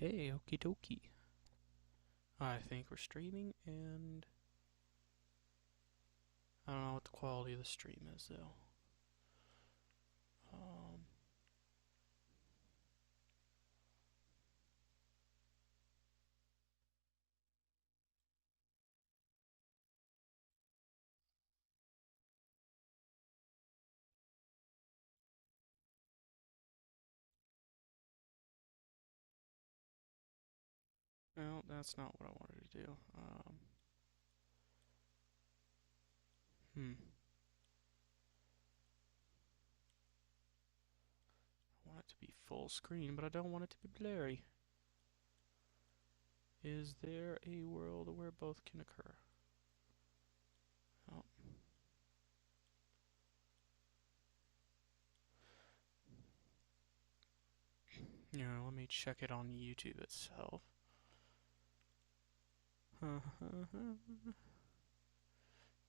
Okay, okie dokie. I think we're streaming, and I don't know what the quality of the stream is, though. Um, well, that's not what I wanted to do. Hmm. I want it to be full screen, but I don't want it to be blurry. Is there a world where both can occur? Oh, let me check it on YouTube itself.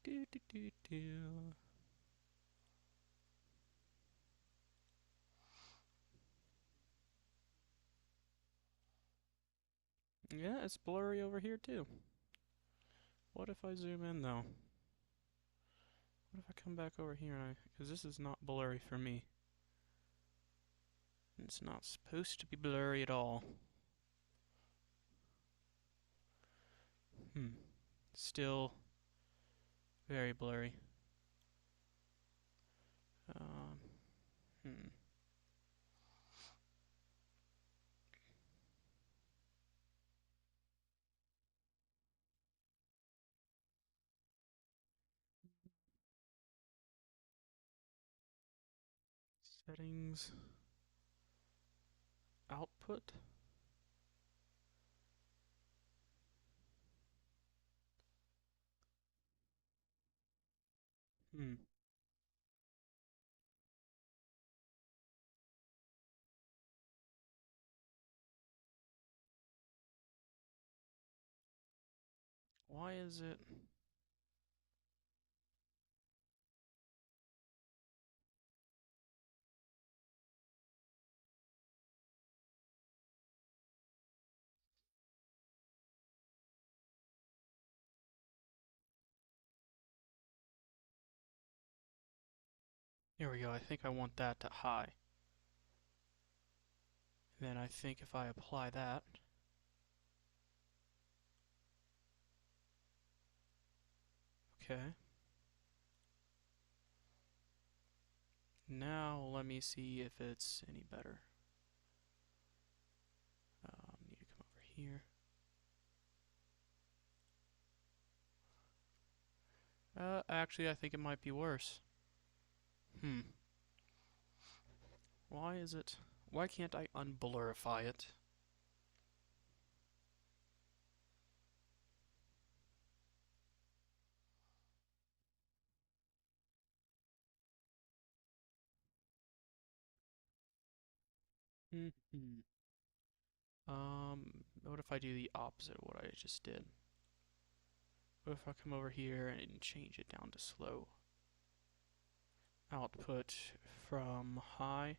do, do, do, do. Yeah, it's blurry over here, too. What if I zoom in, though? What if I come back over here and because this is not blurry for me. It's not supposed to be blurry at all. Hmm. Still very blurry. Um, hmm. Settings. Output. Hmm. Why is it? Here we go. I think I want that to high. Then I think if I apply that, okay. Now let me see if it's any better. Need to come over here. Actually, I think it might be worse. Hmm. Why is it? Why can't I unblurify it? Hmm. Um, what if I do the opposite of what I just did? What if I come over here and change it down to slow? Output from high.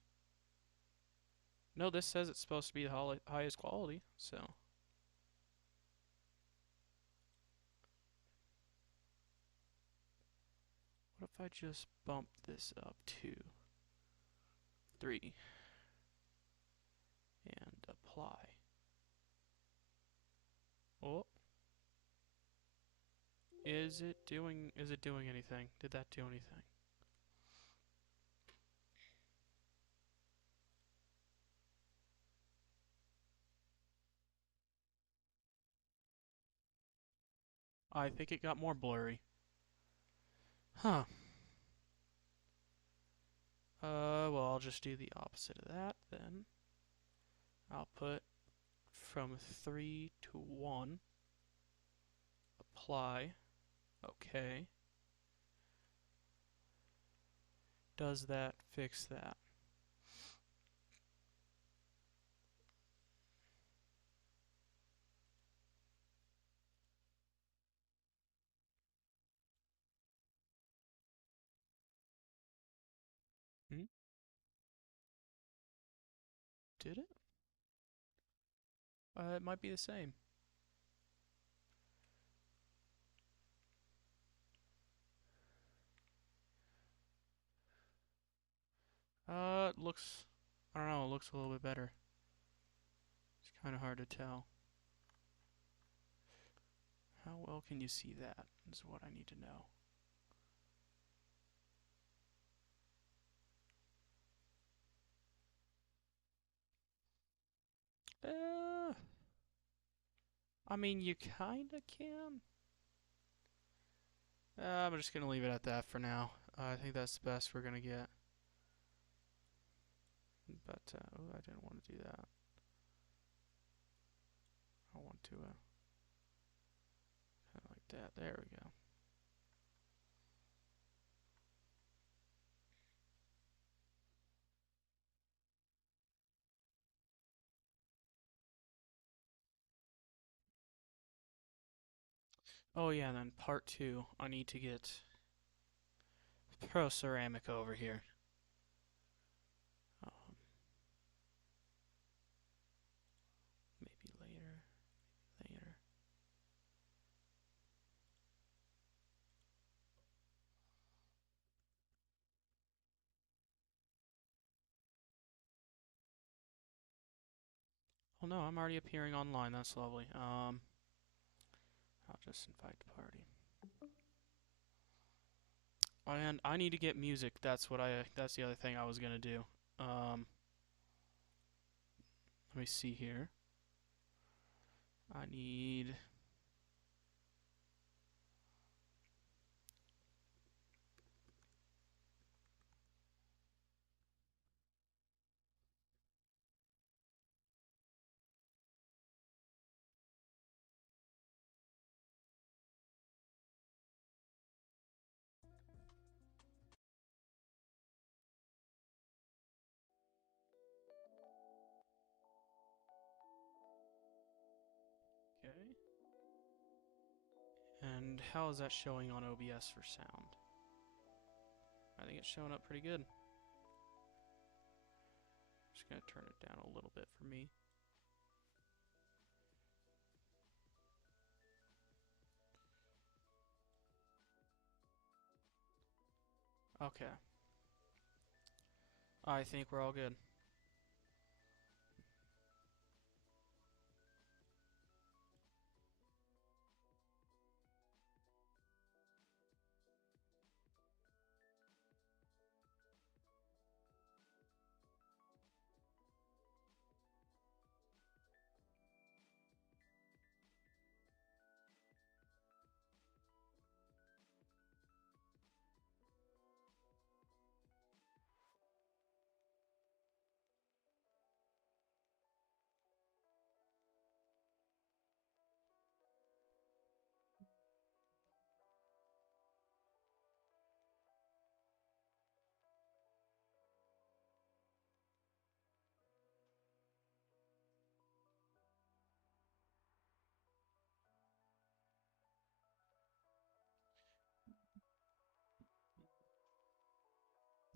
No, this says it's supposed to be the highest quality, so. What if I just bump this up to 3 and apply? Oh, is it doing anything? Did that do anything? I think it got more blurry. Huh. Well, I'll just do the opposite of that then. Output from 3 to 1. Apply. Okay. Does that fix that? Hmm? Did it? it might be the same. It looks, I don't know, it looks a little bit better. It's kind of hard to tell. How well can you see that is what I need to know. Uh, I mean, you kinda can. I'm just gonna leave it at that for now. I think that's the best we're gonna get. But, oh, I didn't want to do that. I want to, kind of like that. There we go. Oh yeah, and then part two, I need to get Pro Ceramic over here. Um, maybe later, later. Oh no, I'm already appearing online. That's lovely. I'll just invite the party. And I need to get music. That's the other thing I was gonna do. Let me see here. I need. Okay. And how is that showing on OBS for sound? I think it's showing up pretty good. Just gonna turn it down a little bit for me. Okay. I think we're all good.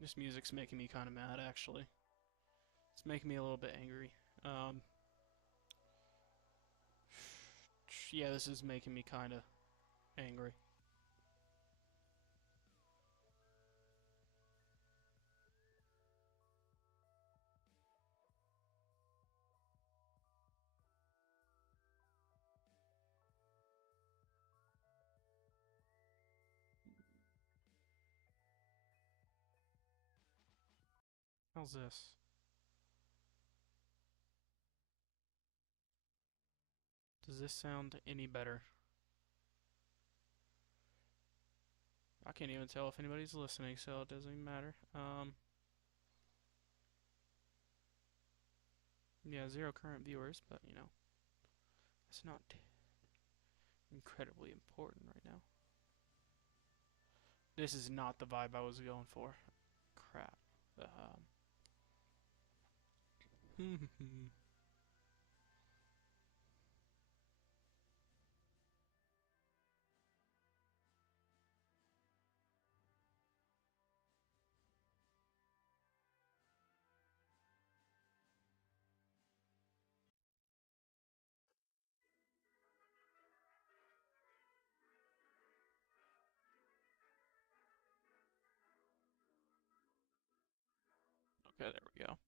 This music's making me kind of mad, actually. It's making me a little bit angry. Um, yeah, this is making me kind of angry. How's this? Does this sound any better? I can't even tell if anybody's listening, so it doesn't even matter. Yeah, 0 current viewers, but you know, it's not incredibly important right now. This is not the vibe I was going for. Crap. Okay, there we go.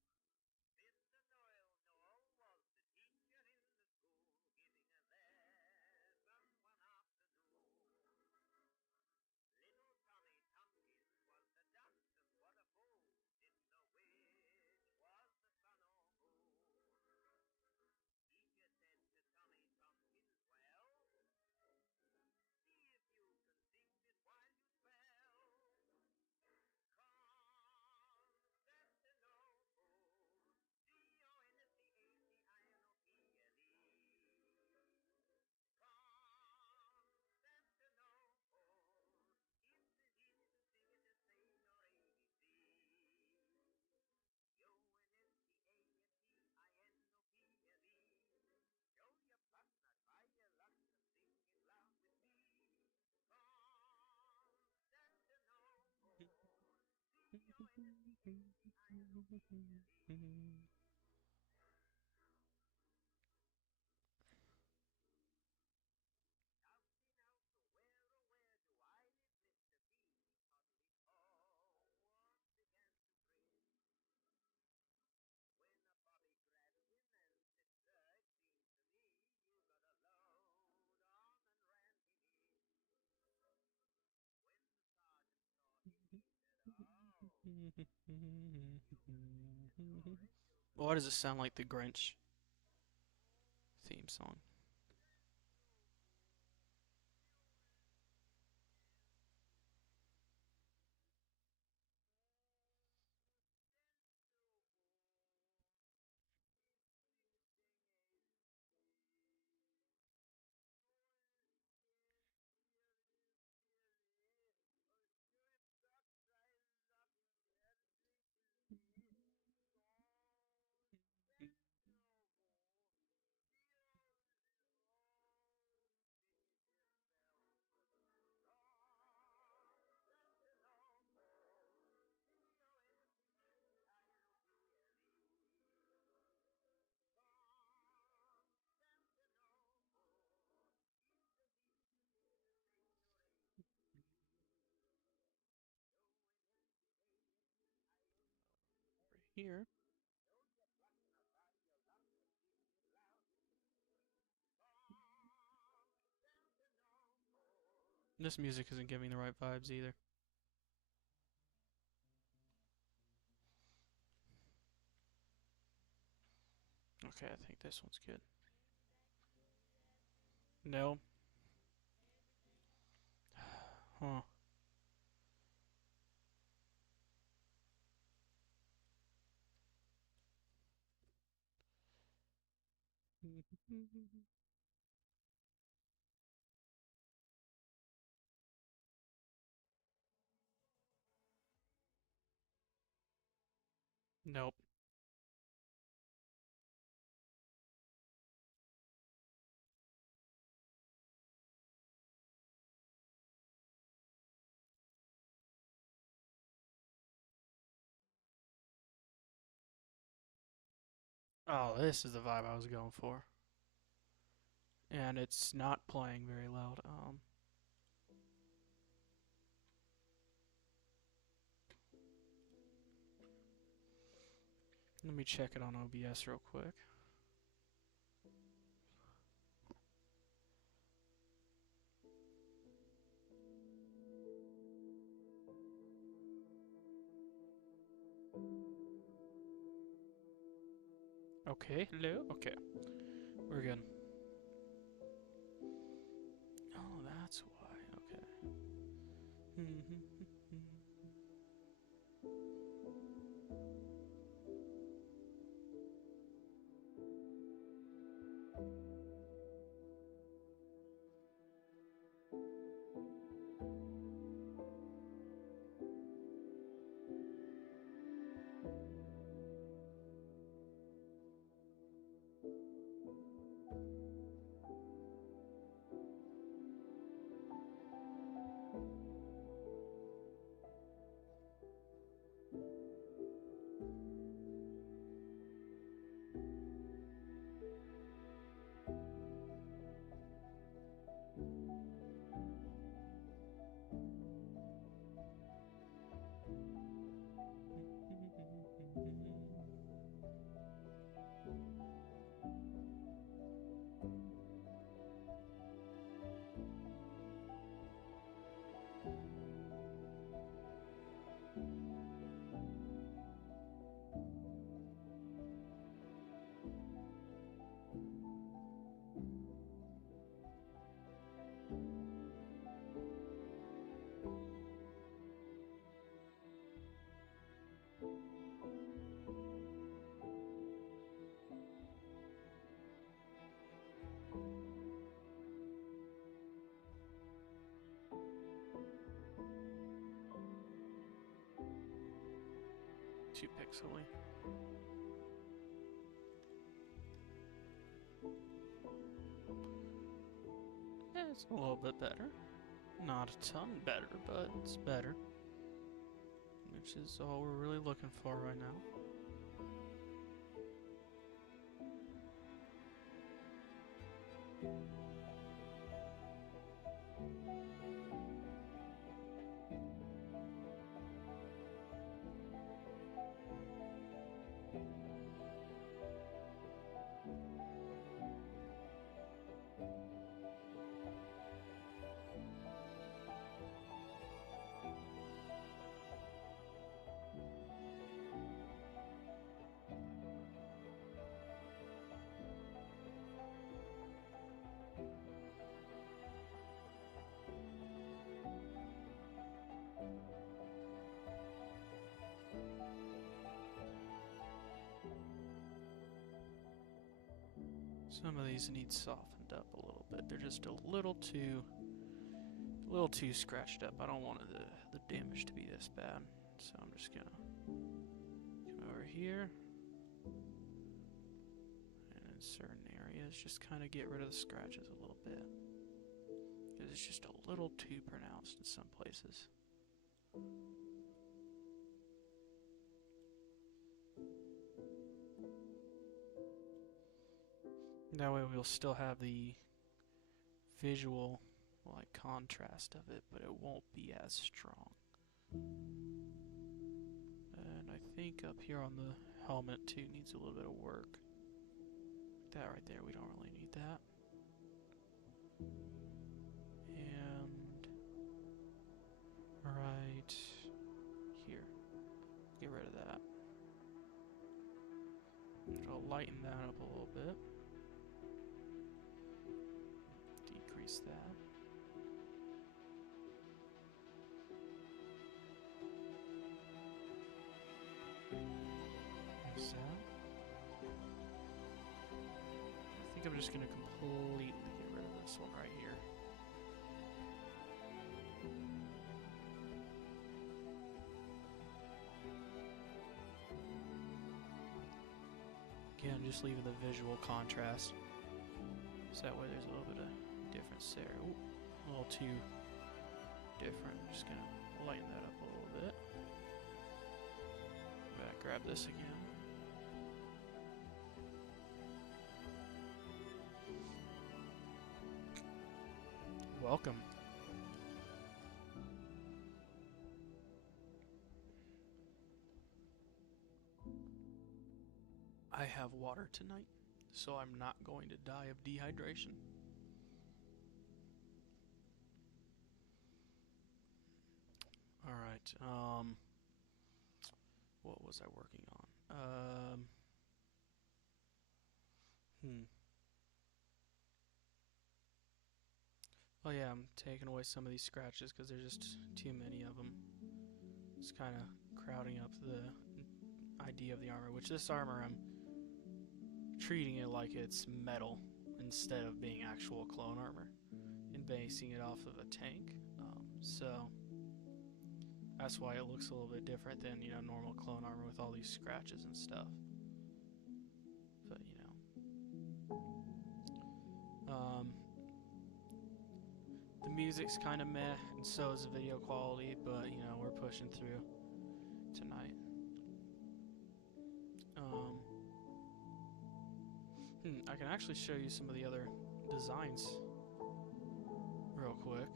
Why does it sound like the Grinch theme song? Here. This music isn't giving the right vibes either. Okay, I think this one's good. No. Huh. Nope. Oh, this is the vibe I was going for. And it's not playing very loud. Let me check it on OBS real quick. Okay, hello? Okay, we're good. Oh, that's why. Okay. too pixely. Yeah, it's a little bit better. Not a ton better, but it's better. Which is all we're really looking for right now. Some of these need softened up a little bit. They're just a little too scratched up. I don't want the damage to be this bad. So I'm just gonna come over here and in certain areas just kind of get rid of the scratches a little bit. Because it's just a little too pronounced in some places. That way we'll still have the visual like contrast of it, but it won't be as strong. And I think up here on the helmet too needs a little bit of work. That right there, we don't really need that. And right here, get rid of that. I'll lighten that up a little bit. Decrease that. There's that. I think I'm just going to completely get rid of this one right here. Again, just leaving the visual contrast. So that way there's a little bit of difference there. Ooh, a little too different. Just gonna lighten that up a little bit. Back, grab this again. Welcome. I have water tonight, so I'm not going to die of dehydration. Alright, what was I working on? Oh yeah, I'm taking away some of these scratches because there's just too many of them. It's kind of crowding up the idea of the armor, which this armor I'm treating it like it's metal instead of being actual clone armor and basing it off of a tank. So that's why it looks a little bit different than, you know, normal clone armor with all these scratches and stuff. But, you know. The music's kind of meh, and so is the video quality, but, you know, we're pushing through tonight. I can actually show you some of the other designs real quick.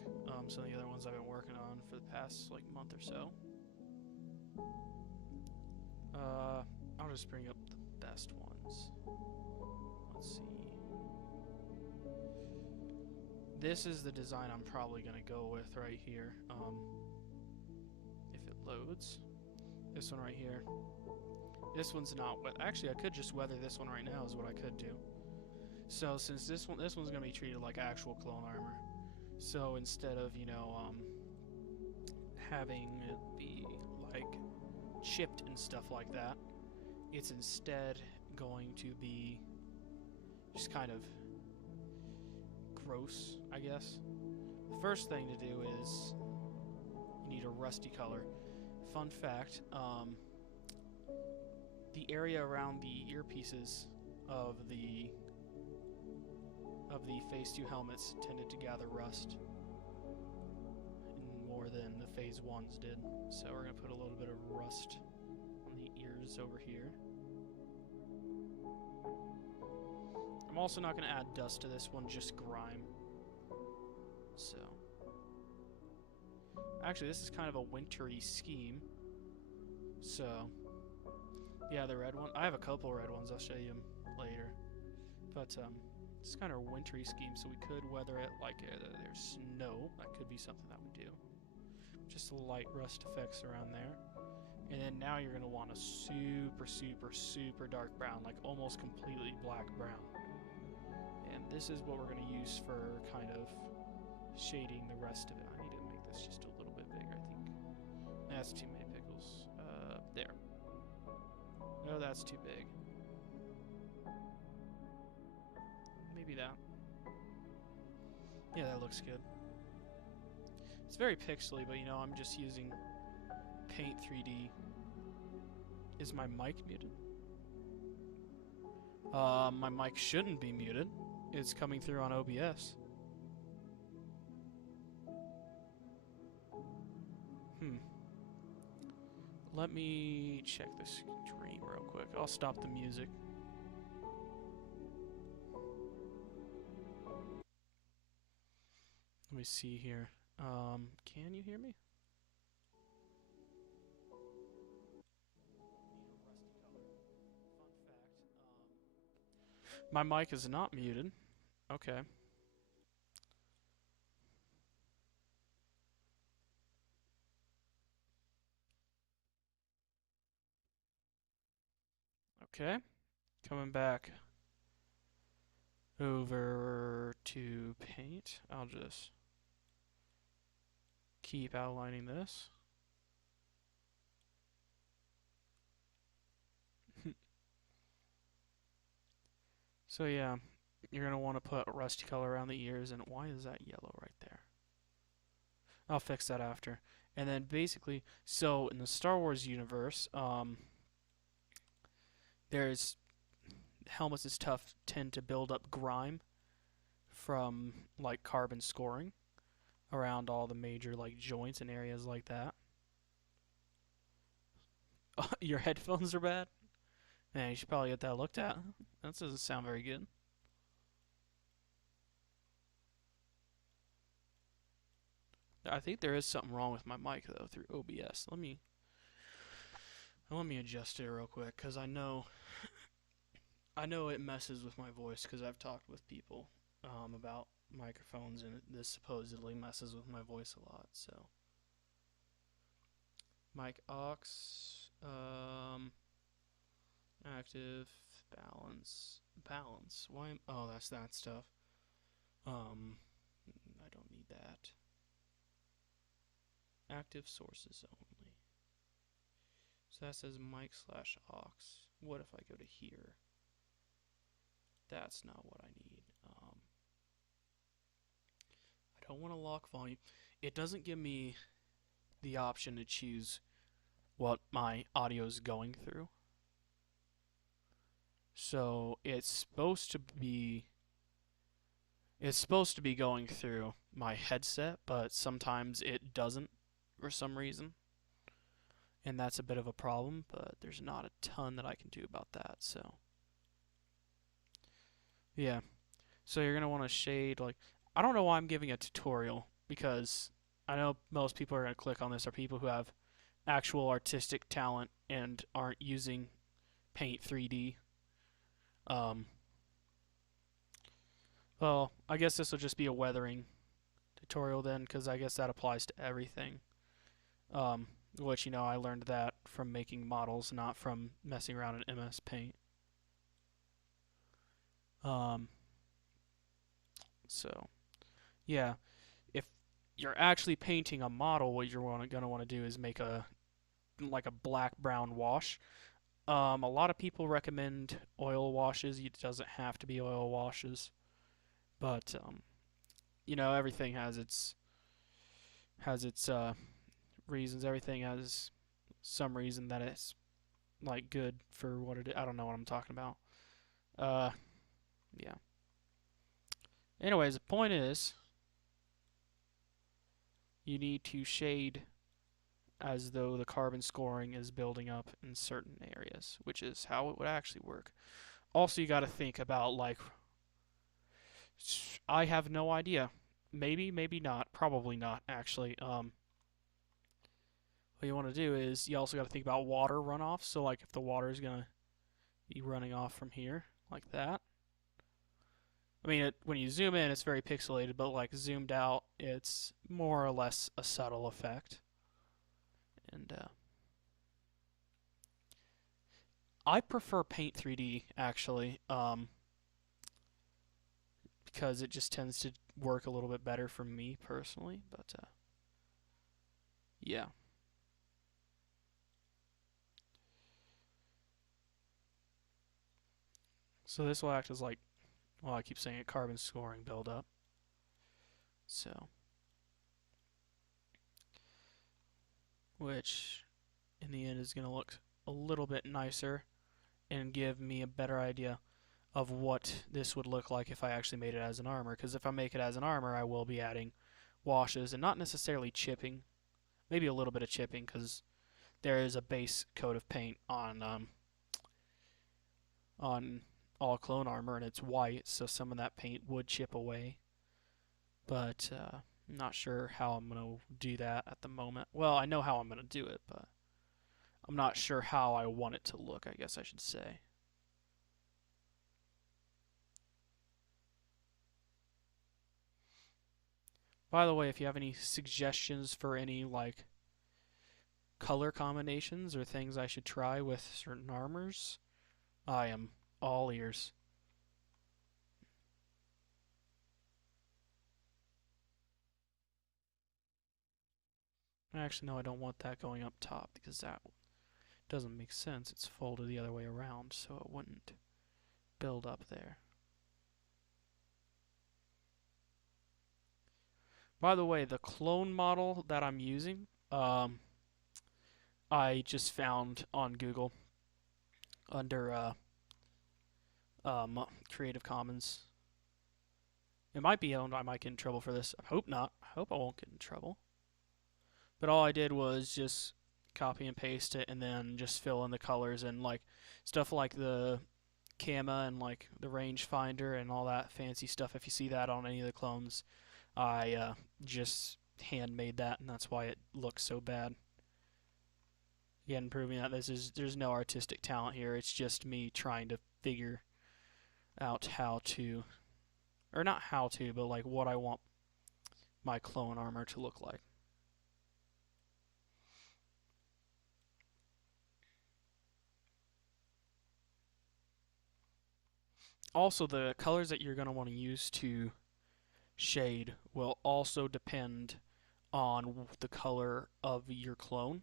Some of the other ones I've been working on for the past like month or so. I'll just bring up the best ones. Let's see. This is the design I'm probably gonna go with right here. If it loads. This one right here. This one's not wet. Actually, I could just weather this one right now is what I could do. So since this one's gonna be treated like actual clone armor. So instead of, you know, having it be like chipped and stuff like that, it's instead going to be just kind of gross, I guess. The first thing to do is you need a rusty color. Fun fact, the area around the earpieces of the Phase 2 helmets tended to gather rust more than the Phase 1s did. So we're going to put a little bit of rust on the ears over here. I'm also not going to add dust to this one, just grime. So, actually this is kind of a wintry scheme. So, yeah, the red one. I have a couple red ones, I'll show you them later. But, it's kind of a wintry scheme, so we could weather it like there's snow. That could be something that we do. Just light rust effects around there. And then now you're going to want a super, super, super dark brown, like almost completely black brown. And this is what we're going to use for kind of shading the rest of it. I need to make this just a little bit bigger, I think. That's too many pickles. There. No, that's too big. Maybe that. Yeah, that looks good. It's very pixely, but you know, I'm just using Paint 3D. Is my mic muted? My mic shouldn't be muted. It's coming through on OBS. Let me check the stream real quick. I'll stop the music. Let me see here. Can you hear me? My mic is not muted. Okay. Okay. Coming back over to paint. I'll just keep outlining this. So yeah, you're going to want to put a rusty color around the ears, and why is that yellow right there? I'll fix that after. And then basically, so in the Star Wars universe, there's helmets and stuff tend to build up grime from like carbon scoring around all the major like joints and areas like that. Your headphones are bad? Man, you should probably get that looked at. That doesn't sound very good. I think there is something wrong with my mic though through OBS. Let me adjust it real quick because I know it messes with my voice because I've talked with people about microphones and this supposedly messes with my voice a lot. So mic aux, active, balance. Why? Oh, that's that stuff. I don't need that. Active sources only. So that says mic / aux. What if I go to here? That's not what I need. I don't want to lock volume. It doesn't give me the option to choose what my audio is going through. So it's supposed to be going through my headset, but sometimes it doesn't for some reason. And that's a bit of a problem, but there's not a ton that I can do about that, so yeah. So you're going to want to shade, like, I don't know why I'm giving a tutorial, because I know most people are going to click on this are people who have actual artistic talent and aren't using Paint 3D. Well, I guess this will just be a weathering tutorial then, because I guess that applies to everything. Which, you know, I learned that from making models, not from messing around in MS Paint. So, yeah, if you're actually painting a model, what you're gonna want to do is make a black-brown wash. A lot of people recommend oil washes. It doesn't have to be oil washes, but you know, everything has its reasons. Everything has some reason that it's like good for what it is. I don't know what I'm talking about. Uh, yeah. Anyways, the point is, you need to shade as though the carbon scoring is building up in certain areas, which is how it would actually work. Also, you got to think about like, I have no idea. Maybe, maybe not. Probably not, actually. What you want to do is you also got to think about water runoff. So, like, if the water is gonna be running off from here, like that. I mean, when you zoom in, it's very pixelated, but like zoomed out, it's more or less a subtle effect. And I prefer Paint 3D actually, because it just tends to work a little bit better for me personally. But yeah. So this will act as like, well, I keep saying it, carbon scoring buildup. So, which in the end is going to look a little bit nicer and give me a better idea of what this would look like if I actually made it as an armor. Because if I make it as an armor, I will be adding washes and not necessarily chipping. Maybe a little bit of chipping because there is a base coat of paint on all clone armor and it's white, so some of that paint would chip away. But I'm not sure how I'm gonna do that at the moment. Well, I know how I'm gonna do it, but I'm not sure how I want it to look, I guess I should say. By the way, if you have any suggestions for any like color combinations or things I should try with certain armors, I am all ears. Actually, no, I don't want that going up top because that doesn't make sense. It's folded the other way around, so it wouldn't build up there. By the way, the clone model that I'm using, I just found on Google under Creative Commons. It might be owned. I might get in trouble for this. I hope not. I hope I won't get in trouble. But all I did was just copy and paste it and then just fill in the colors and like stuff like the camera and like the rangefinder and all that fancy stuff. If you see that on any of the clones, I just handmade that and that's why it looks so bad. Again, proving that there's no artistic talent here. It's just me trying to figure out how to, or not how to, but like what I want my clone armor to look like. Also, the colors that you're going to want to use to shade will also depend on the color of your clone.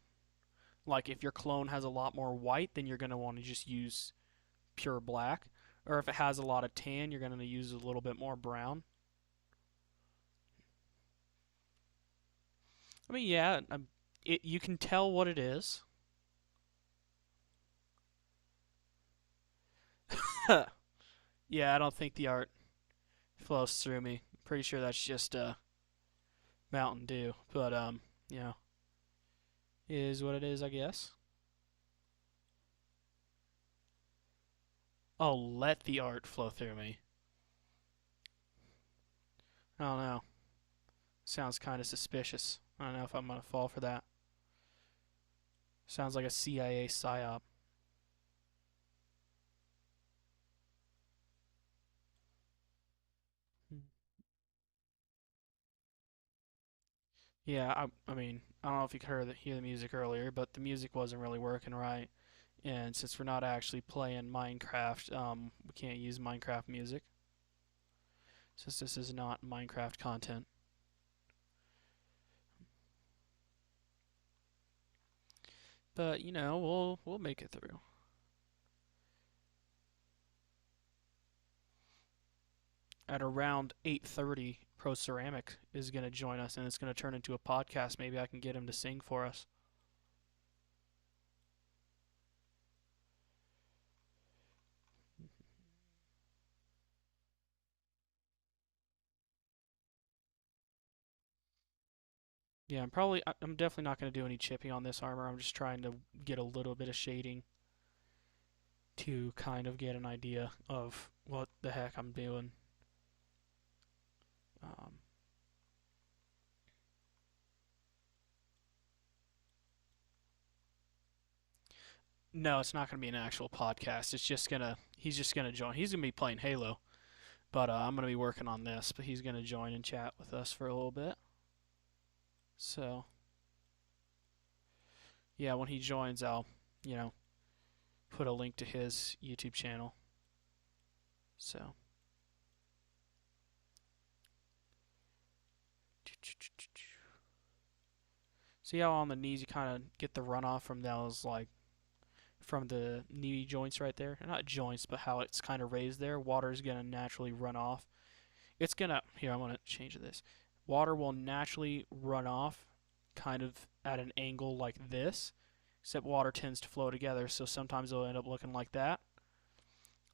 Like if your clone has a lot more white, then you're going to want to just use pure black. Or if it has a lot of tan, you're going to use a little bit more brown. I mean, yeah, you can tell what it is. Yeah, I don't think the art flows through me. Pretty sure that's just Mountain Dew, but you know, is what it is, I guess. Oh, let the art flow through me. I don't know. Sounds kind of suspicious. I don't know if I'm gonna fall for that. Sounds like a CIA psyop. Hmm. Yeah, I mean, I don't know if you could hear the music earlier, but the music wasn't really working right. And since we're not actually playing Minecraft, we can't use Minecraft music since this is not Minecraft content. But you know, we'll make it through. At around 8:30, Pro Ceramic is going to join us, and it's going to turn into a podcast. Maybe I can get him to sing for us. Yeah, I'm definitely not going to do any chipping on this armor. I'm just trying to get a little bit of shading to kind of get an idea of what the heck I'm doing. Um, no, it's not going to be an actual podcast. He's just gonna join. He's gonna be playing Halo, but I'm gonna be working on this. But he's gonna join and chat with us for a little bit. So yeah, when he joins, I'll you know put a link to his YouTube channel. So see how on the knees you kind of get the runoff from those like from the knee joints right there. Not joints, but how it's kind of raised there. Water is gonna naturally run off. It's gonna here. I'm gonna change this. Water will naturally run off, kind of at an angle like this. Except water tends to flow together, so sometimes it'll end up looking like that,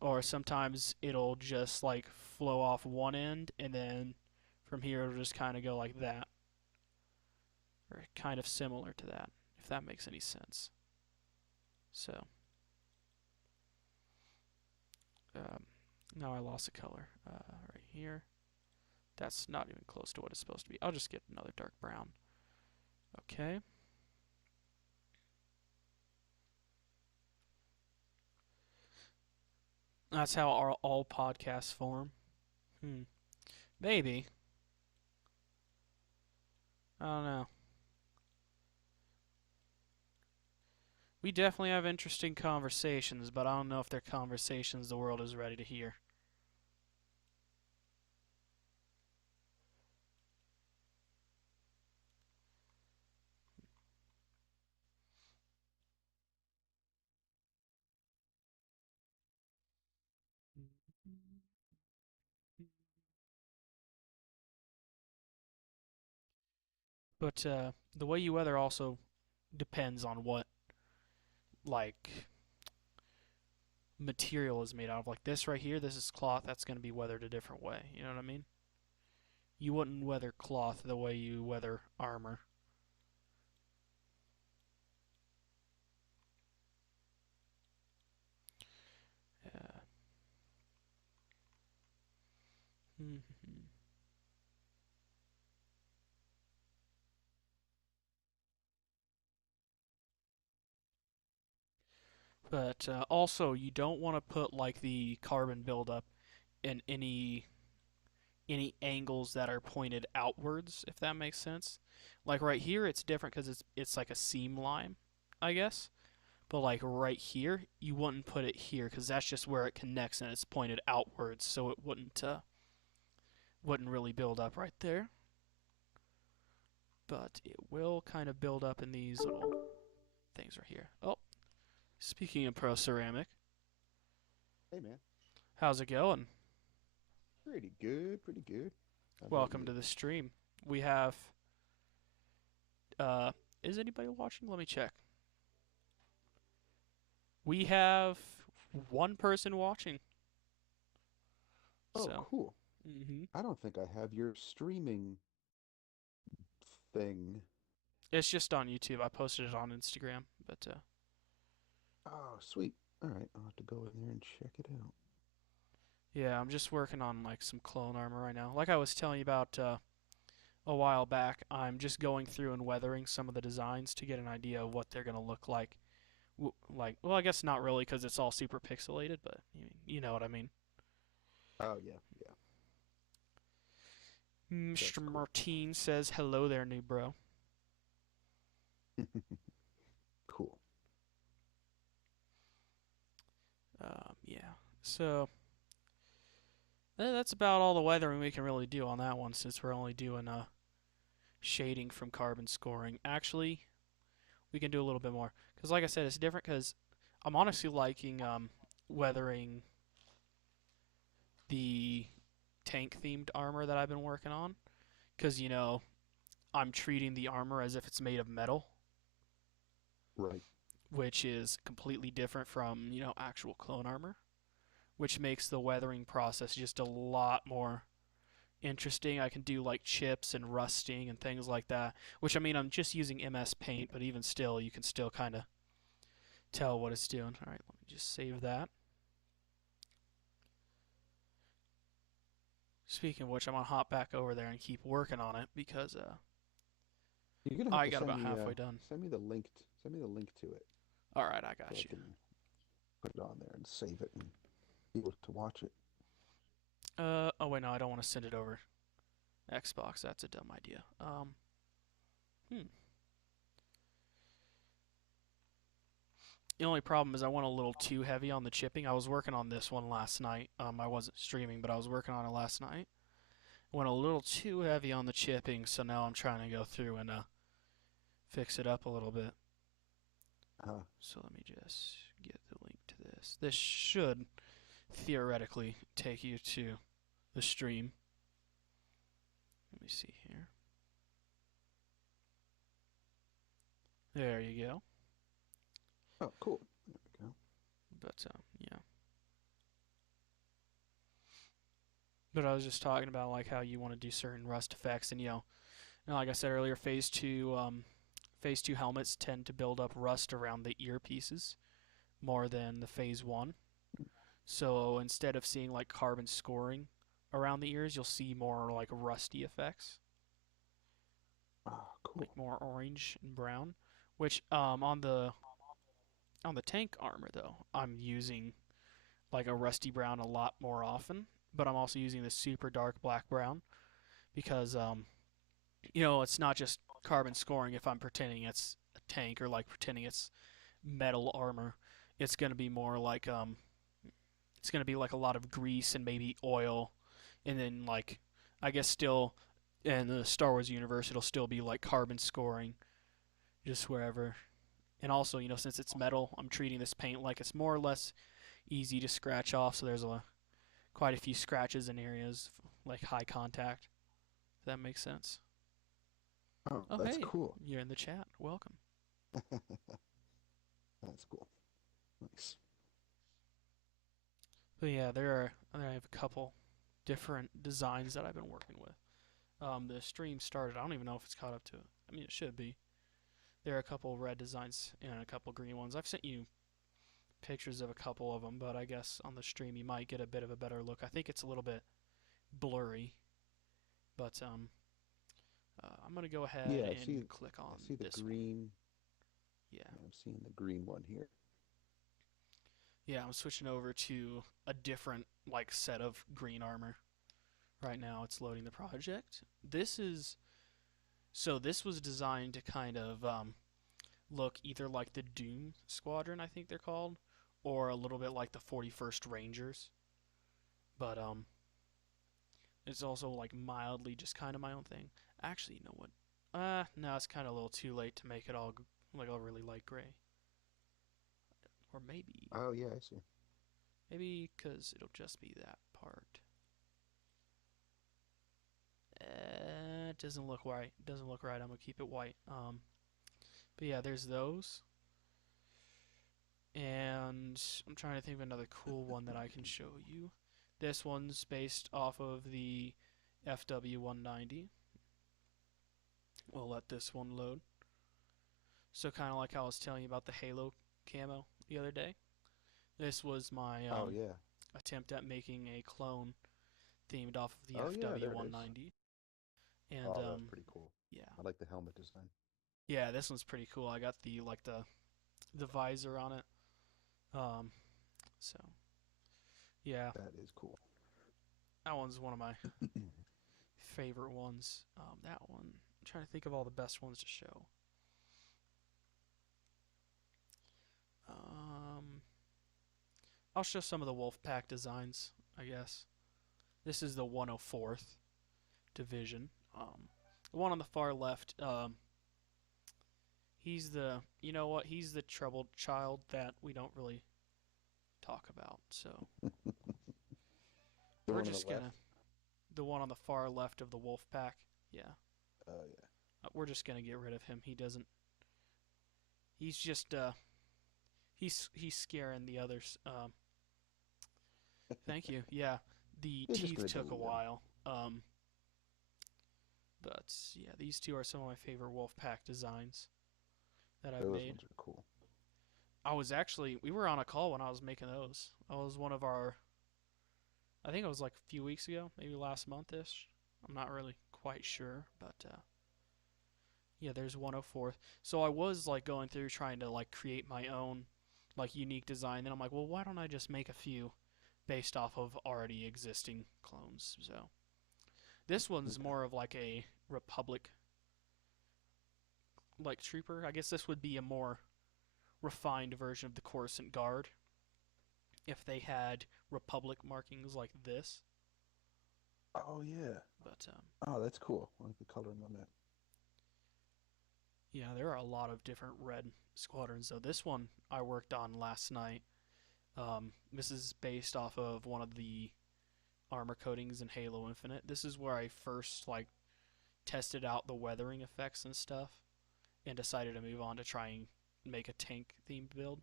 or sometimes it'll just like flow off one end, and then from here it'll just kind of go like that, or kind of similar to that, if that makes any sense. So um, now I lost the color right here. That's not even close to what it's supposed to be. I'll just get another dark brown. Okay. That's how all podcasts form. Hmm. Maybe. I don't know. We definitely have interesting conversations, but I don't know if they're conversations the world is ready to hear. But the way you weather also depends on what like material is made out of. Like this right here, this is cloth. That's going to be weathered a different way. You know what I mean? You wouldn't weather cloth the way you weather armor. Yeah. But also, you don't want to put like the carbon buildup in any angles that are pointed outwards, if that makes sense. Like right here, it's different because it's like a seam line, I guess. But like right here, you wouldn't put it here because that's just where it connects and it's pointed outwards, so it wouldn't really build up right there. But it will kind of build up in these little things right here. Oh, speaking of Pro Ceramic, Hey man, how's it going? pretty good, pretty good. How about Welcome you? to the stream. We have uh is anybody watching? Let me check. We have one person watching. Oh, So, cool. mhm. I don't think I have your streaming thing. It's just on YouTube. I posted it on Instagram, but Oh, sweet. All right, I'll have to go in there and check it out. yeah, I'm just working on like some clone armor right now. Like I was telling you about a while back, I'm just going through and weathering some of the designs to get an idea of what they're gonna look like. Like, well, I guess not really because it's all super pixelated, but you know what I mean. Oh yeah, yeah. Mr. That's cool. Martine says, "Hello there, new bro." Cool. Yeah. So that's about all the weathering we can really do on that one, since we're only doing shading from carbon scoring. Actually, we can do a little bit more because, like I said, it's different because I'm honestly liking weathering the tank themed armor that I've been working on because I'm treating the armor as if it's made of metal, Right. which is completely different from actual clone armor, which makes the weathering process just a lot more interesting. I can do like chips and rusting and things like that. Which I mean, I'm just using MS Paint, but even still, you can still kind of tell what it's doing. All right, let me just save that. Speaking of which, I'm gonna hop back over there and keep working on it because You're gonna have I to got about halfway done. send me the link. Send me the link to it All right, I so got I you. can put it on there and save it and be able to watch it. Oh wait, no, I don't want to send it over Xbox. That's a dumb idea. Hmm. The only problem is I went a little too heavy on the chipping. I was working on this one last night. I wasn't streaming, but I was working on it last night. Went a little too heavy on the chipping, so now I'm trying to go through and fix it up a little bit. Uh, So let me just get the link to this. This should theoretically take you to the stream. Let me see here. There you go. oh, cool. There we go. But yeah. But I was just talking about like how you want to do certain rust effects, and like I said earlier, phase two helmets tend to build up rust around the earpieces more than the phase one. So instead of seeing like carbon scoring around the ears, you'll see more like rusty effects, Ah, cool. like more orange and brown. Which on the tank armor though, I'm using like a rusty brown a lot more often, but I'm also using this super dark black brown because it's not just carbon scoring if I'm pretending it's a tank or like pretending it's metal armor. It's going to be more like it's going to be like a lot of grease and maybe oil, and then like I guess still in the Star Wars universe it'll still be like carbon scoring just wherever. And also, since it's metal, I'm treating this paint like it's more or less easy to scratch off, so there's quite a few scratches in areas like high contact. If that makes sense. Oh, Oh that's hey, cool. you're in the chat. Welcome. That's cool. Nice. But yeah, I have a couple different designs that I've been working with. The stream started. I don't even know if it's caught up to it. I mean, it should be. There are a couple red designs and a couple green ones. I've sent you pictures of a couple of them, but I guess on the stream you might get a bit of a better look. I think it's a little bit blurry, but I'm gonna go ahead Yeah, and click I on see the this one. green. Yeah, I'm seeing the green one here. yeah. I'm switching over to a different like set of green armor. Right now, it's loading the project. This was designed to kind of look either like the Doom Squadron, I think they're called, or a little bit like the 41st Rangers. But it's also like mildly just kind of my own thing. Actually, you know what? No, it's kind of a little too late to make it all like a really light gray. Or Oh yeah, I see. maybe because it'll just be that part. It doesn't look right. It doesn't look right. I'm gonna keep it white. But yeah, there's those. And I'm trying to think of another cool one that I can show you. This one's based off of the FW190. We'll let this one load. So kind of like how I was telling you about the Halo camo the other day. This was my Oh yeah. attempt at making a clone themed off of the Oh yeah, there it is. FW190. And Oh, that's pretty cool. yeah, I like the helmet design. yeah, this one's pretty cool. I got the visor on it. Um, so yeah, That is cool. that one's one of my favorite ones. That one, I'm trying to think of all the best ones to show. Um, I'll show some of the Wolfpack designs, I guess. This is the 104th Division. The one on the far left, he's he's the troubled child that we don't really talk about. So The we're one on just the left. gonna, the one on the far left of the Wolfpack, yeah. Oh yeah. We're just gonna get rid of him. He's just he's scaring the others. Thank you. Yeah, the You're just teeth gonna took a delete him. while. But yeah, these two are some of my favorite Wolfpack designs that I've Those made. ones are cool. We were on a call when I was making those. I was one of our, I think it was like a few weeks ago, maybe last month ish. I'm not really quite sure, but yeah, there's 104. So I was like going through trying to like create my own like unique design. Then I'm like, well, why don't I just make a few based off of already existing clones? So this one's Okay. more of like a Republic like trooper. I guess this would be a more refined version of the Coruscant Guard if they had Republic markings like this. Oh yeah. But Oh, that's cool. I like the coloring on that. yeah, there are a lot of different red squadrons. So this one I worked on last night. This is based off of one of the armor coatings in Halo Infinite. This is where I first like tested out the weathering effects and stuff, and decided to move on to try and make a tank themed build.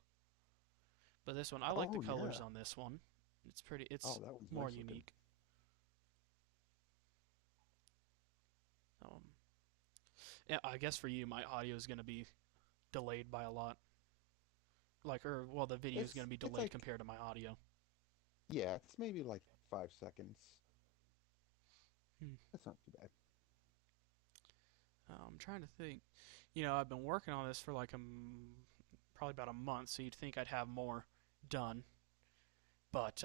But this one, I like the Oh colors yeah. on this one. It's pretty. Oh, It's that one's more nice looking. unique. Um, yeah, I guess for you, my audio is gonna be delayed by a lot. Like, or well, the video is gonna be It's delayed like compared to my audio. yeah, it's maybe like 5 seconds. Hmm. That's not too bad. I'm trying to think. You know, I've been working on this for like probably about a month, so you'd think I'd have more done. But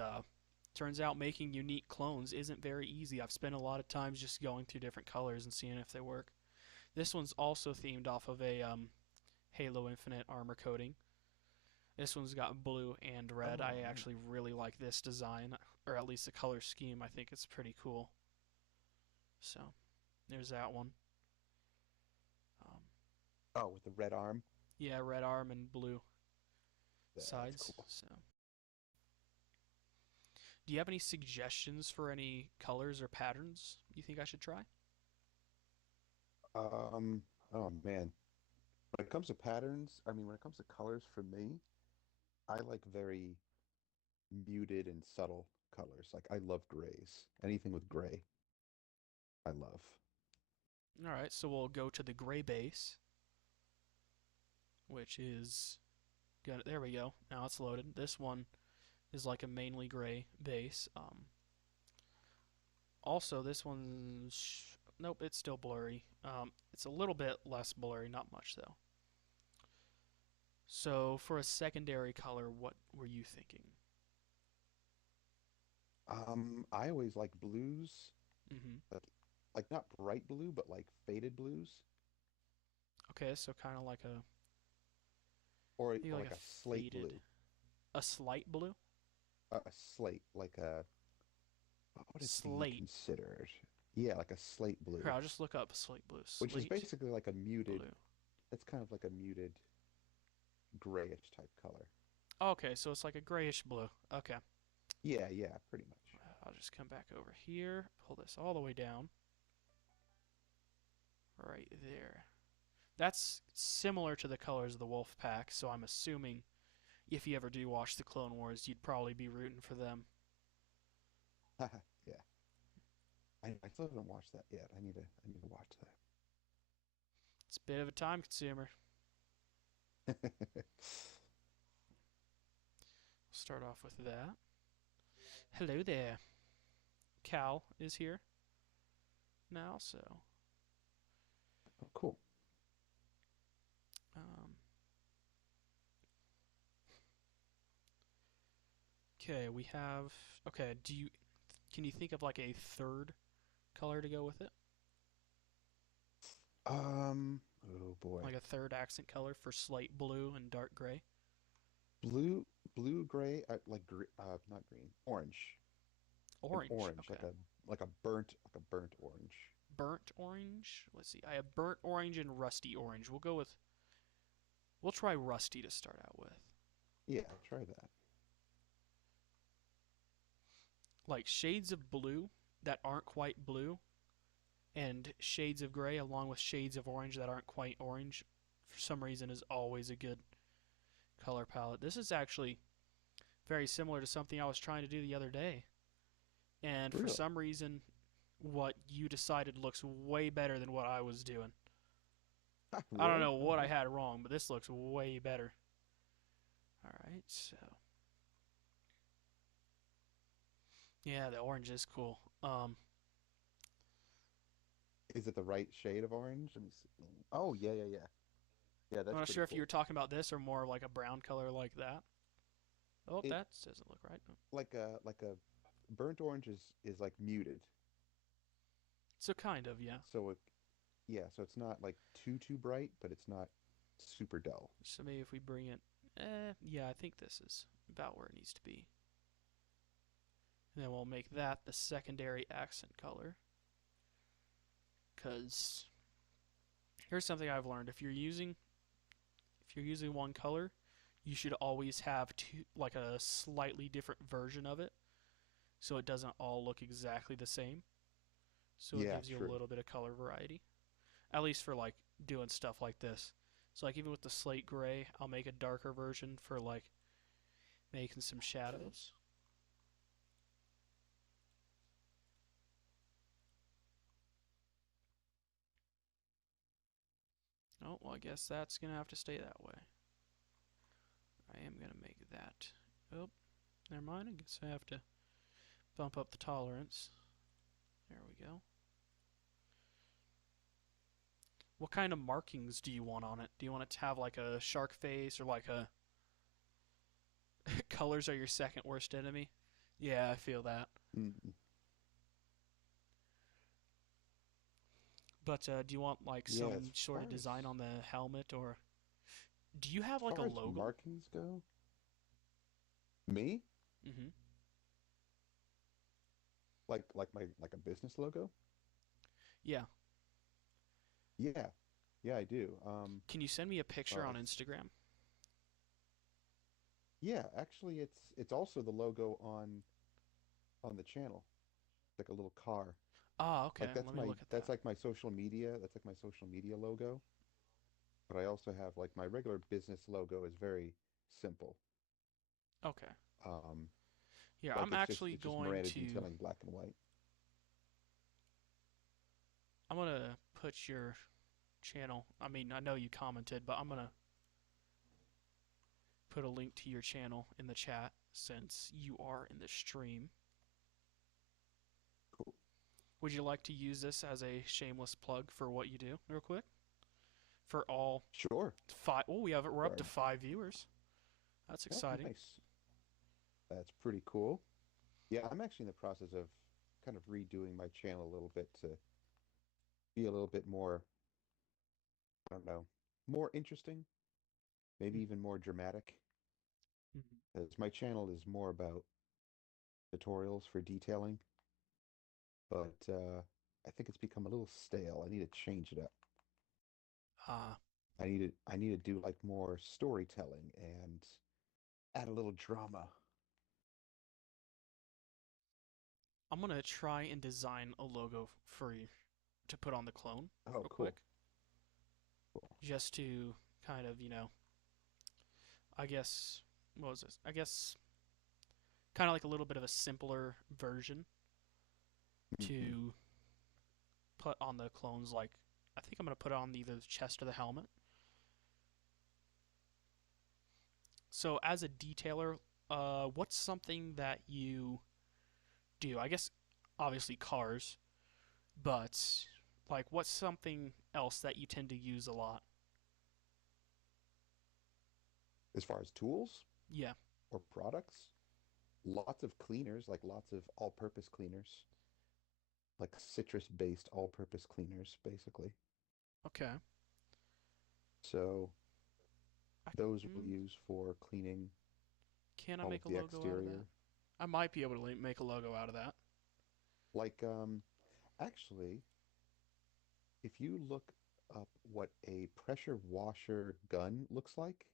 turns out making unique clones isn't very easy. I've spent a lot of time just going through different colors and seeing if they work. This one's also themed off of a Halo Infinite armor coating. This one's got blue and red. Oh, I nice. actually really like this design, or at least the color scheme. I think it's pretty cool. So there's that one. Um, Oh, with the red arm. yeah, red arm and blue Yeah, that's sides. cool. So, do you have any suggestions for any colors or patterns you think I should try? Um, oh man. When it comes to patterns, I mean, when it comes to colors, for me, I like very muted and subtle colors. Like I love grays. Anything with gray, I love. All right, so we'll go to the gray base, which is good. There we go. Now it's loaded. This one is like a mainly gray base. Also, this one's nope, it's still blurry. It's a little bit less blurry, not much though. So for a secondary color, what were you thinking? I always like blues, Mm-hmm. like like not bright blue, but like faded blues, Okay, so kind of like a maybe or like like a a slate faded, blue, a slight blue, a slate, like a what would it be slate. considered? Yeah, like a slate Here, blue, I'll just look up slate blue. which is Slate basically like a muted. blue. It's kind of like a muted grayish type color. Okay, so it's like a grayish blue. Okay, Yeah, yeah, pretty much. I'll just come back over here, pull this all the way down, right there. That's similar to the colors of the wolf pack, so I'm assuming if you ever do watch the Clone Wars, you'd probably be rooting for them. Yeah, I still haven't watched that yet. I need to watch It's a bit of a time consumer. that. Start off with that. Hello there. Cal is here now, so Oh, cool. um, okay, we have okay, can you think of like a third color to go with it? Oh boy. Like a third accent color for slate blue and dark gray? Blue, blue, gray, not green, orange. An Orange. orange, Okay. like a burnt orange. Burnt orange. Let's see. I have burnt orange and rusty orange. We'll try rusty to start out with. Yeah, try that. Like shades of blue that aren't quite blue and shades of gray along with shades of orange that aren't quite orange for some reason is always a good color palette. This is actually very similar to something I was trying to do the other day. And for Really? some reason what you decided looks way better than what I was doing. I don't Really? know what I Okay. had wrong, but this looks way better. All right, so yeah, the orange is cool. Is it the right shade of orange? Let me see. Oh, yeah, yeah, yeah. Yeah, I'm that's not pretty sure if you cool. were talking about this or more like a brown color like that. Oh, It that doesn't look right. like a burnt orange is like muted. So kind of, yeah. So yeah, so it's not like too bright, but it's not super dull. So maybe if we bring it, yeah, I think this is about where it needs to be. And then we'll make that the secondary accent color. Cause here's something I've learned: if you're using one color, you should always have two, like a slightly different version of it, so it doesn't all look exactly the same. So it Yeah, gives you a true. little bit of color variety, at least for like doing stuff like this. So like even with the slate gray, I'll make a darker version for like making some shadows. Oh, well, I guess that's gonna have to stay that way. I am gonna make that. Oh, never mind. I guess I have to bump up the tolerance. There we go. What kind of markings do you want on it? Do you want it to have like a shark face or like a colors are your second worst enemy? Yeah, I feel that. Mm. But do you want like Yeah, some sort of design on the helmet, or do you have as like a far as logo? markings go, me Mm-hmm. like a business logo. Yeah. Yeah, yeah, I do. Can you send me a picture on It's Instagram? yeah, actually, it's also the logo on the channel, like a little car. Ah, okay. Like that's Let me my look at that's that. like my social media. That's like my social media logo. But I also have like my regular business logo is very simple. Okay. Um, Here, like I'm actually it's just going Miranda to detailing black and white. I'm gonna put your channel. I mean, I know you commented, but I'm gonna put a link to your channel in the chat since you are in the stream. Cool. Would you like to use this as a shameless plug for what you do, real quick? For all Sure. five. Oh, we're up to Sure. 5 viewers. That's Oh, exciting. nice. That's pretty cool. Yeah, I'm actually in the process of kind of redoing my channel a little bit to be a little bit more, I don't know, more interesting, maybe even more dramatic. Mhm. As my channel is more about tutorials for detailing, but I think it's become a little stale. I need to change it up. Uh, I need to do like more storytelling and add a little drama. I'm gonna try and design a logo for you to put on the clone, Oh, real quick, cool. Cool. just to kind of, I guess, what was this? I guess kind of like a little bit of a simpler version Hmm. to put on the clones. Like, I think I'm gonna put it on either the chest or the helmet. So, as a detailer, what's something that you do? I guess, obviously, cars, but like, what's something else that you tend to use a lot? As far as tools Yeah. or products, lots of cleaners, like lots of all-purpose cleaners, like citrus-based all-purpose cleaners, basically. Okay. So I, those we'll mm, use for cleaning can I all of make a the logo out of that? exterior. I might be able to make a logo out of that. Like, actually, if you look up what a pressure washer gun looks like,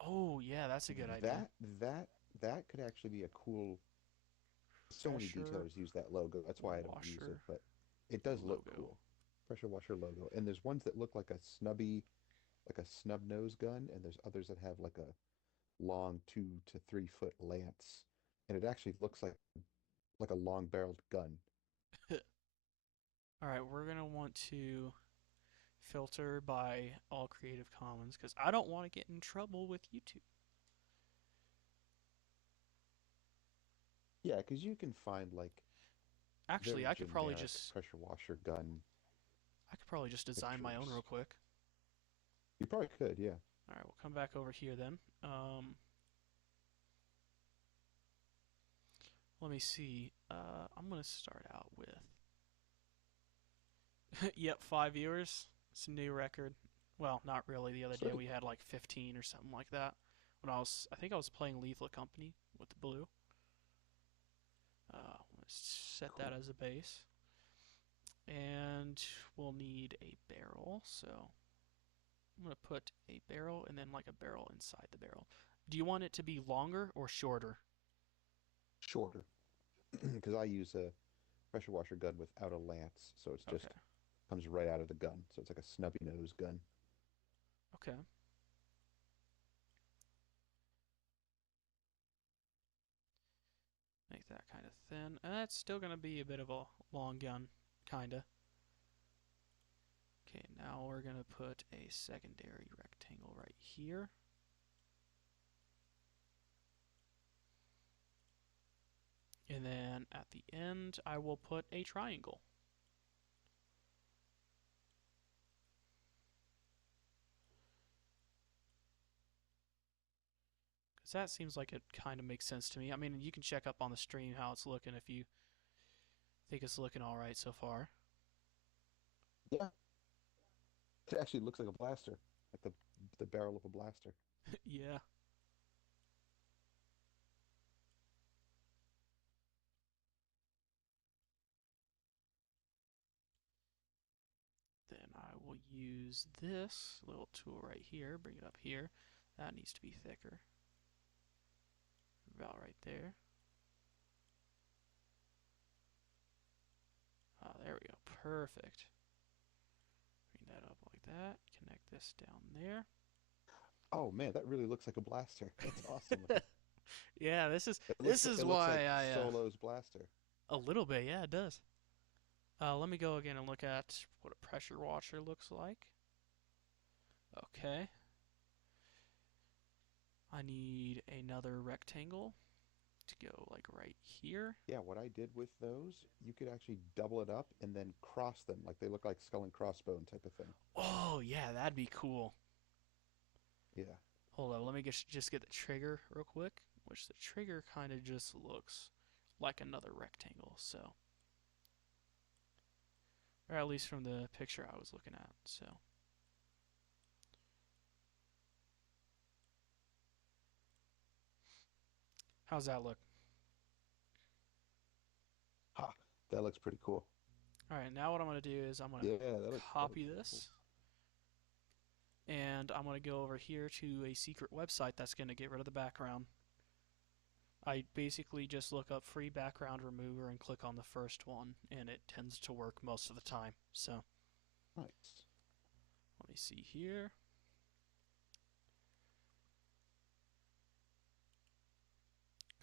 Oh, yeah, that's a good idea. that that that could actually be a cool. So many Pressure detailers use that logo. That's why I don't use it, washer but it does look logo. cool. Pressure washer logo. And there's ones that look like a snub nose gun, and there's others that have like a long 2 to 3 foot lance, and it actually looks like a long barreled gun. Alright, we're going to want to filter by all Creative Commons because I don't want to get in trouble with YouTube. Yeah, because you can find like Actually, very generic pressure washer gun I could probably just design my own pictures. real quick. You probably could, yeah. Alright, we'll come back over here then. Let me see. I'm going to start out with yep, 5 viewers. It's a new record. Well, not really. The other day Sweet. we had like 15 or something like that. I think I was playing Lethal Company with the blue. Let's set that Cool. as a base. And we'll need a barrel, so I'm going to put a barrel and then like a barrel inside the barrel. Do you want it to be longer or shorter? Shorter. Because I use a pressure washer gun without a lance, so it's just Okay. comes right out of the gun. So it's like a snubby nose gun. Okay. Make that kind of thin. And that's still going to be a bit of a long gun, kind of. Okay, now we're going to put a secondary rectangle right here. And then at the end, I will put a triangle. Because that seems like it kind of makes sense to me. I mean, you can check up on the stream how it's looking if you think it's looking alright so far. Yeah, it actually looks like a blaster, like the barrel of a blaster. Yeah. Then I will use this little tool right here, bring it up here. That needs to be thicker. About right there. Ah, there we go. Perfect. Bring that up like that. Connect this down there. Oh man, that really looks like a blaster. That's awesome looking. Yeah, this is It this looks is it looks like why I Solo's blaster. a little bit, yeah, it does. Let me go again and look at what a pressure washer looks like. Okay. I need another rectangle to go like right here. Yeah, what I did with those, you could actually double it up and then cross them, like they look like skull and crossbone type of thing. Oh, yeah, that'd be cool. Yeah. Hold on, let me just get the trigger real quick, which the trigger kind of just looks like another rectangle, so. Or at least from the picture I was looking at, so. How's that look? Ha, that looks pretty cool. Alright, now what I'm going to do is I'm going Yeah, to that looks copy really cool. this, and I'm going to go over here to a secret website that's going to get rid of the background. I basically just look up free background remover and click on the first one, and it tends to work most of the time. So, Nice. let me see here.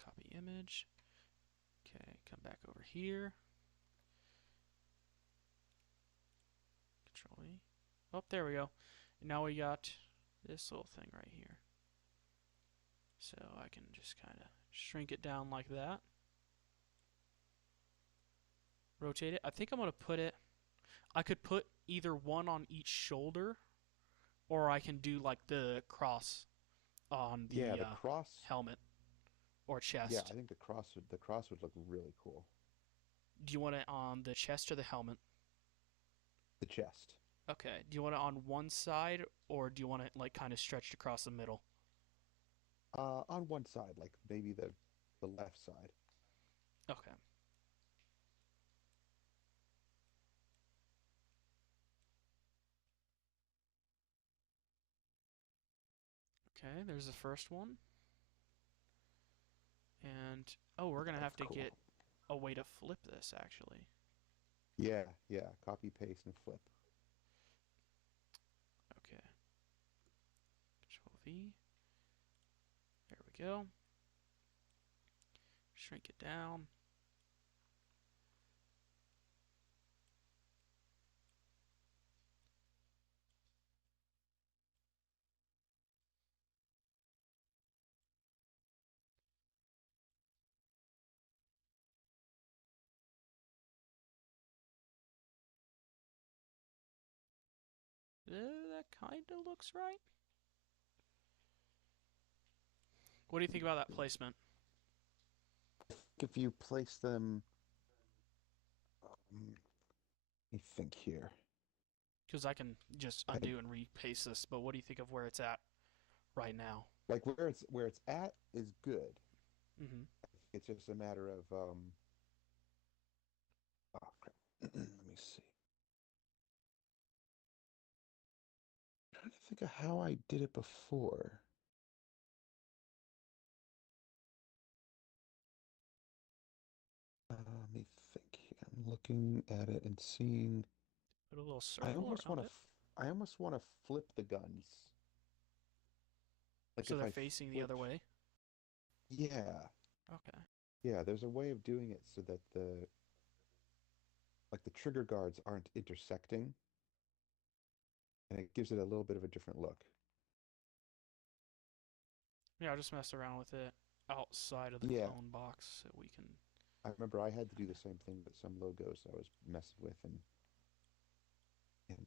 Copy image. Okay, come back over here. Control E. Oh, there we go. And now we got this little thing right here. So I can just kind of shrink it down like that. Rotate it. I think I'm going to put it. I could put either one on each shoulder, or I can do like the cross on the Yeah, the cross. helmet or Yeah, chest. I think the cross would look really cool. Do you want it on the chest or the helmet? The chest. Okay. Do you want it on one side, or do you want it like kind of stretched across the middle? On one side, like maybe the left side. Okay. Okay, there's the first one. And oh, we're gonna That's have to cool. get a way to flip this actually. Yeah, yeah. Copy, paste, and flip. Okay. Control V. There we go. Shrink it down. That kind of looks right. What do you think about that placement? If you place them, let me think here. Because I can just Okay, undo and repaste this, but what do you think of where it's at right now? like where it's at is good. Mm-hmm. It's just a matter of oh crap. Let me see. I'm trying to think of how I did it before. Let me think here. I'm looking at it and seeing. Put a little I circle almost want around to. it. I almost want to flip the guns. Like So if they're I facing the flip. other way? Yeah, Okay. yeah. There's a way of doing it so that the trigger guards aren't intersecting, and it gives it a little bit of a different look. Yeah, I'll just mess around with it outside of the Yeah, clone box so we can I remember I had to do kind the same thing with some logos I was messing with, and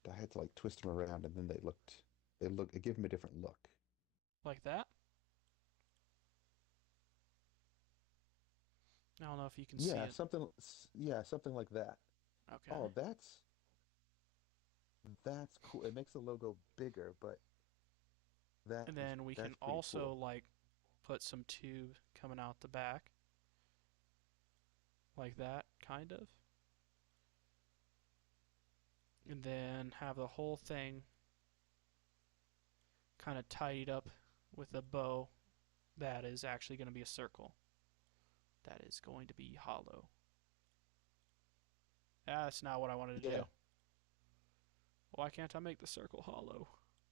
I had to like twist them around, and then it gave them a different look. of like that. I don't know if you can see Yeah, it. something like that. Okay. Oh, that's cool. It makes the logo bigger, but that And is then we can that's pretty also cool. like put some tube coming out the back like that, kind of. And then have the whole thing kind of tidied up with a bow that is actually going to be a circle. That is going to be hollow. That's not what I wanted to Yeah. do. Why can't I make the circle hollow?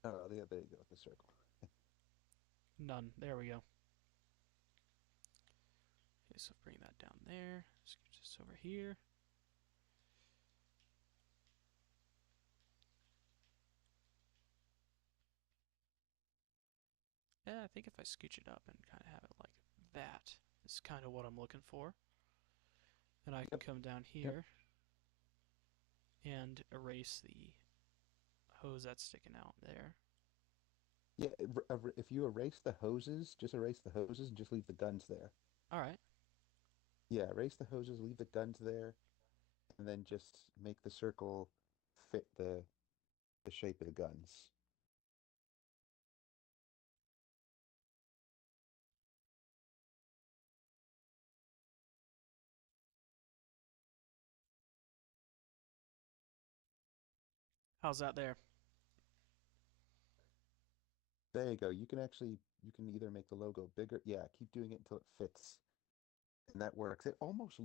Oh, yeah, there you go, the circle. None. There we go. Okay, so bring that down there. Scooch this over here. Yeah, I think if I scooch it up and kind of have it like that is kind of what I'm looking for. Then I can Yep. come down Yep. here and erase the hose that's sticking out there. Yeah, if you erase the hoses, just erase the hoses and just leave the guns there. All right. Yeah, erase the hoses, leave the guns there, and then just make the circle fit the shape of the guns. How's that there? There you go. You can either make the logo bigger. Yeah, keep doing it until it fits, and that works. It almost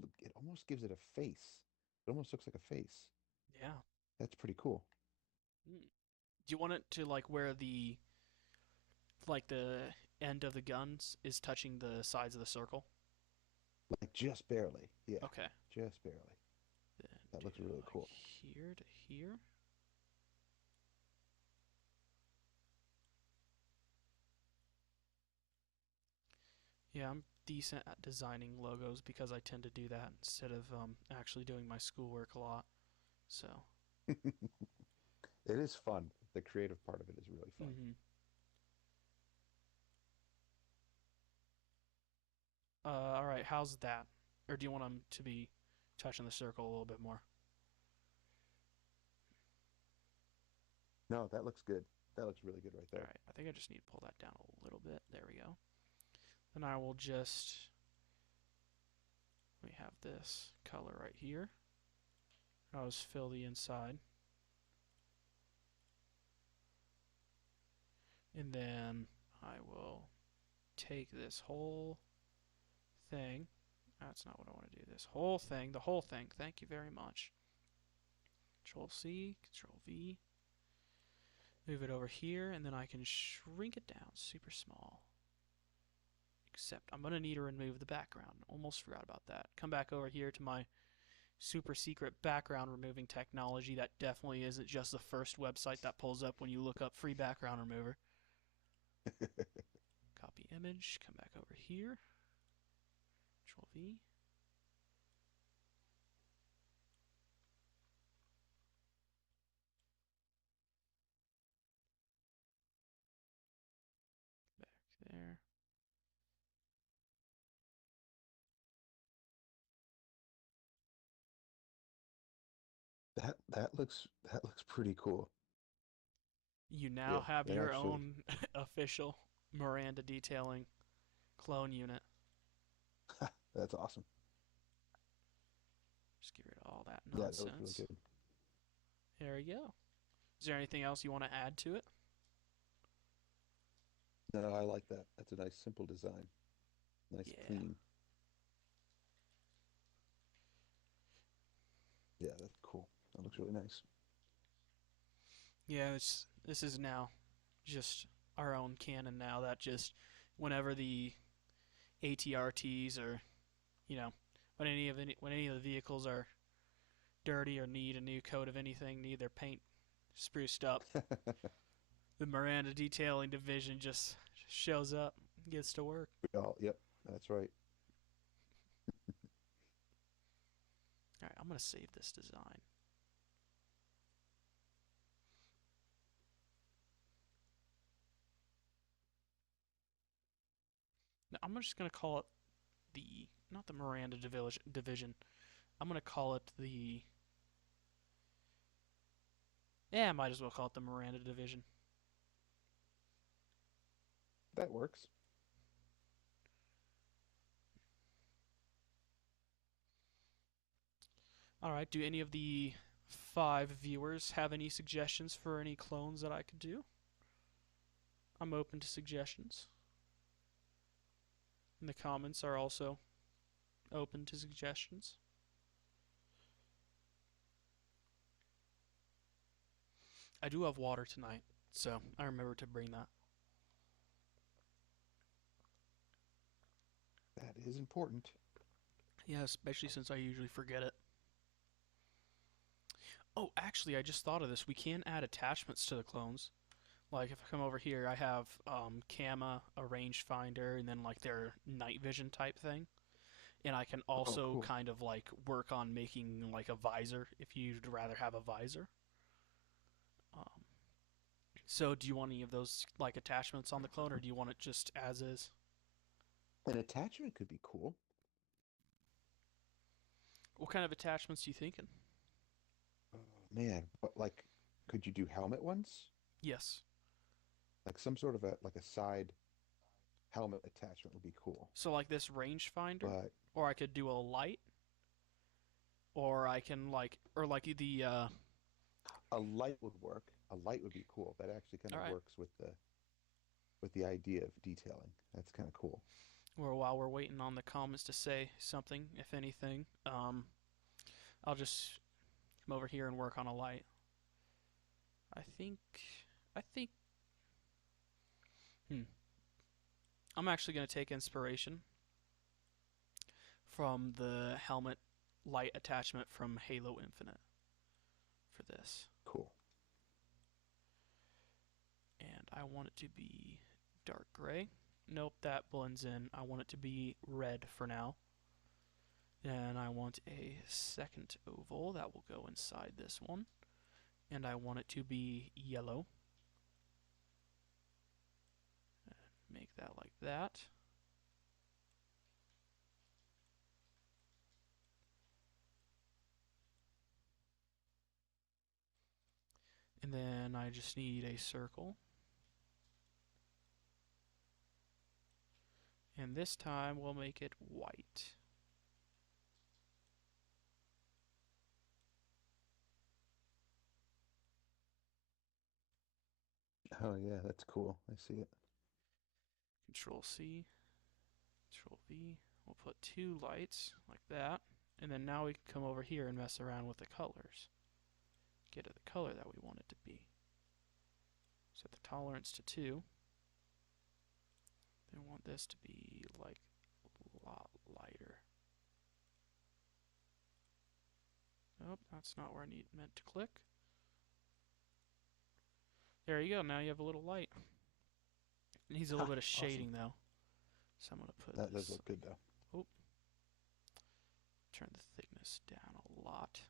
gives it a face. It almost looks like a face. Yeah. That's pretty cool. Mm. Do you want it to like where the end of the guns is touching the sides of the circle? Like just barely. Yeah, Okay. just barely. Then That do looks really like cool. here to here. Yeah, I'm decent at designing logos because I tend to do that instead of actually doing my schoolwork a lot. So, It is fun. The creative part of it is really fun. mm-hmm. All right, how's that? Or do you want them to be touching the circle a little bit more? No, that looks good. That looks really good right All there. right, I think I just need to pull that down a little bit. There we go. Then I will just, we have this color right here. I'll just fill the inside. And then I will take this whole thing. That's not what I want to do. This whole thing, the whole thing. Thank you very much. Control C, Control V. Move it over here, and then I can shrink it down super small. Except I'm going to need to remove the background. Almost forgot about that. Come back over here to my super secret background removing technology that definitely isn't just the first website that pulls up when you look up free background remover. Copy image, come back over here. Control V. that looks pretty cool. You now Yeah, have that your actually own official Miranda detailing clone unit. that's awesome. Just get rid of all that Yeah, that looks really nonsense. good. There you go. Is there anything else you want to add to it? No, I like that. That's a nice simple design. Nice Yeah. clean. Yeah, that's cool. That looks really nice. Yeah, this is now just our own canon now that just whenever the ATRTs or when any of the vehicles are dirty or need a new coat of anything, need their paint spruced up, the Miranda Detailing Division just shows up, gets to work. Yep, that's right. All right, I'm gonna save this design. Now, I'm just gonna call it the not the Miranda Division. I'm gonna call it the yeah. I might as well call it the Miranda Division. That works. All right. Do any of the 5 viewers have any suggestions for any clones that I could do? I'm open to suggestions. And the comments are also open to suggestions. I do have water tonight, so I remember to bring that. That is important. Yeah, especially since I usually forget it. Oh, actually, I just thought of this. We can add attachments to the clones. Like if I come over here, I have Kama, a rangefinder, and then like their night vision type thing. And I can Oh, also cool. kind of like work on making like a visor if you'd rather have a visor. Um, so do you want any of those like attachments on the clone, or do you want it just as is? An attachment could be cool. What kind of attachments are you thinking? Oh, man, what like could you do helmet ones? Yes. Like some sort of a like a side helmet attachment would be cool. So like this rangefinder, But or I could do a light, or I can like, or like the. a light would work. A light would be cool. That actually kind All of right. works with the idea of detailing. That's kind of cool. Or while we're waiting on the comments to say something, if anything, I'll just come over here and work on a light. I think. I think. Hmm. I'm actually gonna take inspiration from the helmet light attachment from Halo Infinite for this. Cool. And I want it to be dark gray. Nope, that blends in. I want it to be red for now. Then I want a second oval that will go inside this one. And I want it to be yellow. Make that like that. And then I just need a circle. And this time we'll make it white. Oh yeah, that's cool. I see it. Control C, Control V. We'll put 2 lights like that. And then now we can come over here and mess around with the colors. Get it the color that we want it to be. Set the tolerance to 2. Then want this to be like a lot lighter. Nope, that's not where I meant to click. There you go. Now you have a little light. It needs a little Ha, bit of awesome. shading though. So I'm gonna put That does this. look good though. Oh, turn the thickness down a lot.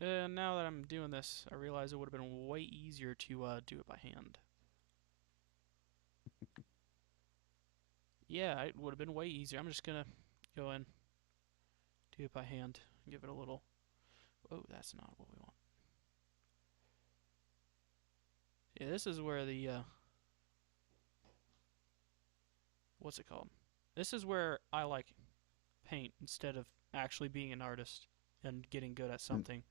And now that I'm doing this, I realize it would have been way easier to do it by hand. Yeah, it would have been way easier. I'm just gonna go in, do it by hand, give it a little. Oh, that's not what we want. Yeah, this is where the what's it called? This is where I like paint instead of actually being an artist and getting good at Mm, something.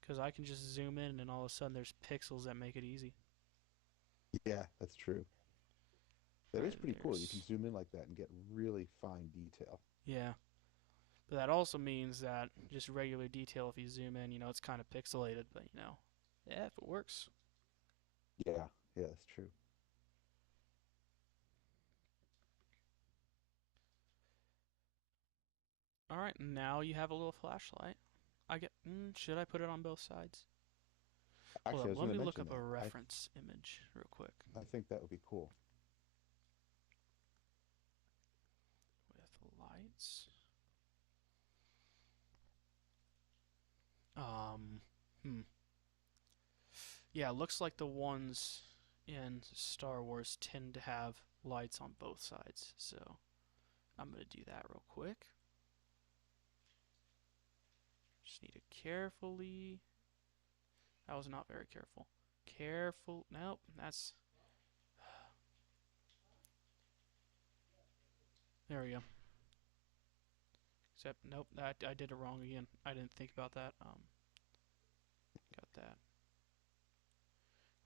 Because I can just zoom in and all of a sudden there's pixels that make it easy. yeah, that's true. That is Alright, pretty cool. You can there's. zoom in like that and get really fine detail. Yeah. But that also means that just regular detail, if you zoom in, it's kind of pixelated, but yeah, if it works. Yeah, yeah, that's true. Alright, now you have a little flashlight. Should I put it on both sides? Hold Actually, I up, was let going me to look mention up a that. reference image real quick. I think that would be cool. With lights. Um, hmm. Yeah, looks like the ones in Star Wars tend to have lights on both sides. So I'm going to do that real quick. Just need to carefully. That was not very careful. Careful. Nope, that's. There we go. Except, nope, I did it wrong again. I didn't think about that. Got that.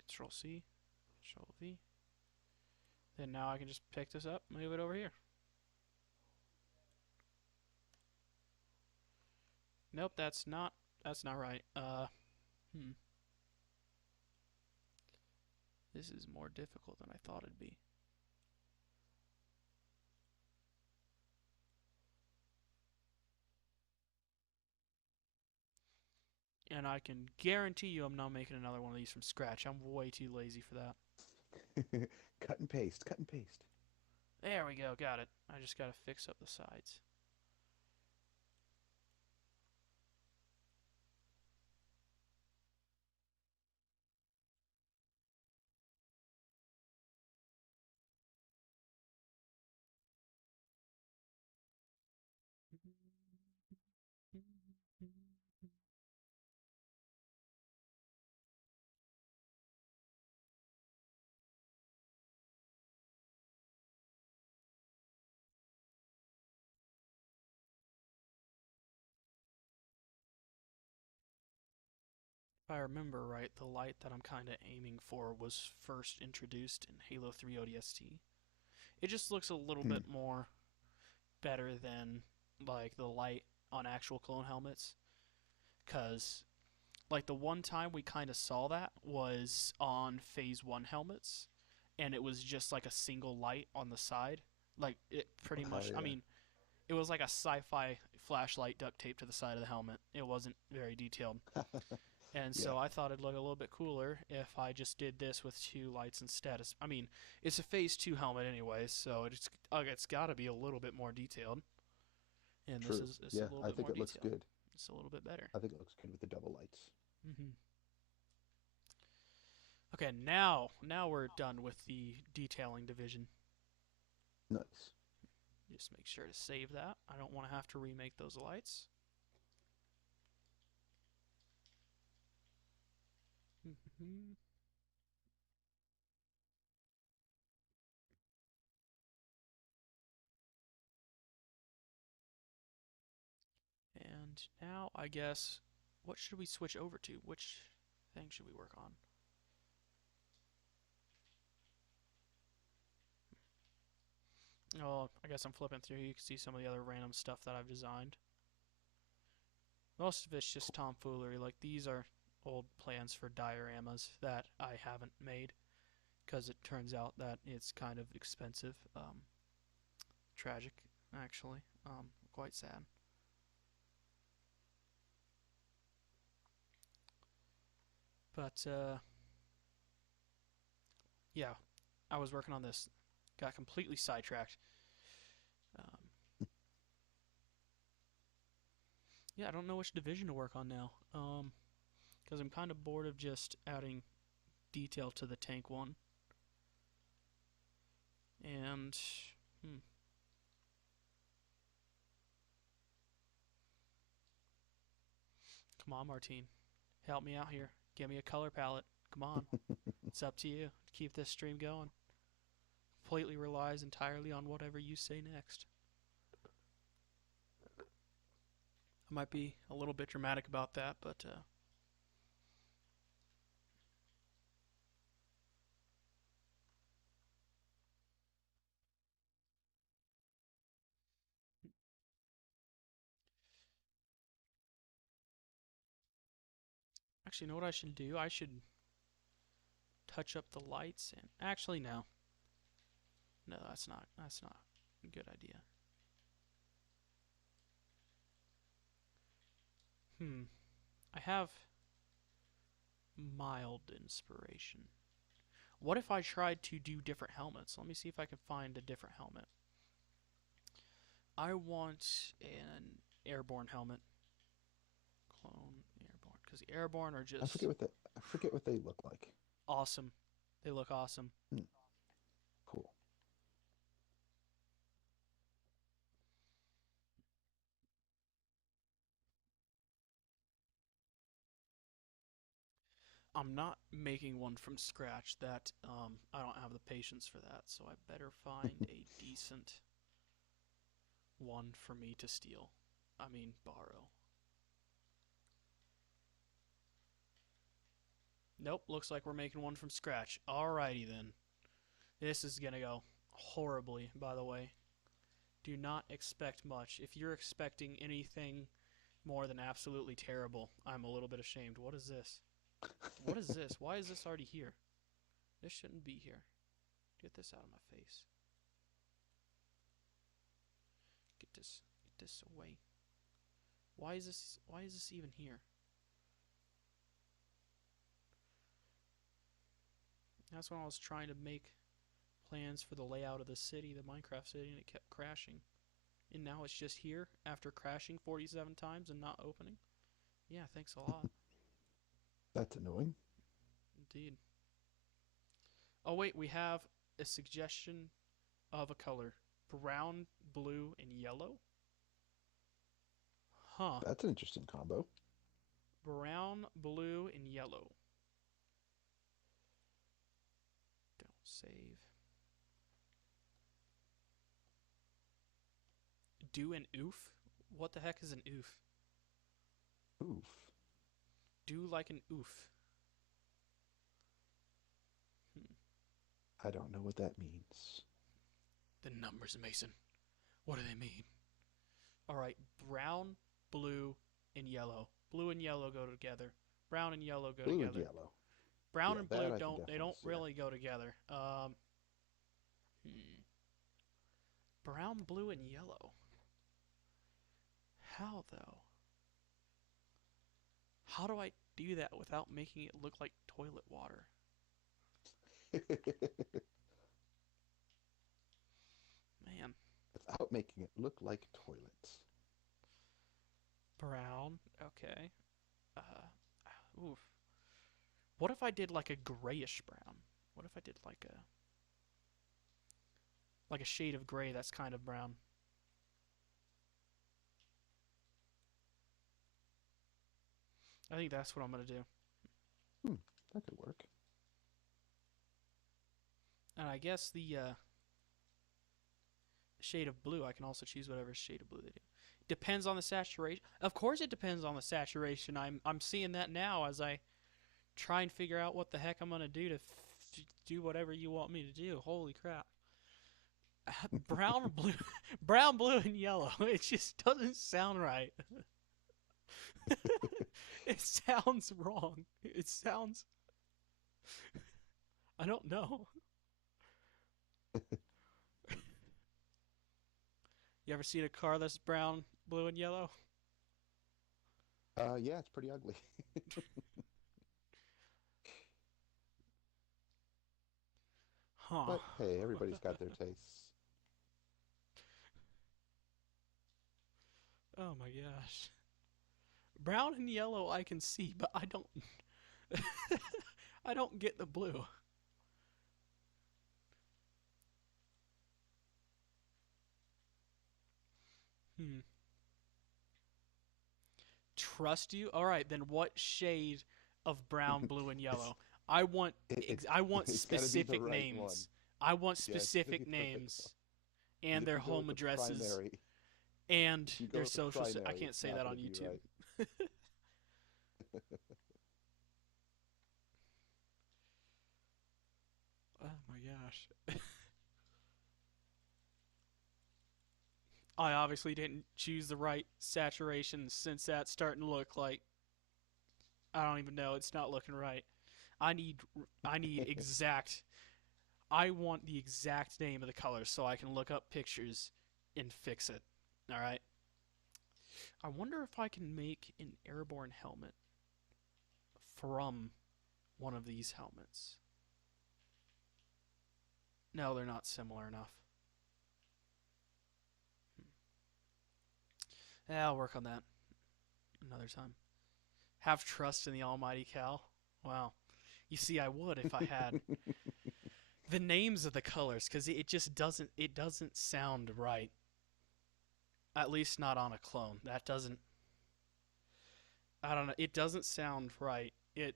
Control C, Control V. Then now I can just pick this up, move it over here. Nope, that's not right. Hmm. This is more difficult than I thought it'd be. And I can guarantee you I'm not making another one of these from scratch. I'm way too lazy for that. Cut and paste, cut and paste. There we go, got it. I just gotta fix up the sides. If I remember right, the light that I'm kind of aiming for was first introduced in Halo 3 ODST. It just looks a little Hmm. bit more better than like the light on actual clone helmets, cuz like the one time we kind of saw that was on Phase 1 helmets, and it was just like a single light on the side. Like it pretty Oh much, I yeah. mean, it was like a sci-fi flashlight duct taped to the side of the helmet. It wasn't very detailed. And Yeah. so I thought it'd look a little bit cooler if I just did this with two lights instead. I mean, it's a Phase 2 helmet anyway, so it's got to be a little bit more detailed. And this True. is it's a Yeah, little I bit think more it looks detailed. good. It's a little bit better. I think it looks good with the double lights. hmm Okay, now we're done with the detailing division. Nice. Just make sure to save that. I don't want to have to remake those lights. hmm And now I guess what should we switch over to? Which thing should we work on? Oh, I guess I'm flipping through. You can see some of the other random stuff that I've designed. Most of it's just tomfoolery. Like these are old plans for dioramas that I haven't made because it turns out that it's kind of expensive. Tragic, actually. Quite sad. But yeah, I was working on this. Got completely sidetracked. Um, Yeah, I don't know which division to work on now. Because I'm kind of bored of just adding detail to the tank one. And, hmm, come on, Martine. Help me out here. Give me a color palette. Come on. It's up to you to keep this stream going. Completely relies entirely on whatever you say next. I might be a little bit dramatic about that, but actually, you know what I should do? I should touch up the lights and actually no. No, that's not a good idea. I have mild inspiration. What if I tried to do different helmets? Let me see if I can find a different helmet. I want an airborne helmet. Clone airborne. Because the airborne are I just forget what they look like. awesome. They look awesome. Hmm, cool. I'm not making one from scratch. That I don't have the patience for that, so I better find a decent one for me to steal. I mean, borrow. Nope, looks like we're making one from scratch. Alrighty then. This is gonna go horribly, by the way. Do not expect much. If you're expecting anything more than absolutely terrible, I'm a little bit ashamed. What is this? What is this? Why is this already here? This shouldn't be here. Get this out of my face. Get this away. Why is this even here? That's when I was trying to make plans for the layout of the city, the Minecraft city, and it kept crashing. And now it's just here after crashing 47 times and not opening. Yeah, thanks a lot. That's annoying. Indeed. Oh wait, we have a suggestion of a color. Brown, blue, and yellow? Huh. That's an interesting combo. Brown, blue, and yellow. Don't save. Do an oof? What the heck is an oof? Oof. Do like an oof. I don't know what that means. The numbers, Mason. What do they mean? Alright, brown, blue, and yellow. Blue and yellow go together. Brown and yellow go Blue and together. yellow. Brown Yeah, and that blue I can don't definitely see. really go together. Hmm. Brown, blue, and yellow. How though? How do I do that without making it look like toilet water? Man. Without making it look like toilets. Brown. Okay. Oof. What if I did like a grayish brown? What if I did like a shade of gray that's kind of brown? I think that's what I'm gonna do. Hmm, that could work. And I guess the shade of blue, I can also choose whatever shade of blue they do. Depends on the saturation. Of course, it depends on the saturation. I'm seeing that now as I try and figure out what the heck I'm gonna do to do whatever you want me to do. Holy crap! Brown, blue, brown, blue, and yellow. It just doesn't sound right. It sounds wrong. It sounds. I don't know. You ever seen a car that's brown, blue, and yellow? Yeah, it's pretty ugly. Huh. But hey, everybody's got their tastes. Oh my gosh. Brown and yellow I can see, but I don't. I don't get the blue. Hmm. Trust you? All right, then what shade of brown, blue, and It's yellow? I want it's I want it's got to be the specific right one. names. I want Yeah, it's got to be specific the right one. names and If their you go with home the addresses primary, and if you go their with the social. I primary, can't it's say not that going on to be YouTube. right. Oh my gosh. I obviously didn't choose the right saturation since that's starting to look like I don't even know. It's not looking right. I need I need exact. I want the exact name of the color so I can look up pictures and fix it. All right. I wonder if I can make an airborne helmet from one of these helmets. No, they're not similar enough. Yeah, I'll work on that another time. Have trust in the Almighty Cal. Wow. You see, I would if I had the names of the colors, because it doesn't sound right. At least not on a clone. That doesn't. I don't know. It doesn't sound right. It.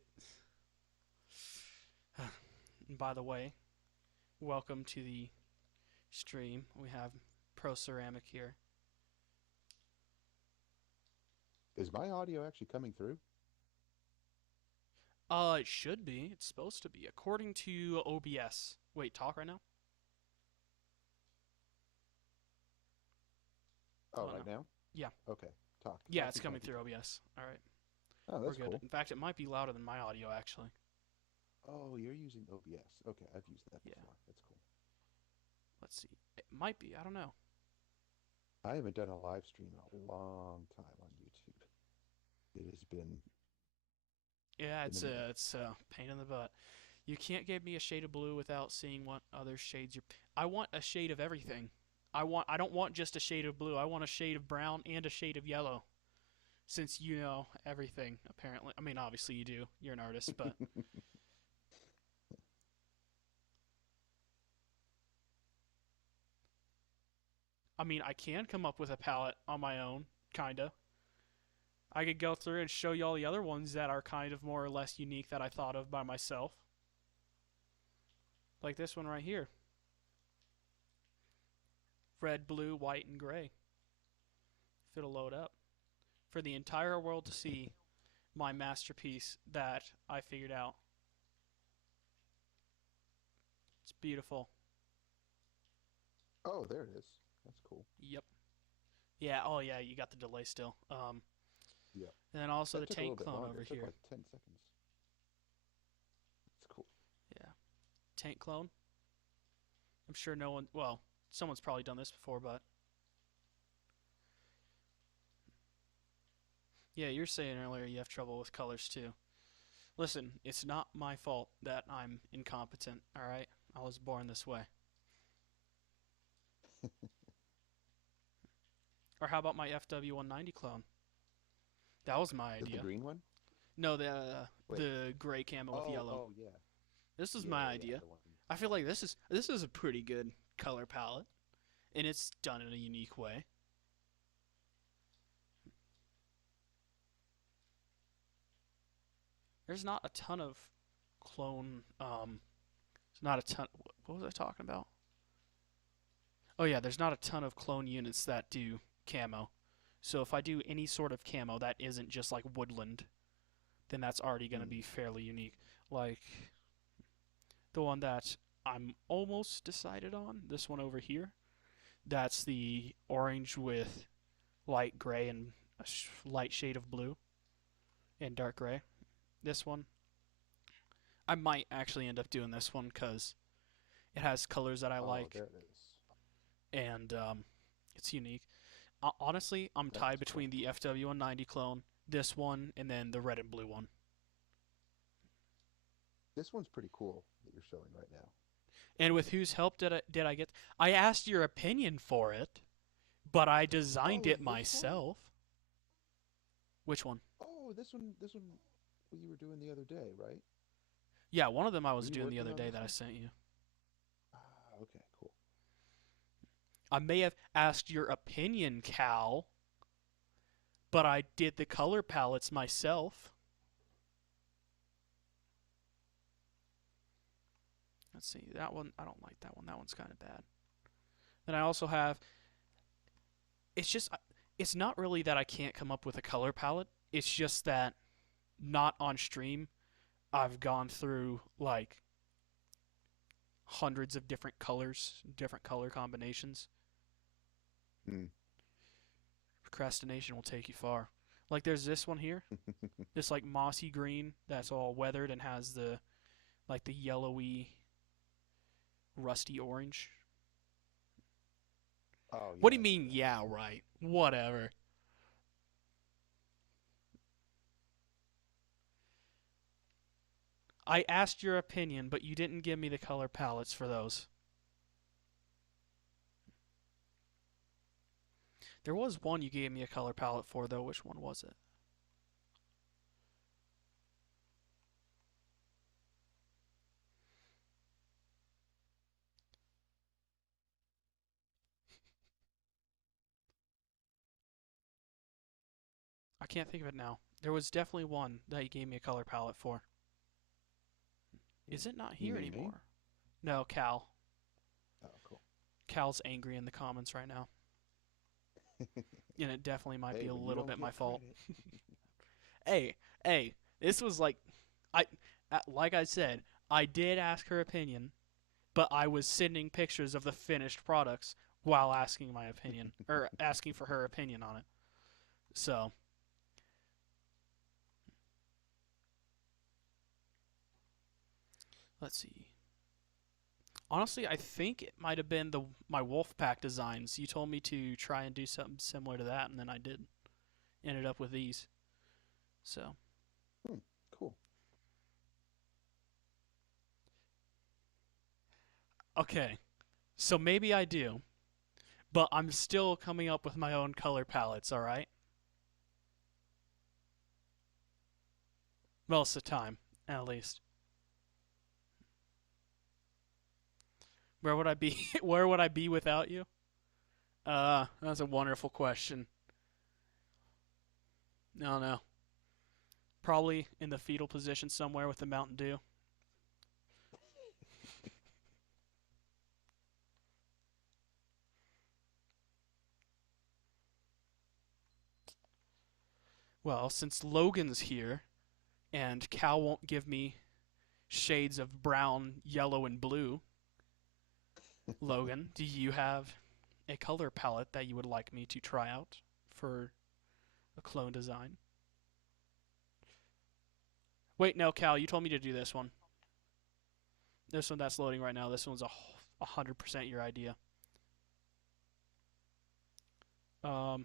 And by the way, welcome to the stream. We have Pro Ceramic here. Is my audio actually coming through? It should be. It's supposed to be, according to OBS. Wait, talk right now? Oh, Oh no. right now? Yeah. Okay, talk. Yeah, Talk. it's You coming talk. You through talk. OBS. All right, Oh, we're that's good. cool. In fact, it might be louder than my audio actually. Oh, you're using OBS. Okay, I've used that Yeah. before. That's cool. Let's see. It might be. I don't know. I haven't done a live stream in a long time on YouTube. It has Yeah, been a it's minute. a pain in the butt. You can't give me a shade of blue without seeing what other shades you're. I want a shade of everything. I don't want just a shade of blue. I want a shade of brown and a shade of yellow. Since you know everything, apparently. I mean, obviously you do. You're an artist, but I mean, I can come up with a palette on my own, kinda. I could go through and show you all the other ones that are kind of more or less unique that I thought of by myself. Like this one right here. Red, blue, white, and gray. If it'll load up. For the entire world to see my masterpiece that I figured out. It's beautiful. Oh, there it is. That's cool. Yep. Yeah, oh yeah, you got the delay still. Yeah. And then also the That took a little tank bit clone longer. over It took here. like 10 seconds. That's cool. Yeah. Tank clone. I'm sure no one, well, someone's probably done this before, but yeah, you're saying earlier you have trouble with colors too. Listen, it's not my fault that I'm incompetent, alright? I was born this way. Or how about my FW190 clone? That was my The idea. green one? No, Wait. the gray camo with Oh, yellow. oh, yeah. This was Yeah, my yeah, yeah. idea. The one. I feel like this is a pretty good color palette, and it's done in a unique way. There's not a ton of clone. There's not a ton. What was I talking about? Oh yeah, there's not a ton of clone units that do camo. So if I do any sort of camo that isn't just like woodland, then that's already going to Hmm. be fairly unique. Like the one that I'm almost decided on, this one over here. That's the orange with light gray and a light shade of blue and dark gray. This one, I might actually end up doing this one because it has colors that I Oh, like there it is. and it's unique. Honestly, I'm tied That's cool. between the FW190 clone, this one, and then the red and blue one. This one's pretty cool that you're showing right now. And with whose help did I get? I asked your opinion for it, but I designed Oh, it this one? myself. Which one? Oh, this one you were doing the other day, right? Yeah, one of them I Were was you doing the working other on day this that I one? sent you. Ah, okay, cool. I may have asked your opinion, Cal, but I did the color palettes myself. Let's see. That one, I don't like that one. That one's kind of bad. Then I also have, it's just, it's not really that I can't come up with a color palette. It's just that not on stream. I've gone through like hundreds of different colors, different color combinations. Hmm. Procrastination will take you far. Like there's this one here, this like mossy green that's all weathered and has the like the yellowy rusty orange. Oh What do yeah, you I see mean? that. Yeah, right. Whatever. I asked your opinion, but you didn't give me the color palettes for those. There was one you gave me a color palette for though. Which one was it? I can't think of it now. There was definitely one that you gave me a color palette for. Is it not You here mean me? anymore? No, Cal. Oh, cool. Cal's angry in the comments right now. And it definitely might be Hey, a when you little don't bit my get fault. credit. Hey, hey, this was like, I, like I said, I did ask her opinion, but I was sending pictures of the finished products while asking my opinion, or asking for her opinion on it. So, let's see. Honestly, I think it might have been the my Wolfpack designs. You told me to try and do something similar to that, and then I did. Ended up with these. So, Hmm, cool. okay. So maybe I do, but I'm still coming up with my own color palettes, alright? Most of the time, at least. Where would I be? Where would I be without you? That's a wonderful question. No, no. Probably in the fetal position somewhere with the Mountain Dew. Well, since Logan's here and Cal won't give me shades of brown, yellow, and blue, Logan, do you have a color palette that you would like me to try out for a clone design? Wait, no, Cal, you told me to do this one. This one that's loading right now. This one's 100% your idea. Um,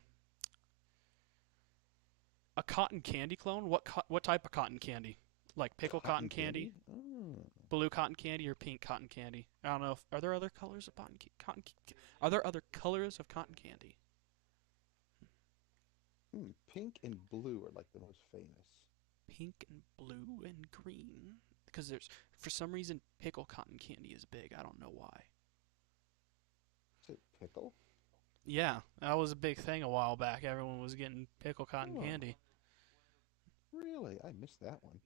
a cotton candy clone? What type of cotton candy? Like pickle cotton Cotton candy, candy? Oh. blue cotton candy, or pink cotton candy? I don't know. Are there other colors of cotton? Are there other colors of cotton candy? Hmm, pink and blue are like the most famous. Pink and blue and green. Because there's for some reason pickle cotton candy is big. I don't know why. Is it pickle? Yeah, that was a big thing a while back. Everyone was getting pickle cotton Oh, candy. really? I missed that one.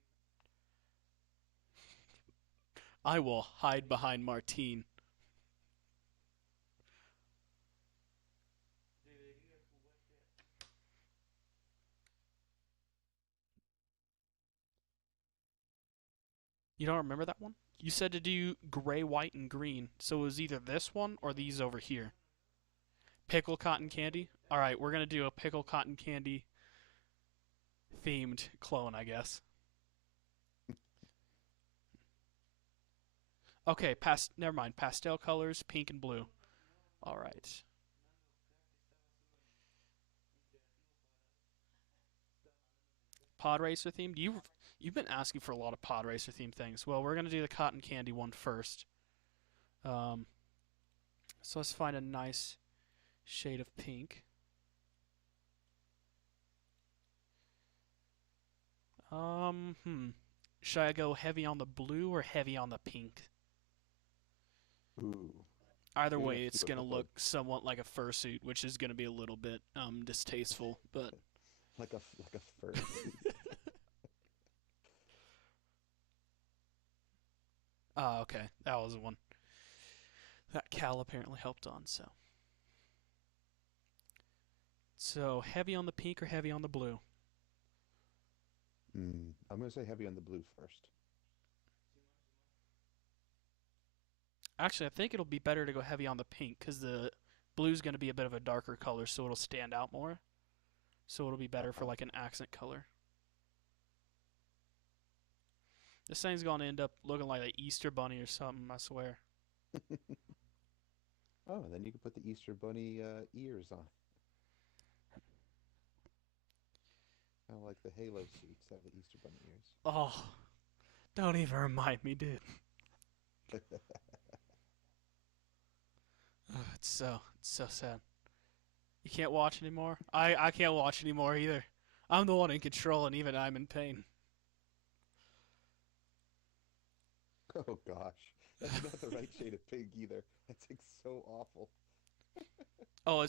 I will hide behind Martine. You don't remember that one? You said to do gray, white, and green. So it was either this one or these over here. Pickle cotton candy? Alright, we're gonna do a pickle cotton candy themed clone, I guess. Okay, never mind. Pastel colors, pink and blue. Alright. Pod racer themed? You've been asking for a lot of pod racer themed things. Well, we're gonna do the cotton candy one first. Um, so let's find a nice shade of pink. Hmm. Should I go heavy on the blue or heavy on the pink? Ooh, Either you're gonna way, have to it's do a gonna couple of look somewhat like a fursuit, which is gonna be a little bit distasteful. But like a fursuit. okay, that was the one that Cal apparently helped on. So heavy on the pink or heavy on the blue? I'm gonna say heavy on the blue first. Actually, I think it'll be better to go heavy on the pink because the blue's gonna be a bit of a darker color, so it'll stand out more. So it'll be better for Uh-huh. like an accent color. This thing's gonna end up looking like an Easter bunny or something. I swear. Oh, and then you can put the Easter Bunny ears on. Kind of like the Halo suits have the Easter Bunny Oh, don't even remind me, dude. ears. It's so sad. You can't watch anymore. I can't watch anymore either. I'm the one in control, and even I'm in pain. Oh gosh, that's not the right shade of pink either. That's like so awful. Oh,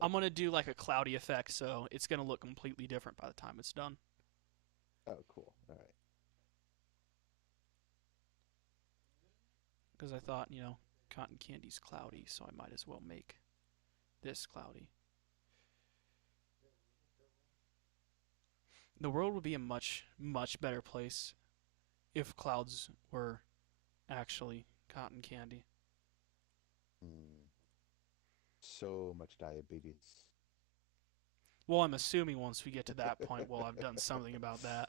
I'm gonna do like a cloudy effect, so it's gonna look completely different by the time it's done. Oh, cool. All right. Because I thought, cotton candy's cloudy, so I might as well make this cloudy. The world would be a much, much better place if clouds were actually cotton candy. Mm, so much diabetes. Well, I'm assuming once we get to that point, well, I've done something about that.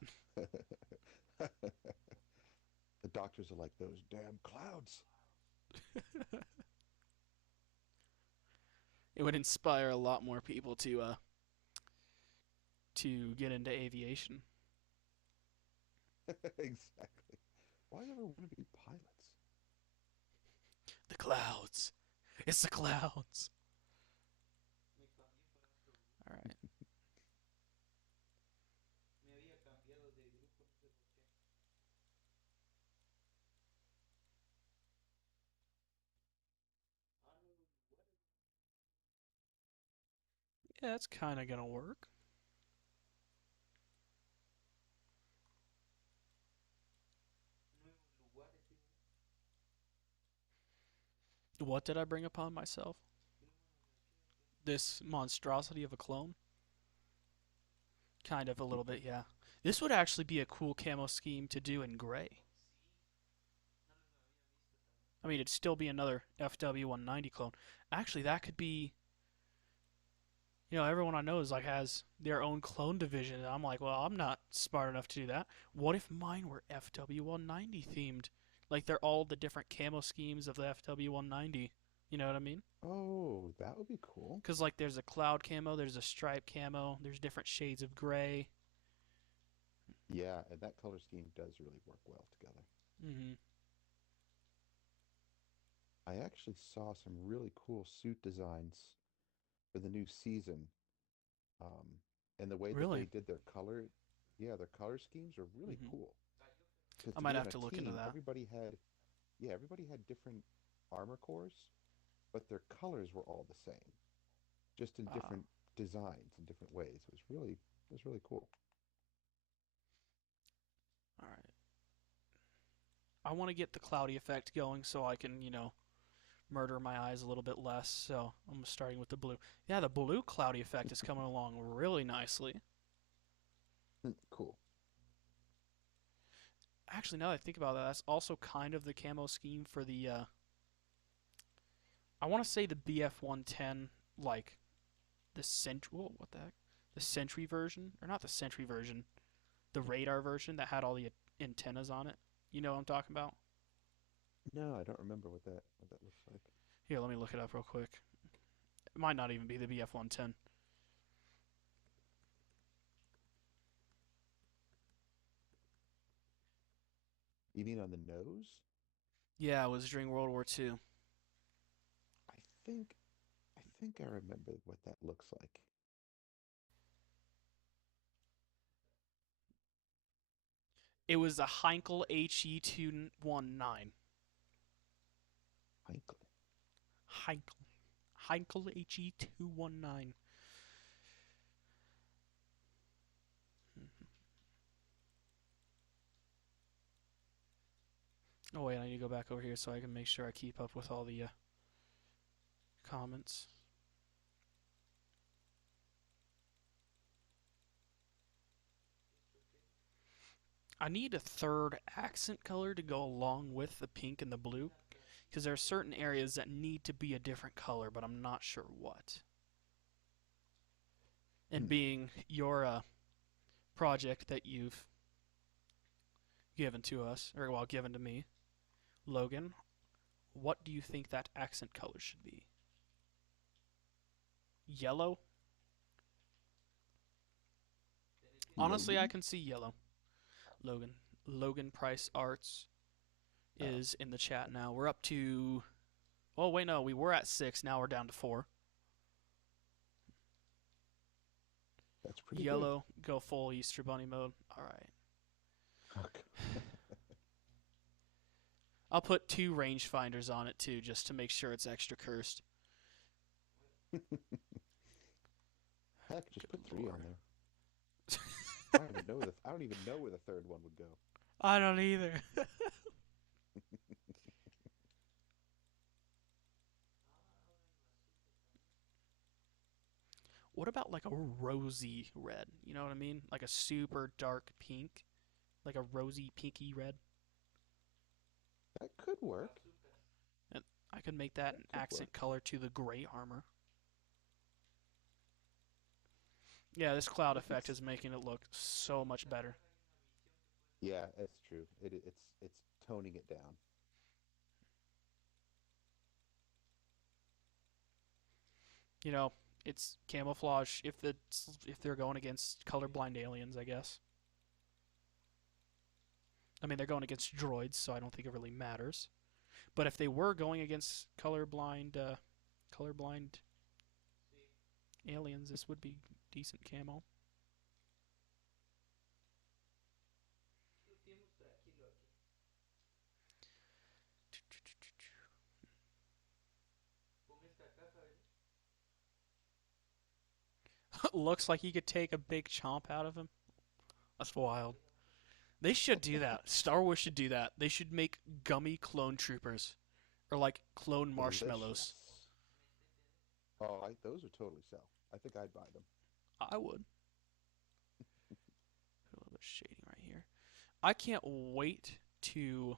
The doctors are like those damn clouds. It would inspire a lot more people to get into aviation. Exactly. Why ever want to be pilots? The clouds. It's the clouds. All right. Yeah, that's kind of gonna work. What did I bring upon myself? This monstrosity of a clone? Kind of a little bit, yeah. This would actually be a cool camo scheme to do in gray. I mean, it'd still be another FW190 clone. Actually, that could be. Everyone I know is like has their own clone division. And I'm like, well, I'm not smart enough to do that. What if mine were FW190 themed? Like they're all the different camo schemes of the FW190. You know what I mean? Oh, that would be cool. Because like there's a cloud camo, there's a stripe camo, there's different shades of gray. Yeah, and that color scheme does really work well together. Hmm. I actually saw some really cool suit designs for the new season. Um, and the way that they Really? did their color, yeah, their color schemes are really Hmm. cool. Because I to might be on have a to look into team, that. everybody had different armor cores, but their colors were all the same, just in Uh, different designs in different ways. It was really cool. all right. I want to get the cloudy effect going so I can, murder my eyes a little bit less. So I'm starting with the blue. Yeah, the blue cloudy effect is coming along really nicely. Cool. Actually, now that I think about that, that's also kind of the camo scheme for the. I want to say the BF110, like the Central. What the heck? The Sentry version, or not the Sentry version, the radar version that had all the antennas on it. You know what I'm talking about? No, I don't remember what that looks like. Here, let me look it up real quick. It might not even be the BF110. You mean on the nose? Yeah, it was during World War II. I think I think I remember what that looks like. It was a Heinkel HE219. Heinkel. Heinkel. Heinkel HE219. Oh wait, I need to go back over here so I can make sure I keep up with all the comments. I need a third accent color to go along with the pink and the blue, because there are certain areas that need to be a different color, but I'm not sure what. And being your project that you've given to us, or well, given to me, Logan, what do you think that accent color should be? Yellow? Honestly, I can see yellow. Logan. Logan Price Arts is in the chat now. We're up to... Oh, wait, no. We were at 6. Now we're down to 4. That's pretty Yellow, go full Easter Bunny mode. All right. Okay. I'll put 2 rangefinders on it, too, just to make sure it's extra cursed. Heck, just put 3 on there. I don't even know where the third one would go. I don't either. What about like a rosy red? You know what I mean? Like a super dark pink. Like a rosy pinky red. That could work. And I could make that an accent color to the gray armor. Yeah, this cloud effect is making it look so much better. Yeah, that's true. It's toning it down. You know, it's camouflage if they're going against colorblind aliens, I guess. I mean, they're going against droids, so I don't think it really matters. But if they were going against colorblind aliens, this would be decent camo. Looks like you could take a big chomp out of him. That's wild. They should do that. Star Wars should do that. They should make gummy clone troopers. Or like clone marshmallows. Oh, those would totally sell. I think I'd buy them. I would. A little bit of shading right here. I can't wait to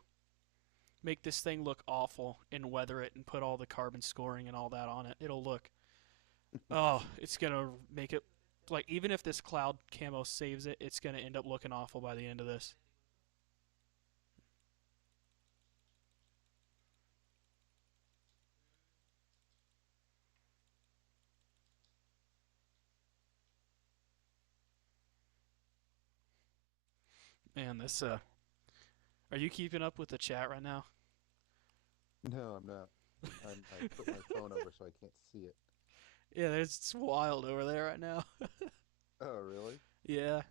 make this thing look awful and weather it and put all the carbon scoring and all that on it. It'll look... Oh, it's going to make it... Like, even if this cloud camo saves it, it's going to end up looking awful by the end of this. Man, this, Are you keeping up with the chat right now? No, I'm not. I put my phone over so I can't see it. Yeah, it's wild over there right now. Oh, really? Yeah.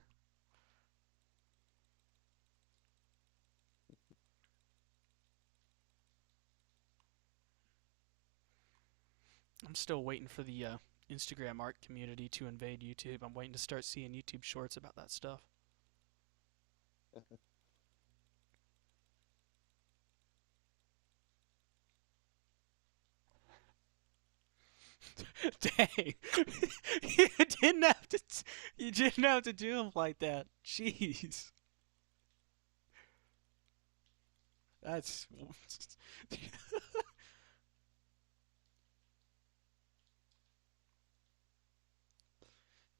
I'm still waiting for the Instagram art community to invade YouTube. I'm waiting to start seeing YouTube shorts about that stuff. Dang. You didn't have to do him like that. Jeez. That's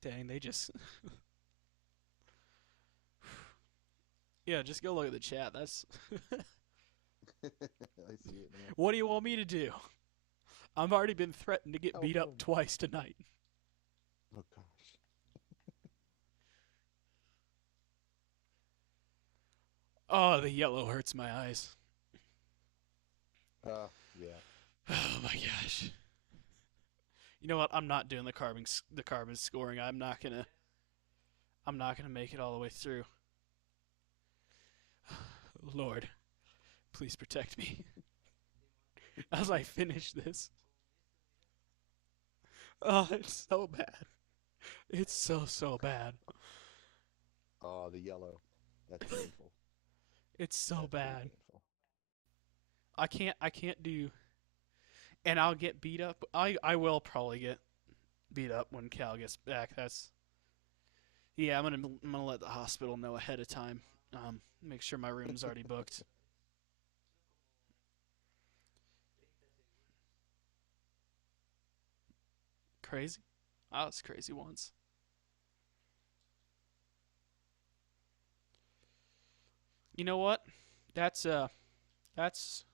Dang, they just Yeah, just go look at the chat. That's I see it now. What do you want me to do? I've already been threatened to get beat up twice tonight. Oh, gosh. Oh, the yellow hurts my eyes. Yeah. Oh my gosh. You know what? I'm not doing the carbon scoring. I'm not gonna make it all the way through. Lord, please protect me as I finish this. Oh, it's so bad. It's so bad. Oh, the yellow. That's painful. It's so That's pretty bad. painful. I can't do, and I'll get beat up. I will probably get beat up when Cal gets back. That's Yeah, I'm gonna let the hospital know ahead of time. Make sure my room's already booked. Crazy? I was crazy once. You know what? That's uh that's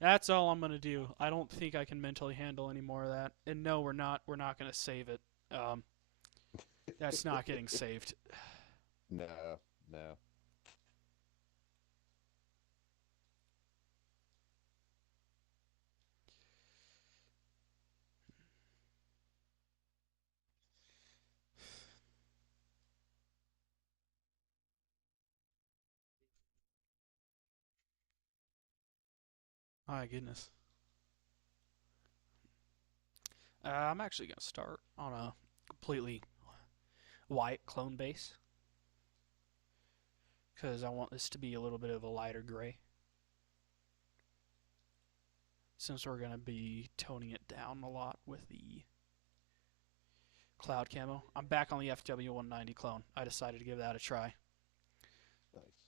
that's all I'm gonna do. I don't think I can mentally handle any more of that. And no, we're not gonna save it. Um that's not getting saved. No, no. My goodness. I'm actually gonna start on a completely white clone base because I want this to be a little bit of a lighter gray. Since we're gonna be toning it down a lot with the cloud camo. I'm back on the FW190 clone. I decided to give that a try. Nice.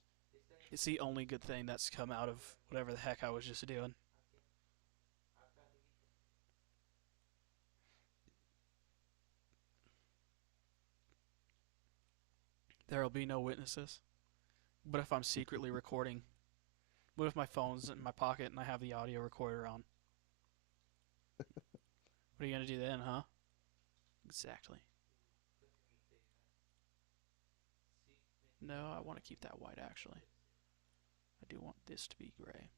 It's the only good thing that's come out of whatever the heck I was just doing. There'll be no witnesses. But if I'm secretly recording, what if my phone's in my pocket and I have the audio recorder on? What are you gonna do then, huh? Exactly. No, I want to keep that white actually. I do want this to be gray.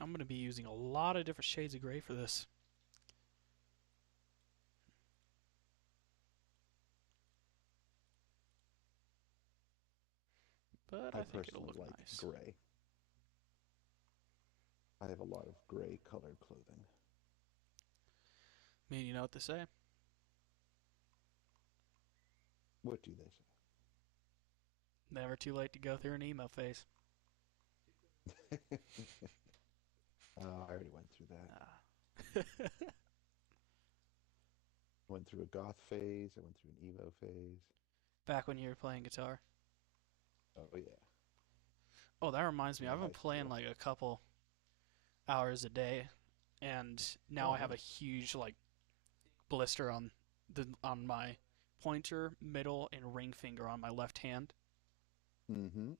I'm going to be using a lot of different shades of gray for this. But I I think it'll personally look like nice. gray. I have a lot of gray colored clothing. I mean, you know what they say? What do they say? Never too late to go through an emo phase. I already went through that. Ah. Went through a goth phase. I went through an emo phase. Back when you were playing guitar. Oh yeah, Oh, that reminds me. in I've been high playing school. like a couple hours a day, and now Oh I have a nice. huge like blister on my pointer, middle, and ring finger on my left hand. Mm-hmm.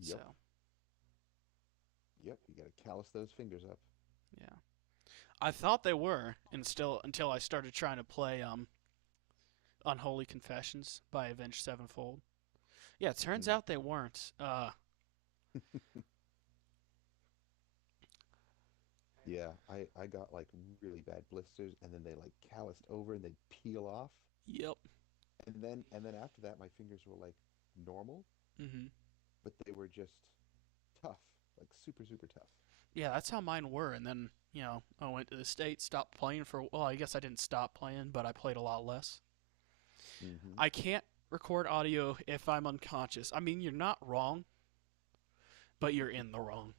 So Yep. Yep. You gotta callus those fingers up. yeah, I thought they were, and still until I started trying to play Unholy Confessions by Avenged Sevenfold. Yeah, it turns Mm. out they weren't. Yeah, I got like really bad blisters, and then they like calloused over, and they'd peel off, Yep. and then after that, my fingers were like normal, Mhm. but they were just tough, like super super tough. Yeah, that's how mine were. And then I went to the States, stopped playing for. Well, I guess I didn't stop playing, but I played a lot less. Mm-hmm. I can't record audio if I'm unconscious. I mean, you're not wrong, but you're in the wrong.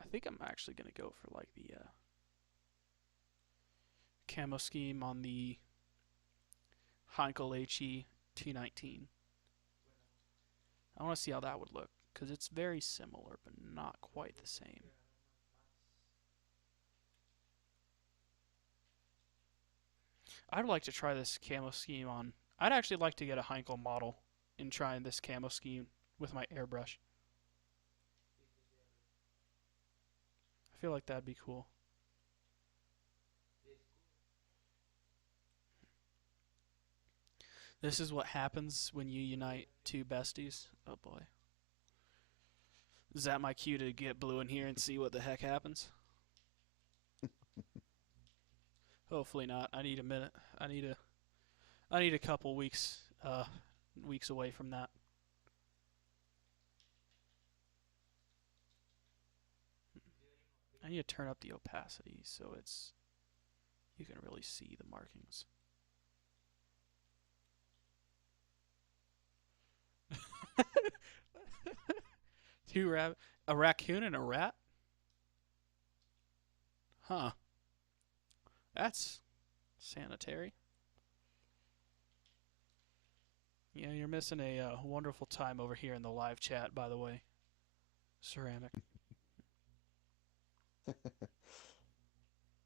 I think I'm actually gonna go for like the camo scheme on the Heinkel HE T19. I want to see how that would look because it's very similar, but not quite the same. I'd like to try this camo scheme on. I'd actually like to get a Heinkel model and try this camo scheme with my airbrush. I feel like that'd be cool. This is what happens when you unite two besties. Oh boy. Is that my cue to get blue in here and see what the heck happens? Hopefully not. I need a minute. I need a couple weeks away from that. I need to turn up the opacity so you can really see the markings. A raccoon and a rat? Huh. That's sanitary. Yeah, you're missing a wonderful time over here in the live chat, by the way. Ceramic.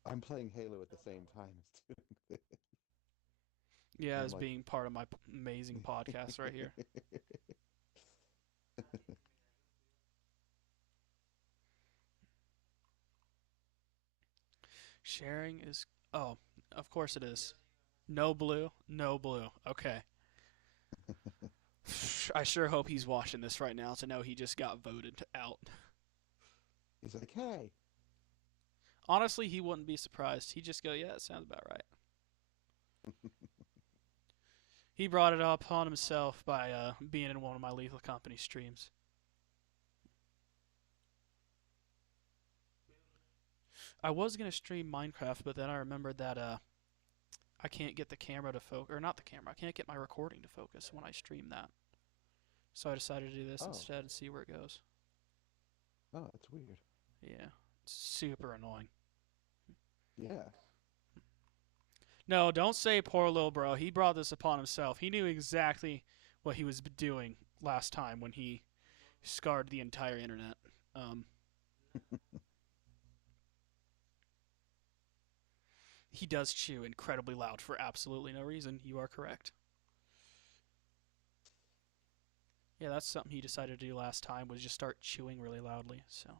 I'm playing Halo at the same time as doing Yeah, I'm as like, being part of my amazing podcast right here. Sharing is. Oh, of course it is. No blue, no blue. Okay. I sure hope he's watching this right now to know he just got voted out. he's like, hey. Honestly, he wouldn't be surprised. He'd just go, yeah, it sounds about right. He brought it up on himself by being in one of my Lethal Company streams. I was gonna stream Minecraft, but then I remembered that I can't get the camera to focus, or not the camera. I can't get my recording to focus when I stream that. So I decided to do this Oh, instead and see where it goes. oh, that's weird. Yeah, super annoying. Yeah. No, don't say poor little bro. He brought this upon himself. He knew exactly what he was doing last time when he scarred the entire internet. Um, he does chew incredibly loud for absolutely no reason. You are correct. Yeah, that's something he decided to do last time was just start chewing really loudly. So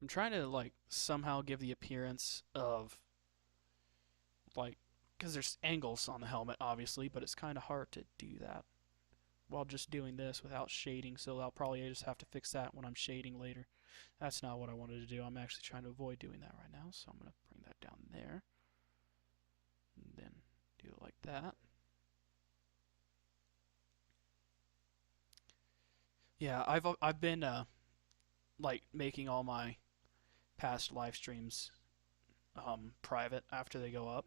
I'm trying to like somehow give the appearance of like because there's angles on the helmet obviously, but it's kind of hard to do that while just doing this without shading. So I'll probably just have to fix that when I'm shading later. That's not what I wanted to do. I'm actually trying to avoid doing that right now. So I'm gonna bring that down there, and then do it like that. Yeah, I've been like making all my past live streams private after they go up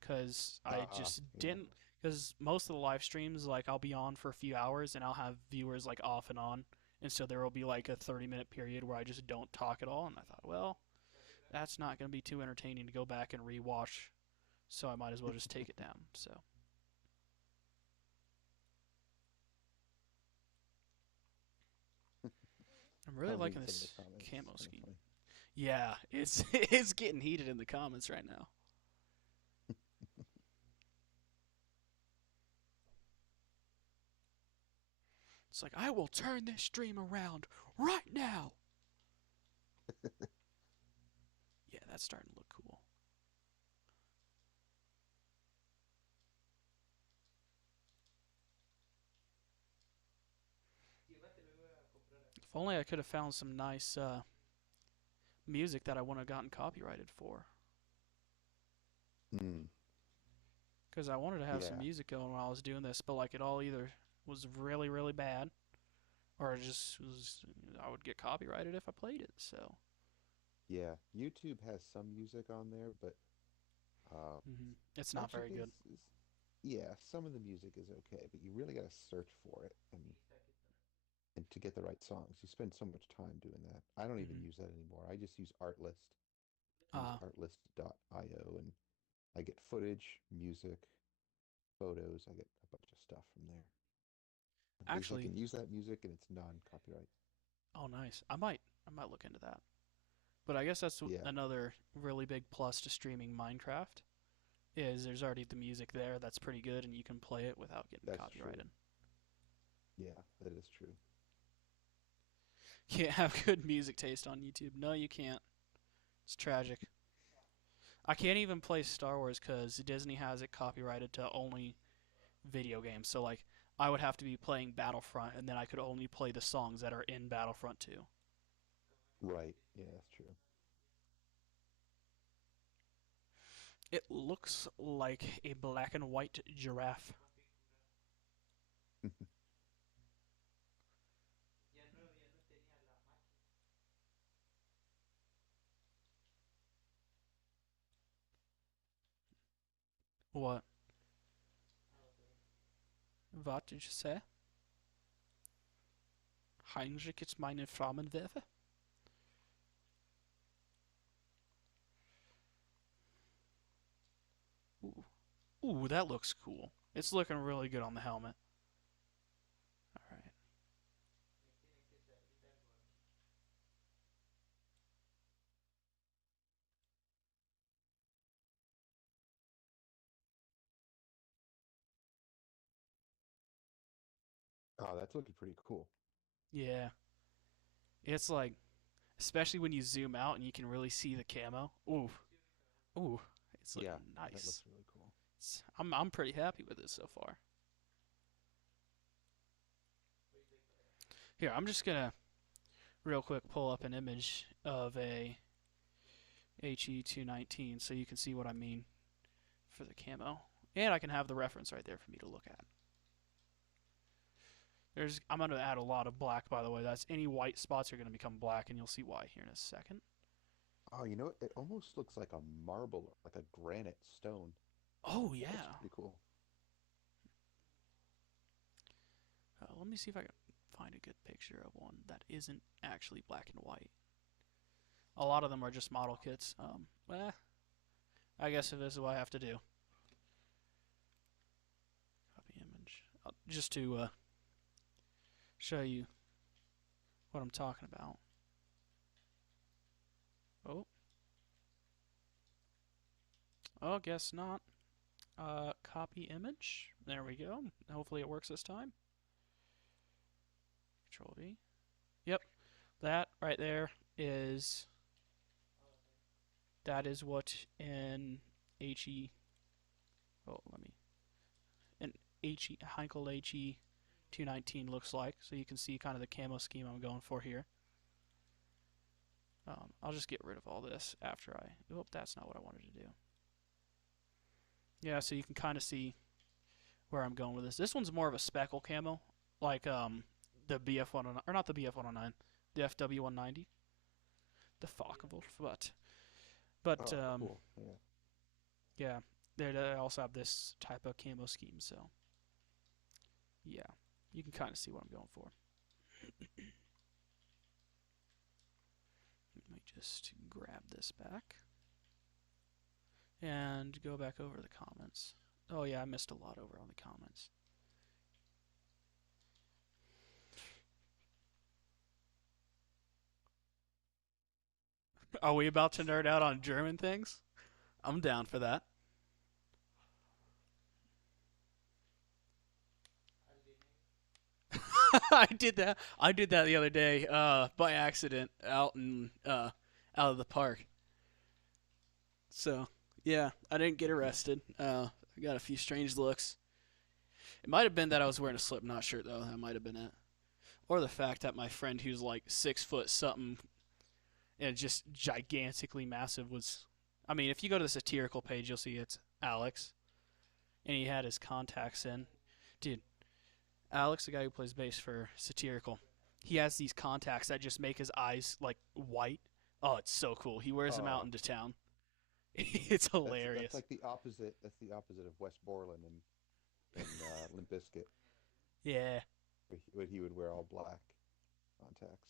because I just Yeah. didn't because most of the live streams like I'll be on for a few hours and I'll have viewers like off and on, and so there will be like a 30-minute period where I just don't talk at all, and I thought, well, that's not going to be too entertaining to go back and rewatch, so I might as well just take it down. So I'm really I'm reading liking some of this the comments. camo It's kind of scheme. funny. Yeah, it's it's getting heated in the comments right now. It's like I will turn this stream around right now. Yeah, that's starting to look cool. If only I could have found some nice music that I wouldn't have gotten copyrighted for. Mm, Because I wanted to have some yeah. music going while I was doing this, but like it all either was really, really bad, or it just was. I would get copyrighted if I played it. So, Yeah. YouTube has some music on there, but it's not actually very good. yeah, some of the music is okay, but you really got to search for it and to get the right songs. You spend so much time doing that. I don't even hmm use that anymore. I just use Artlist. I use Uh, artlist.io and I get footage, music, photos. I get a bunch of stuff from there. At least I actually, can use that music and it's non-copyright. oh nice. I might look into that. But I guess that's Yeah. another really big plus to streaming Minecraft is there's already the music there that's pretty good, and you can play it without getting That's true. copyrighted. Yeah, that is true. Can't have good music taste on YouTube. No, you can't. It's tragic. I can't even play Star Wars because Disney has it copyrighted to only video games. So like, I would have to be playing Battlefront, and then I could only play the songs that are in Battlefront 2. Right. Yeah, that's true. It looks like a black and white giraffe. What? What did you say? Heinrich ist meine Flammenwerfer? Ooh. Ooh, that looks cool. It's looking really good on the helmet. Alright. Oh, that's looking pretty cool. Yeah. It's like, especially when you zoom out and you can really see the camo. Ooh. Ooh. It's looking Yeah, that nice. looks really cool. I'm pretty happy with this so far. Here, I'm just gonna real quick pull up an image of a HE219 so you can see what I mean for the camo. And I can have the reference right there for me to look at. I'm going to add a lot of black, by the way. That's any white spots are going to become black, and you'll see why here in a second. Oh, you know what? It almost looks like a marble, like a granite stone. Oh, That looks yeah. pretty cool. Let me see if I can find a good picture of one that isn't actually black and white. A lot of them are just model kits. I guess this is what I have to do. Copy image. Just to show you what I'm talking about. Oh. Oh, guess not. Copy image. There we go. Hopefully it works this time. Control V. Yep. That right there is what an HE. Oh, let me. An HE Heinkel HE 219 looks like. So you can see kind of the camo scheme I'm going for here. I'll just get rid of all this after I. Oh, that's not what I wanted to do. Yeah, so you can kind of see where I'm going with this. This one's more of a speckle camo, like the BF-109, or not the BF-109, the FW-190, the Focke-Wulf, but Oh, cool. Yeah. yeah, they also have this type of camo scheme, so yeah, you can kind of see what I'm going for. Let me just grab this back and go back over the comments. Oh yeah, I missed a lot over on the comments. Are we about to nerd out on German things? I'm down for that. I did that. I did that the other day, by accident, out of the park. So yeah, I didn't get arrested. I got a few strange looks. It might have been that I was wearing a Slipknot shirt though. That might have been it, or the fact that my friend who's like 6 foot something and just gigantically massive was. I mean, if you go to the satirical page, you'll see it's Alex, and he had his contacts in. Dude, Alex, the guy who plays bass for Satirical, he has these contacts that just make his eyes like white. Oh, it's so cool. He wears them out Oh, into town. It's that's hilarious. like the opposite. That's the opposite of Wes Borland and Limp Bizkit, Yeah, when he would wear all black contacts.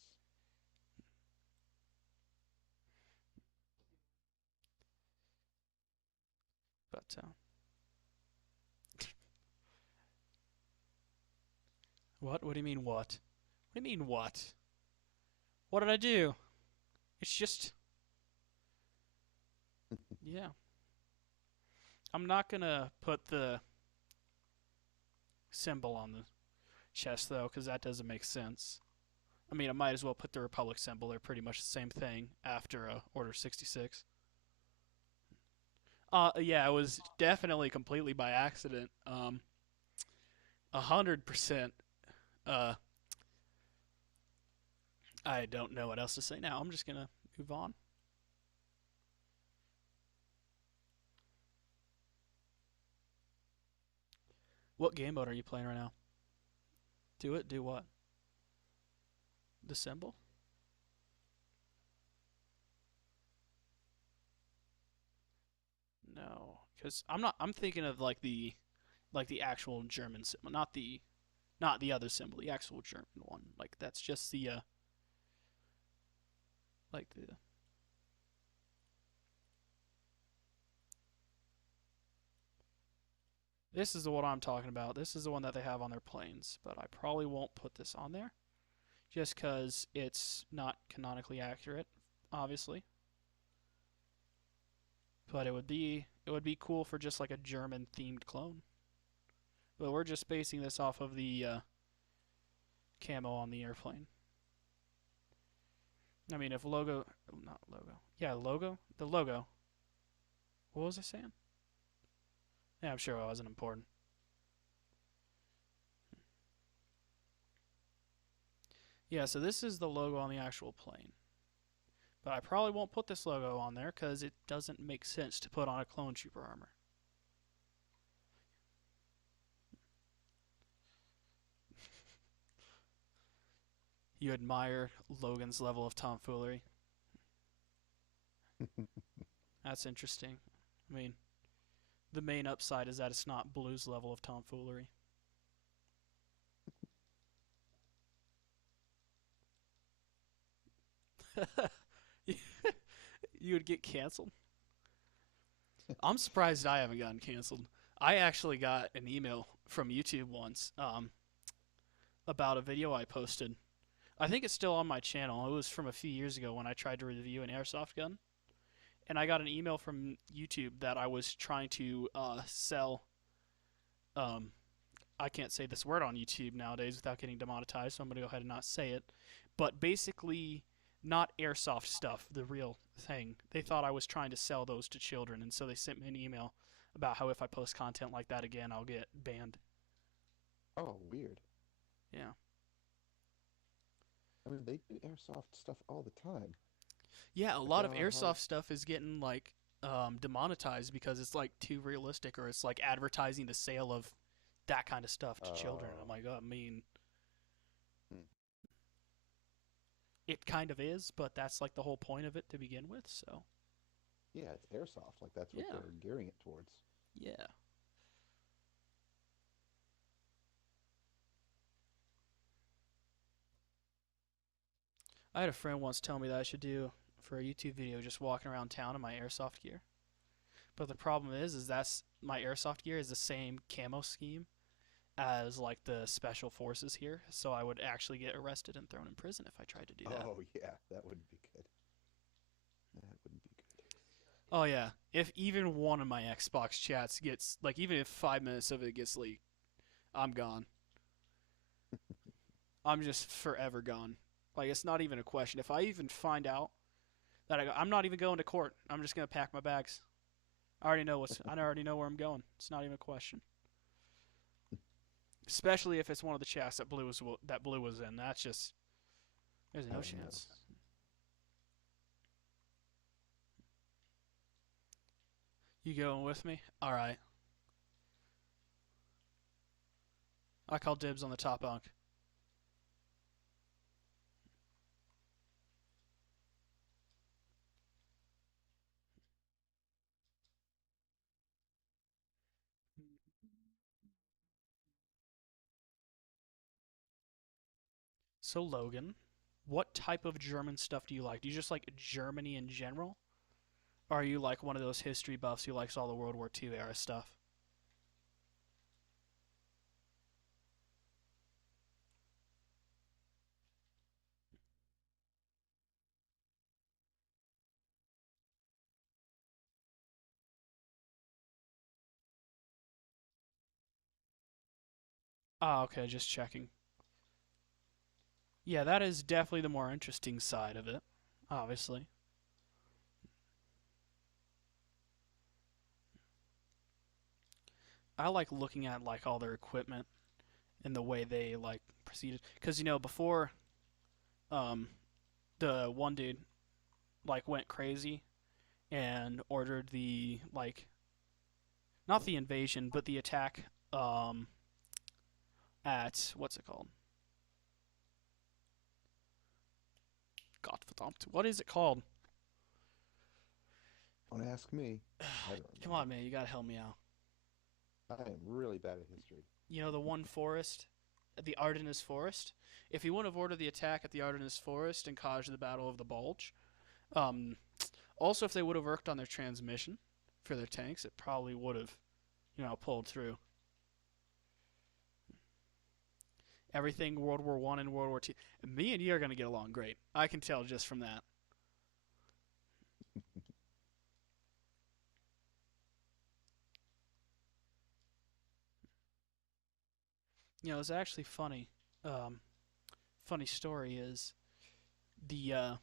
but what? What do you mean what? What do you mean what? What did I do? It's just yeah. I'm not gonna put the symbol on the chest though, because that doesn't make sense. I mean, I might as well put the Republic symbol. They're pretty much the same thing after Order 66. Yeah, it was definitely completely by accident. 100%. Uh, I don't know what else to say now. I'm just gonna move on. What game mode are you playing right now? Do it. Do what? The symbol? No, because I'm not. I'm thinking of like the actual German symbol, not the other symbol, the actual German one. Like that's just the like the. This is the one I'm talking about. This is the one that they have on their planes, but I probably won't put this on there just because it's not canonically accurate, obviously. But it would be cool for just like a German themed clone. But we're just basing this off of the camo on the airplane. I mean, if logo, not logo, yeah, logo, the logo. What was I saying? Yeah, I'm sure it wasn't important. Yeah, so this is the logo on the actual plane. But I probably won't put this logo on there because it doesn't make sense to put on a clone trooper armor. You admire Logan's level of tomfoolery. That's interesting. I mean, the main upside is that it's not Blue's level of tomfoolery. You would get canceled. I'm surprised I haven't gotten canceled. I actually got an email from YouTube once about a video I posted. I think it's still on my channel. It was from a few years ago when I tried to review an airsoft gun. And I got an email from YouTube that I was trying to sell. Um, I can't say this word on YouTube nowadays without getting demonetized, so I'm going to go ahead and not say it. But basically, not airsoft stuff, the real thing. They thought I was trying to sell those to children, and so they sent me an email about how if I post content like that again, I'll get banned. Oh, weird. Yeah. I mean, they do airsoft stuff all the time. Yeah, a Like lot I of don't know how. airsoft stuff is getting like demonetized because it's like too realistic or it's like advertising the sale of that kind of stuff to children. I'm Oh, like, I mean, hmm. it kind of is, but that's like the whole point of it to begin with. So, Yeah, it's airsoft. Like that's what yeah, they're gearing it towards. yeah. I had a friend once tell me that I should do for a YouTube video just walking around town in my airsoft gear. But the problem is that's my airsoft gear is the same camo scheme as like the special forces here, so I would actually get arrested and thrown in prison if I tried to do that. Oh, yeah, that wouldn't be good. That wouldn't be good. Oh yeah, if even one of my Xbox chats gets like even if 5 minutes of it gets leaked, I'm gone. I'm just forever gone. Like it's not even a question. If I even find out that I'm not even going to court, I'm just gonna pack my bags. I already know where I'm going. It's not even a question. Especially if it's one of the chats that Blue was in. That's just there's no Oh no. chance. You going with me? All right. I call dibs on the top bunk. So Logan, what type of German stuff do you like? Do you just like Germany in general? Or are you like one of those history buffs who likes all the World War II era stuff? Ah, okay, just checking. Yeah, that is definitely the more interesting side of it, obviously. I like looking at like all their equipment and the way they like proceeded cuz before um the one dude like went crazy and ordered the like not the invasion but the attack um at what's it called? Gottverdammt. What is it called? Don't ask me. I don't Come remember. on, man, you got to help me out. I am really bad at history. The one forest, the Ardennes Forest. If he wouldn't have ordered the attack at the Ardennes Forest and caused the Battle of the Bulge, um, also if they would have worked on their transmission for their tanks, it probably would have, pulled through. Everything World War I and World War II. Me and you are gonna get along great. I can tell just from that. It's actually funny. Funny story is the uh,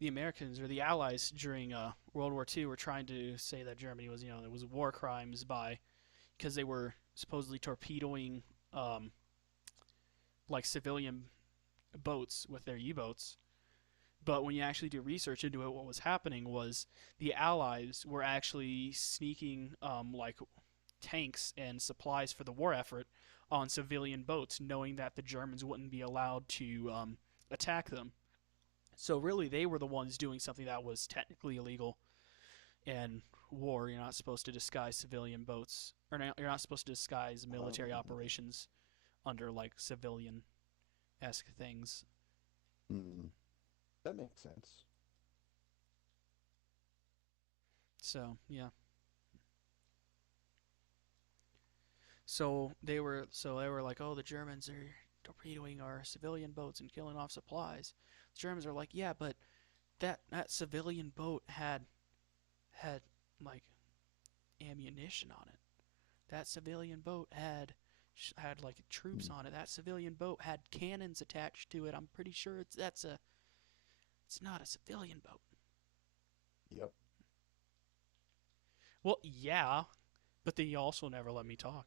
the Americans or the Allies during World War II were trying to say that Germany was, there was war crimes by because they were supposedly torpedoing um, like civilian boats with their U-boats. But when you actually do research into it, what was happening was the Allies were actually sneaking like tanks and supplies for the war effort on civilian boats, knowing that the Germans wouldn't be allowed to attack them. So really, they were the ones doing something that was technically illegal. And war, you're not supposed to disguise civilian boats, or not, you're not supposed to disguise military operations under like civilian-esque things. Hmm, that makes sense. Yeah. So they were like, oh, the Germans are torpedoing our civilian boats and killing off supplies. The Germans are like, yeah, but that civilian boat had like ammunition on it. That civilian boat had like troops Hmm. on it. That civilian boat had cannons attached to it. I'm pretty sure it's not a civilian boat. Yep. Well, yeah, but they also never let me talk.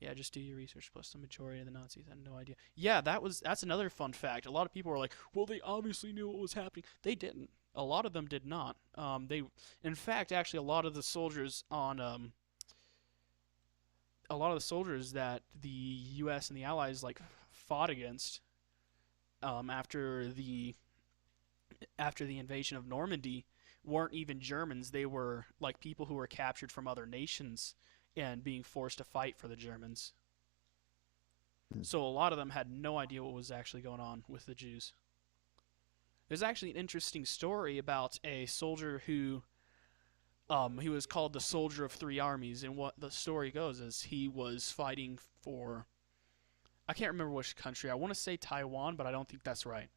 Yeah, just do your research. Plus, the majority of the Nazis had no idea. Yeah, that's another fun fact. A lot of people were like, "Well, they obviously knew what was happening." They didn't. A lot of them did not. In fact, actually, a lot of the soldiers that the U.S. and the Allies like fought against after the invasion of Normandy weren't even Germans. They were like people who were captured from other nations and being forced to fight for the Germans. Hmm. So a lot of them had no idea what was actually going on with the Jews. There's actually an interesting story about a soldier who he was called the Soldier of Three Armies, and what the story goes is he was fighting for I can't remember which country. I want to say Taiwan, but I don't think that's right.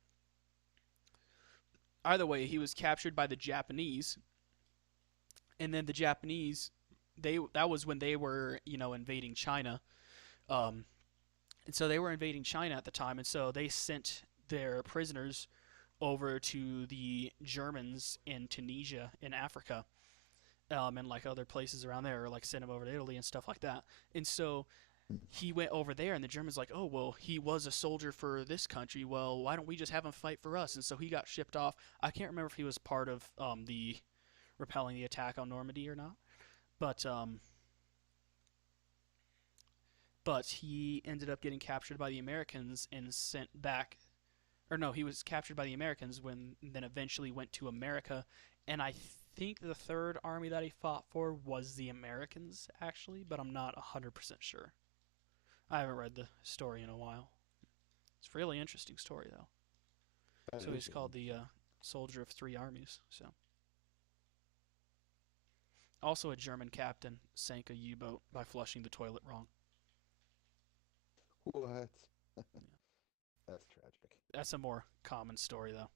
Either way, he was captured by the Japanese, and then the Japanese they that was when they were invading China. Um, and so they were invading China at the time, and so they sent their prisoners over to the Germans in Tunisia in Africa, and like other places around there, or like sent him over to Italy and stuff like that. And so he went over there, and the Germans like, oh well, he was a soldier for this country. Well, why don't we just have him fight for us? And so he got shipped off. I can't remember if he was part of the repelling the attack on Normandy or not, but he ended up getting captured by the Americans and sent back. Or no, he was captured by the Americans when then eventually went to America, and I think the third army that he fought for was the Americans actually, but I'm not 100% sure. I haven't read the story in a while. It's a really interesting story though. That So is he's really called the interesting. Soldier of Three Armies. So also a German captain sank a U-boat by flushing the toilet wrong. What? Yeah. That's tragic. That's a more common story though.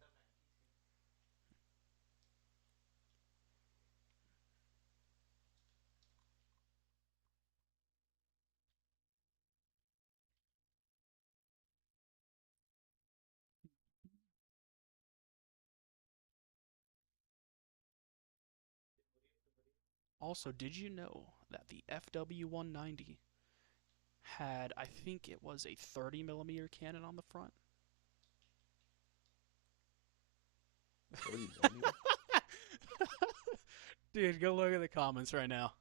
Also, did you know that the FW-190 had, I think it was a 30 millimeter cannon on the front? 30 millimeter? Dude, go look at the comments right now.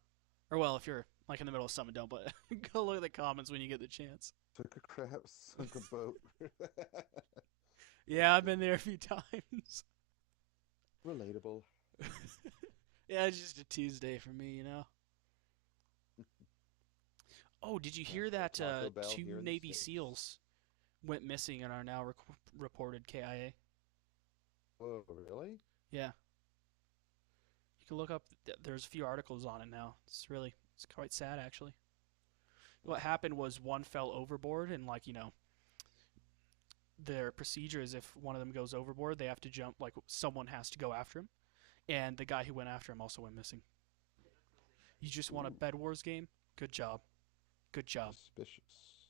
Or well, if you're like in the middle of something, don't. But go look at the comments when you get the chance. Took a crap, sunk a boat. Yeah, I've been there a few times. Relatable. Yeah, it's just a Tuesday for me, you know. Oh, did you hear that Taco Bell two here in the Navy States. SEALs went missing and are now reported KIA? Whoa, really? Yeah, you can look up. There's a few articles on it now. It's quite sad actually. What happened was one fell overboard, and like their procedure is if one of them goes overboard, they have to jump. Like someone has to go after him, and the guy who went after him also went missing. You just won a Ooh, Bed Wars game. Good job. Good job. suspicious.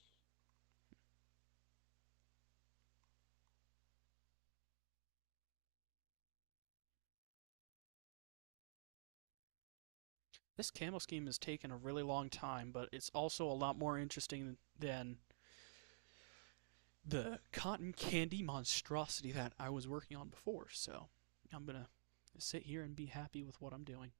This camo scheme has taken a really long time, but it's also a lot more interesting than the cotton candy monstrosity that I was working on before. So I'm gonna sit here and be happy with what I'm doing.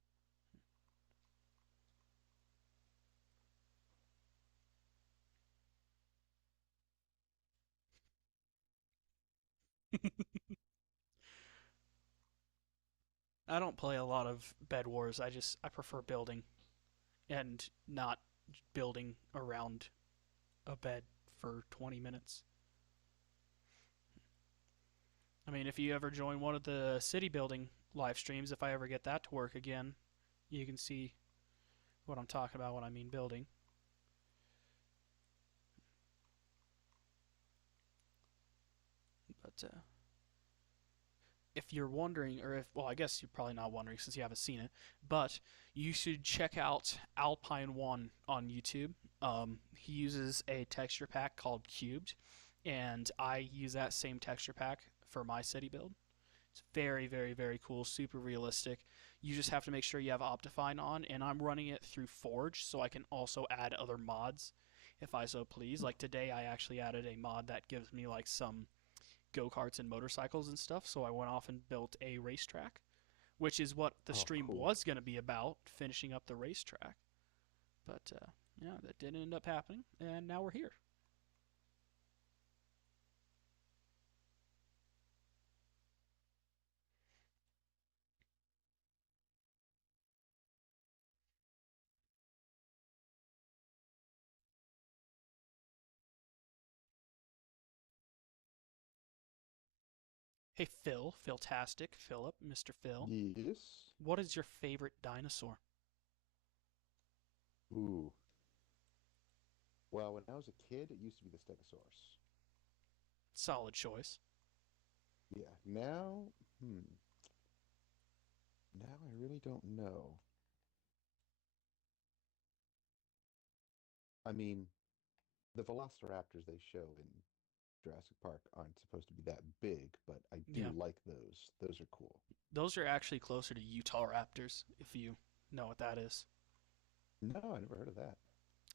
I don't play a lot of Bed Wars. I prefer building and not building around a bed for 20 minutes. I mean, if you ever join one of the city building live streams, if I ever get that to work again, you can see what I'm talking about when I mean building. But if you're wondering, or if, well, I guess you're probably not wondering since you haven't seen it, but you should check out Alpine One on YouTube. He uses a texture pack called Cubed, and I use that same texture pack for my city build. It's very, very, very cool, super realistic. You just have to make sure you have Optifine on, and I'm running it through Forge, so I can also add other mods if I so please. Like today, I actually added a mod that gives me like some go-karts and motorcycles and stuff, so I went off and built a racetrack, which is what the Oh, stream cool. was going to be about, finishing up the racetrack. But yeah, that didn't end up happening, and now we're here. Hey Phil, Philtastic, Philip, Mr. Phil, Yes. what is your favorite dinosaur? Ooh. Well, when I was a kid, it used to be the Stegosaurus. Solid choice. Yeah. Now, hmm. Now I really don't know. I mean, the Velociraptors they show in Jurassic Park aren't supposed to be that big, but I do Yeah, like those. Those are cool. those are actually closer to Utah Raptors, if you know what that is. No, I never heard of that.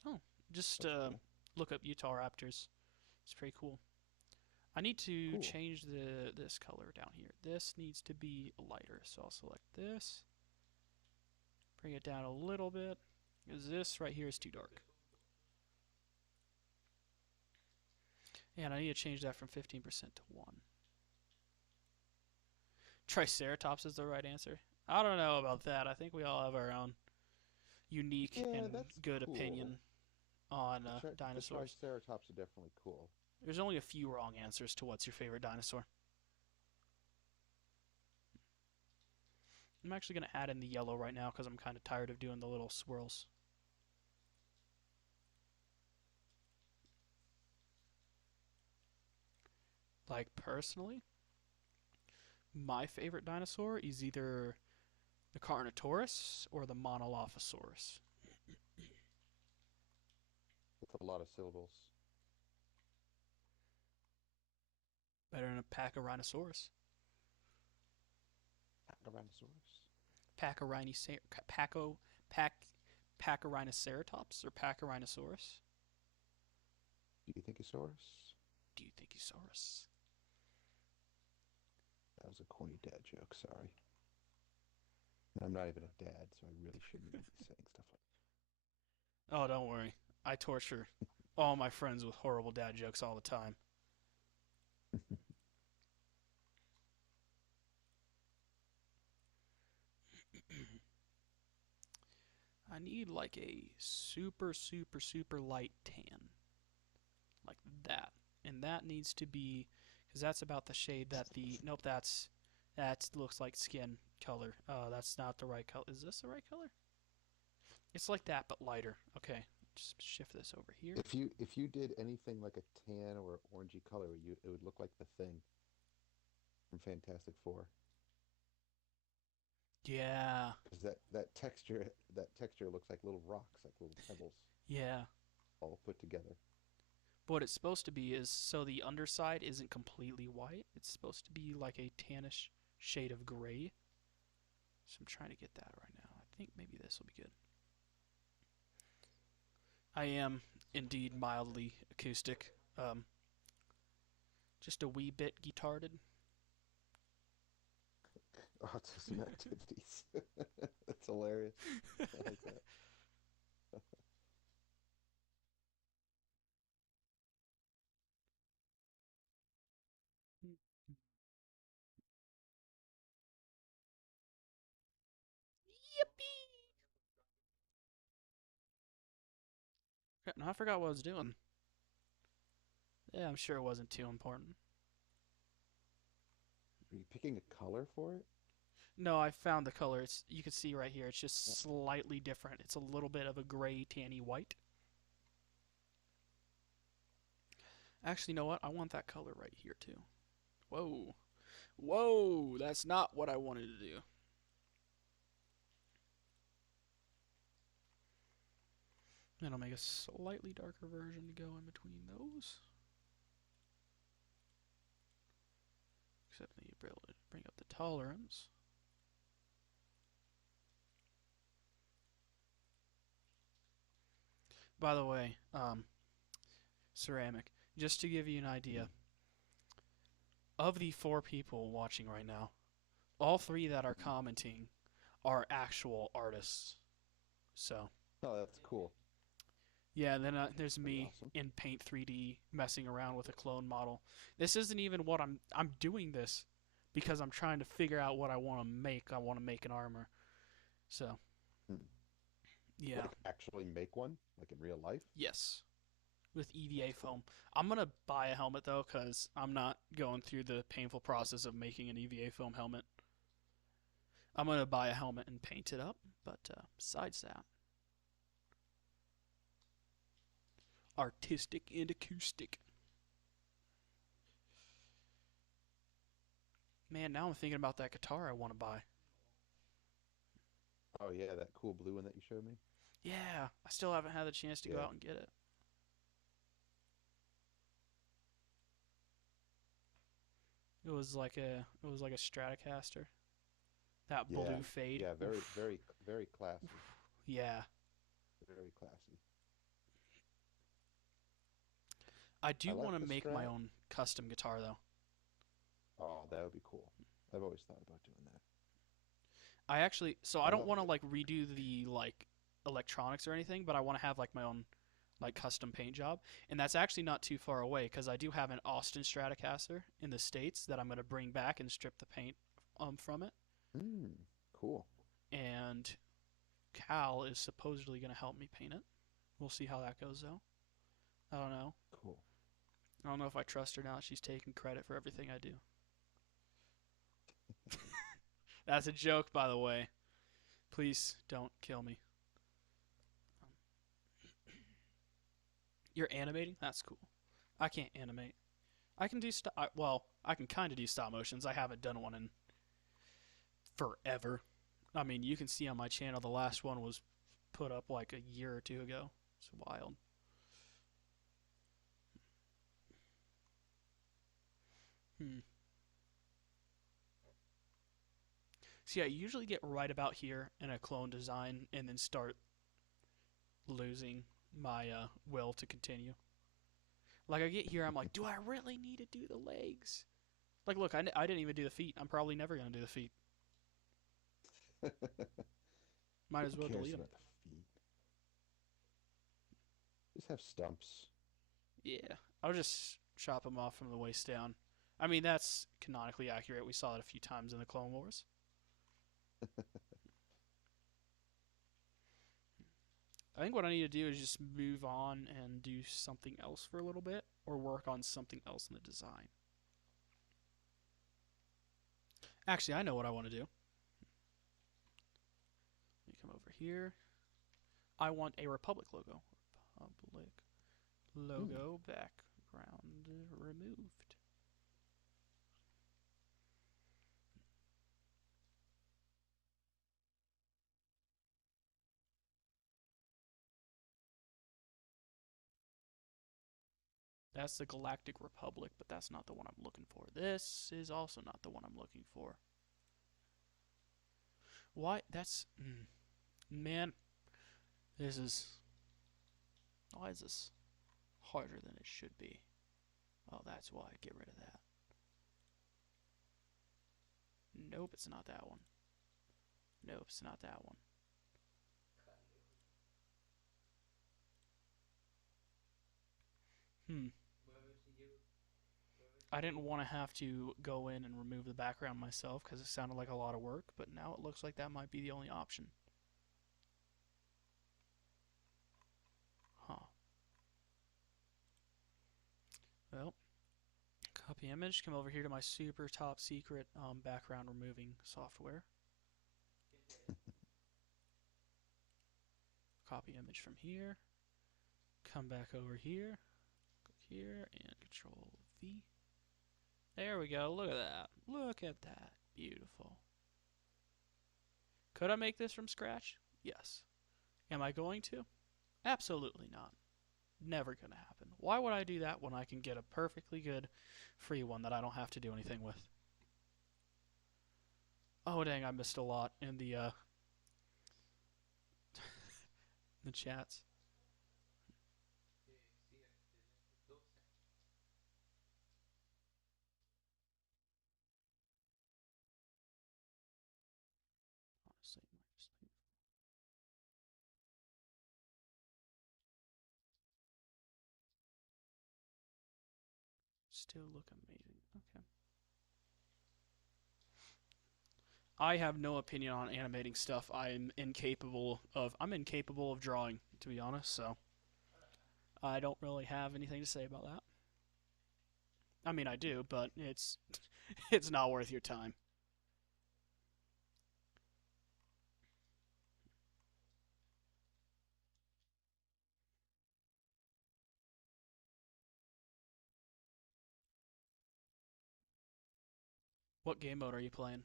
Oh, just That's cool. look up Utah Raptors. It's pretty cool. I need to Cool. change the this color down here. This needs to be lighter, so I'll select this, bring it down a little bit, because this right here is too dark. And I need to change that from 15% to 1. Triceratops is the right answer. I don't know about that. I think we all have our own unique Yeah, and that's good cool. opinion on The dinosaurs. Triceratops are definitely cool. There's only a few wrong answers to what's your favorite dinosaur. I'm actually going to add in the yellow right now because I'm kind of tired of doing the little swirls. Like, personally, my favorite dinosaur is either the Carnotaurus or the Monolophosaurus. That's a lot of syllables. Better than a Pachyrhinosaurus. Tyrannosaurus. Pachyrhinosaurus. Paco. Pac Pachyrhinoceratops or Pachyrhinosaurus? Do you think Saurus? Do you think Saurus? That was a corny dad joke. Sorry. And I'm not even a dad, so I really shouldn't be saying stuff Oh, don't worry. I torture all my friends with horrible dad jokes all the time. like that. I need like a super, super, super light tan. Like that. And that needs to be, because that's about the shade that the, nope, that looks like skin color. That's not the right color. Is this the right color? It's like that, but lighter. Okay, just shift this over here. If you did anything like a tan or orangey color, it would look like the Thing from Fantastic Four. Yeah, Because that texture looks like little rocks, like little pebbles, yeah. all put together. But what it's supposed to be is so the underside isn't completely white. It's supposed to be like a tannish shade of gray. So I'm trying to get that right now. I think maybe this will be good. I am indeed mildly acoustic. Just a wee bit guitarded. Autism activities. That's hilarious. I like that. Yippee! No, I forgot what I was doing. Yeah, I'm sure it wasn't too important. Are you picking a color for it? No, I found the color. It's you can see right here. It's Yeah. just slightly different. It's a little bit of a gray, tanny white. Actually, you know what? I want that color right here too. Whoa, whoa! That's not what I wanted to do. And I'll make a slightly darker version to go in between those. Except I need to be able to bring up the tolerance. By the way, ceramic. Just to give you an Mhm. idea, of the 4 people watching right now, all 3 that are Mhm. commenting are actual artists. So Oh, that's cool. yeah, and then That's there's pretty me awesome. in Paint 3D messing around with a clone model. This isn't even what I'm doing this because I'm trying to figure out what I want to make. I want to make an armor. So, Hmm. yeah. Like actually make one, like in real life. Yes. With EVA That's cool. foam. I'm going to buy a helmet though cuz I'm not going through the painful process of making an EVA foam helmet. I'm going to buy a helmet and paint it up, but besides that, artistic and acoustic. Man, now I'm thinking about that guitar I want to buy. Oh yeah, that cool blue one that you showed me. Yeah, I still haven't had the chance to go Yeah. out and get it. It was like a Stratocaster. That Yeah. blue fade. Yeah. Oof. Very, very, very classy. Yeah. Very classy. I I do like want to the make my Strat. own custom guitar though. Oh, that would be cool. I've always thought about doing that. So I I don't love want to it. like redo the like electronics or anything, but I want to have like my own like custom paint job, and that's actually not too far away because I do have an Austin Stratocaster in the states that I'm gonna bring back and strip the paint from it, Cool. and Cal is supposedly gonna help me paint it. We'll see how that goes though. I don't know. Cool. I don't know if I trust her now. She's taking credit for everything I do. That's a joke, by the way. Please don't kill me. You're animating? That's cool. I can't animate. I can do well, I can kind of do stop motions. I haven't done one in forever. I mean, you can see on my channel the last one was put up like a year or 2 ago. It's wild. Hmm. See, I usually get right about here in a clone design and then start losing my will to continue. Like, I get here, I'm like, do I really need to do the legs? Like, look, I didn't even do the feet. I'm probably never going to do the feet. Who Might as well cares delete them. about the feet? Just have stumps. Yeah, I'll just chop them off from the waist down. I mean, that's canonically accurate. We saw it a few times in the Clone Wars. I think what I need to do is just move on and do something else for a little bit, or work on something else in the design. Actually, I know what I want to do. Let me come over here. I want a Republic logo. Republic logo background removed. That's the Galactic Republic, but that's not the one I'm looking for. This is also not the one I'm looking for. Why? That's... man, this is... why is this harder than it should be? Oh, that's why. Get rid of that. Nope, it's not that one. Nope, it's not that one. I didn't want to have to go in and remove the background myself because it sounded like a lot of work, but now it looks like that might be the only option. Huh. Well, copy image, come over here to my super top secret background removing software. Copy image from here. Come back over here. Click here and Control V. There we go. Look at that. Look at that. Beautiful. Could I make this from scratch? Yes. Am I going to? Absolutely not. Never gonna happen. Why would I do that when I can get a perfectly good free one that I don't have to do anything with? Oh dang, I missed a lot in the the chats. Still look amazing. Okay. I have no opinion on animating stuff. I'm incapable of drawing, to be honest, so I don't really have anything to say about that. I mean, I do, but it's it's not worth your time. What game mode are you playing?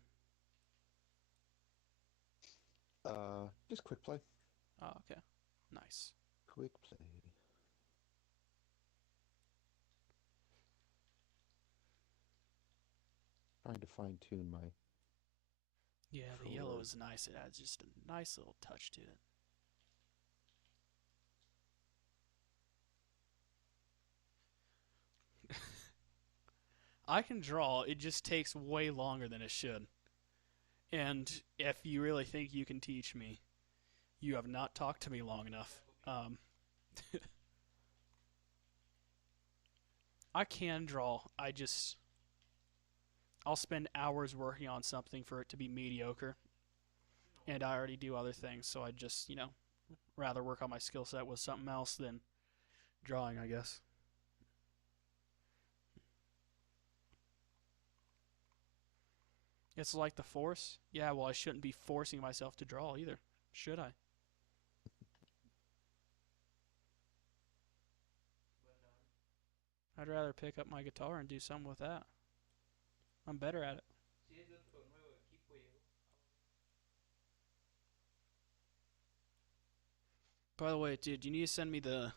Just quick play. Oh, okay. Nice. Quick play. Trying to fine tune my Yeah, the yellow controller. is nice. It adds just a nice little touch to it. I can draw, it just takes way longer than it should. And if you really think you can teach me, you have not talked to me long enough. Um, I can draw. I'll spend hours working on something for it to be mediocre, and I already do other things. So I just, rather work on my skill set with something else than drawing, I guess. It's like the force. Yeah, well, I shouldn't be forcing myself to draw either, should I? I'd rather pick up my guitar and do something with that. I'm better at it. By the way, dude, you need to send me the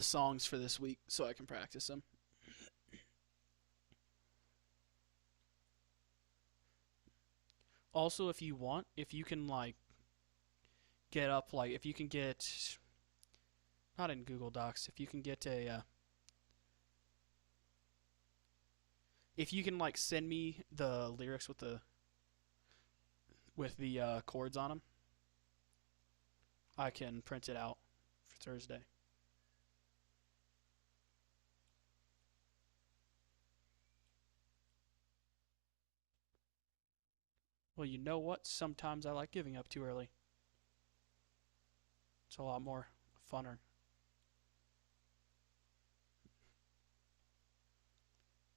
songs for this week so I can practice them. Also, if you want, if you can like get up, like if you can get not in Google Docs, if you can get a if you can like send me the lyrics with the chords on them, I can print it out for Thursday. Well, you know what? Sometimes I like giving up too early. It's a lot more funner.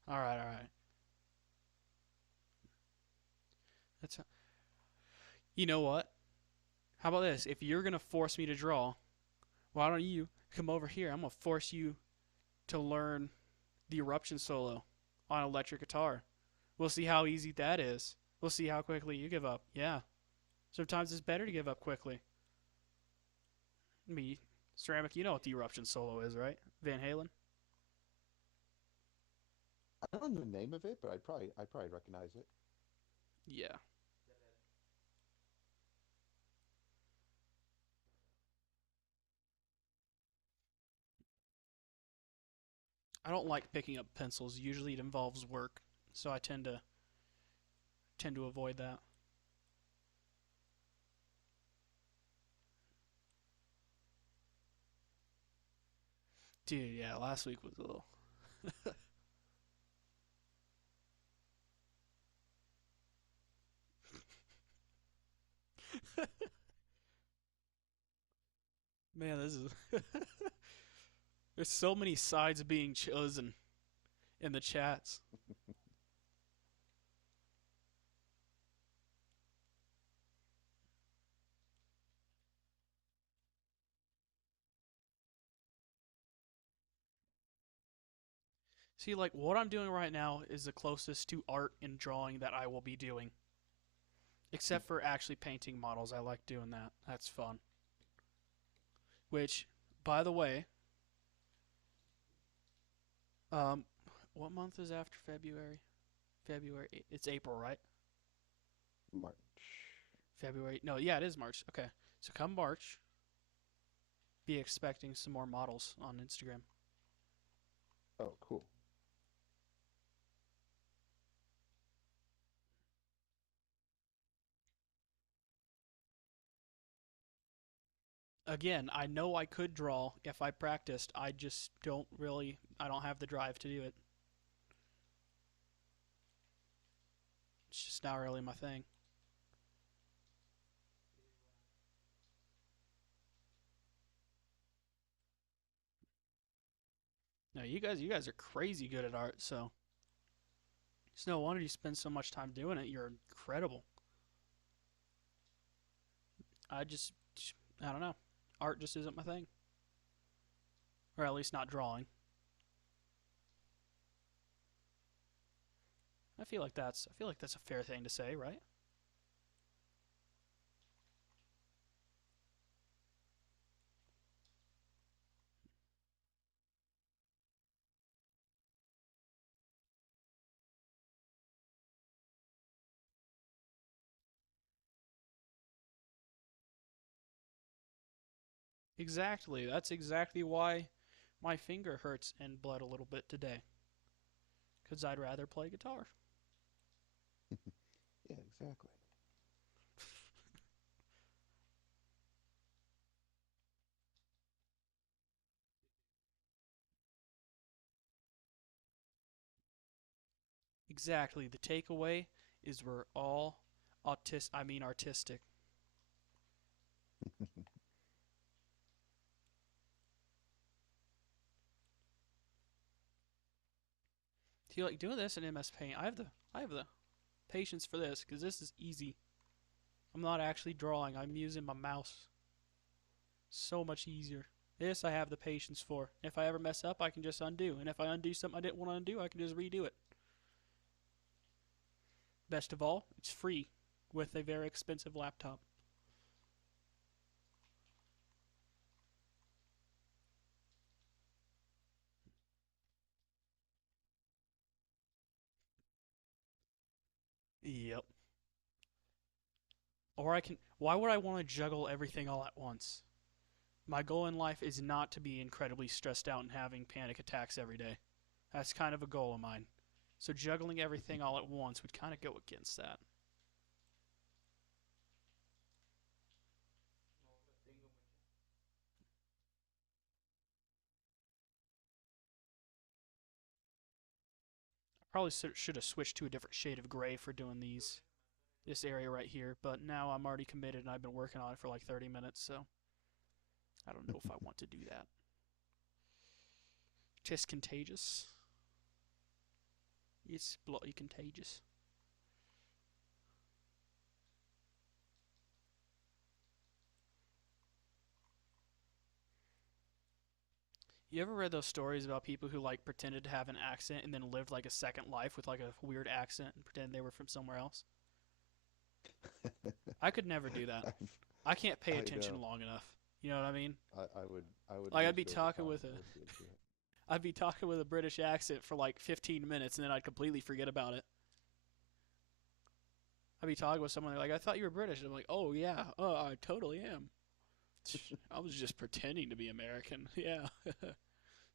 All right, all right. That's you know what? How about this? If you're gonna force me to draw, why don't you come over here? I'm gonna force you to learn the eruption solo on electric guitar. We'll see how easy that is. We'll see how quickly you give up. Yeah. Sometimes it's better to give up quickly. Me, Ceramic, you know what the eruption solo is, right? Van Halen? I don't know the name of it, but I'd probably recognize it. Yeah. I don't like picking up pencils. Usually it involves work, so I tend to avoid that. Dude, yeah, last week was a little. Man, this is. There's so many sides being chosen in the chats. See, like, what I'm doing right now is the closest to art and drawing that I will be doing. Except for actually painting models. I like doing that. That's fun. Which, by the way, um, what month is after February? February. It's April, right? March. February. No, yeah, it is March. Okay. So come March, be expecting some more models on Instagram. Oh, cool. Again, I know I could draw if I practiced. I don't have the drive to do it. It's just not really my thing. No, you guys are crazy good at art, so it's no wonder you spend so much time doing it. You're incredible. I just, I don't know. Art just isn't my thing, or at least not drawing. I feel like that's a fair thing to say, right? Exactly. That's exactly why my finger hurts and bled a little bit today. Because I'd rather play guitar. Yeah, exactly. Exactly. The takeaway is we're all artistic. Do you like doing this in MS Paint? I have the patience for this because this is easy. I'm not actually drawing. I'm using my mouse. So much easier. This I have the patience for. If I ever mess up, I can just undo. And if I undo something I didn't want to undo, I can just redo it. Best of all, it's free with a very expensive laptop. Yep. Or I can. Why would I want to juggle everything all at once? My goal in life is not to be incredibly stressed out and having panic attacks every day. That's kind of a goal of mine. So juggling everything all at once would kind of go against that. Probably should have switched to a different shade of gray for doing this area right here, but now I'm already committed and I've been working on it for like 30 minutes, so I don't know if I want to do that. Just contagious. It's bloody contagious. You ever read those stories about people who like pretended to have an accent and then lived like a second life with like a weird accent and pretend they were from somewhere else? I could never do that. I can't pay I attention know. long enough. You know what I mean? I would Like lose it over time. I would be into it. I'd be talking with a British accent for like 15 minutes and then I'd completely forget about it. I'd be talking with someone like, I thought you were British. And I'm like, oh yeah, I totally am. I was just pretending to be American. Yeah.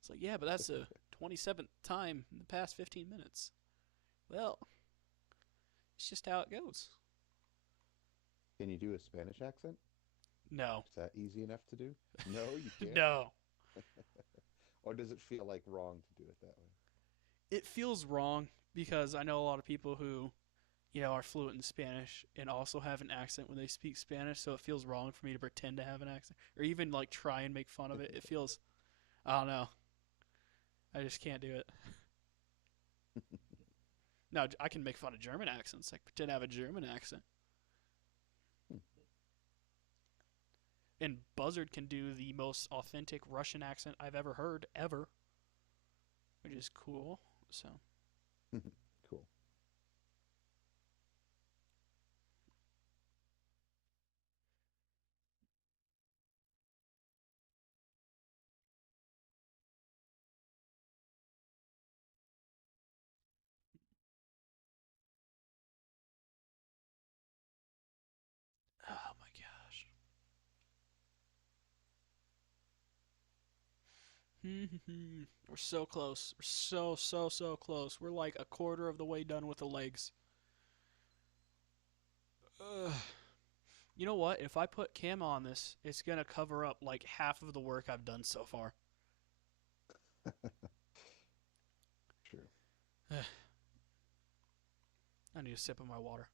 It's like, yeah, but that's the 27th time in the past 15 minutes. Well, it's just how it goes. Can you do a Spanish accent? No. Is that easy enough to do? No, you can't. No. Or does it feel like wrong to do it that way? It feels wrong because I know a lot of people who, are fluent in Spanish and also have an accent when they speak Spanish, so it feels wrong for me to pretend to have an accent or even like try and make fun of it. It feels, I don't know. I just can't do it. No, I can make fun of German accents, like pretend to have a German accent. Hmm. And Buzzard can do the most authentic Russian accent I've ever heard, ever, which is cool. So, Cool. oh my gosh. We're so close. We're so close. We're like a quarter of the way done with the legs. Ugh. You know what? If I put cam on this, it's gonna cover up like half of the work I've done so far. True. I need a sip of my water.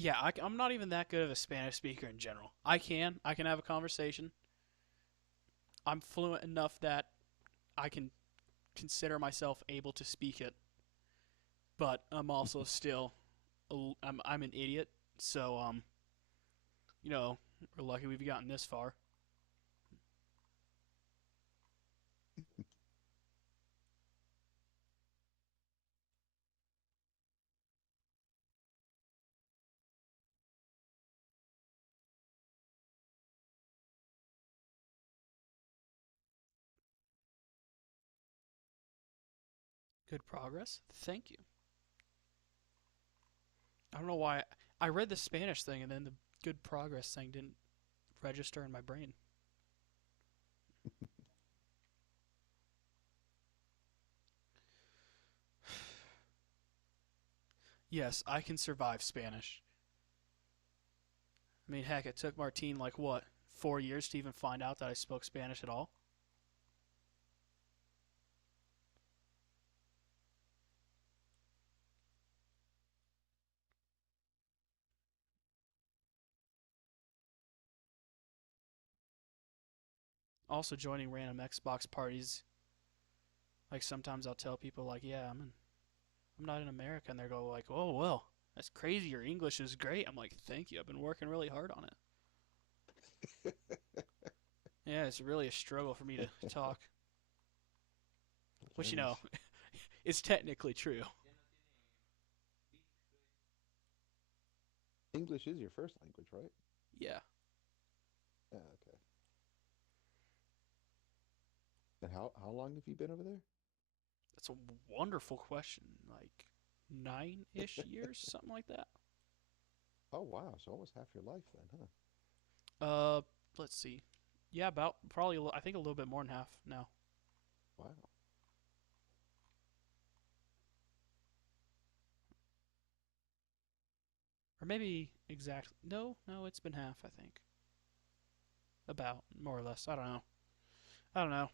Yeah, I'm not even that good of a Spanish speaker in general. I can have a conversation. I'm fluent enough that I can consider myself able to speak it, but I'm also still, I'm an idiot. So you know, we're lucky we've gotten this far. Good progress. Thank you. I don't know why I read the Spanish thing and then the good progress thing didn't register in my brain. Yes, I can survive Spanish. I mean, heck, it took Martine like what, 4 years to even find out that I spoke Spanish at all. Also, joining random Xbox parties. Like sometimes I'll tell people like, yeah, I'm not in America, and they go like, oh well, that's crazy. Your English is great. I'm like, thank you. I've been working really hard on it. Yeah, it's really a struggle for me to talk, which Learning is technically true. English is your first language, right? Yeah. Yeah, okay. And how long have you been over there? That's a wonderful question. Like 9-ish years, something like that. Oh wow, so almost half your life then, huh? Uh, let's see. Yeah, about probably I think a little bit more than half now, Wow. or maybe exact. No, no, it's been half. I think about more or less. I don't know. I don't know.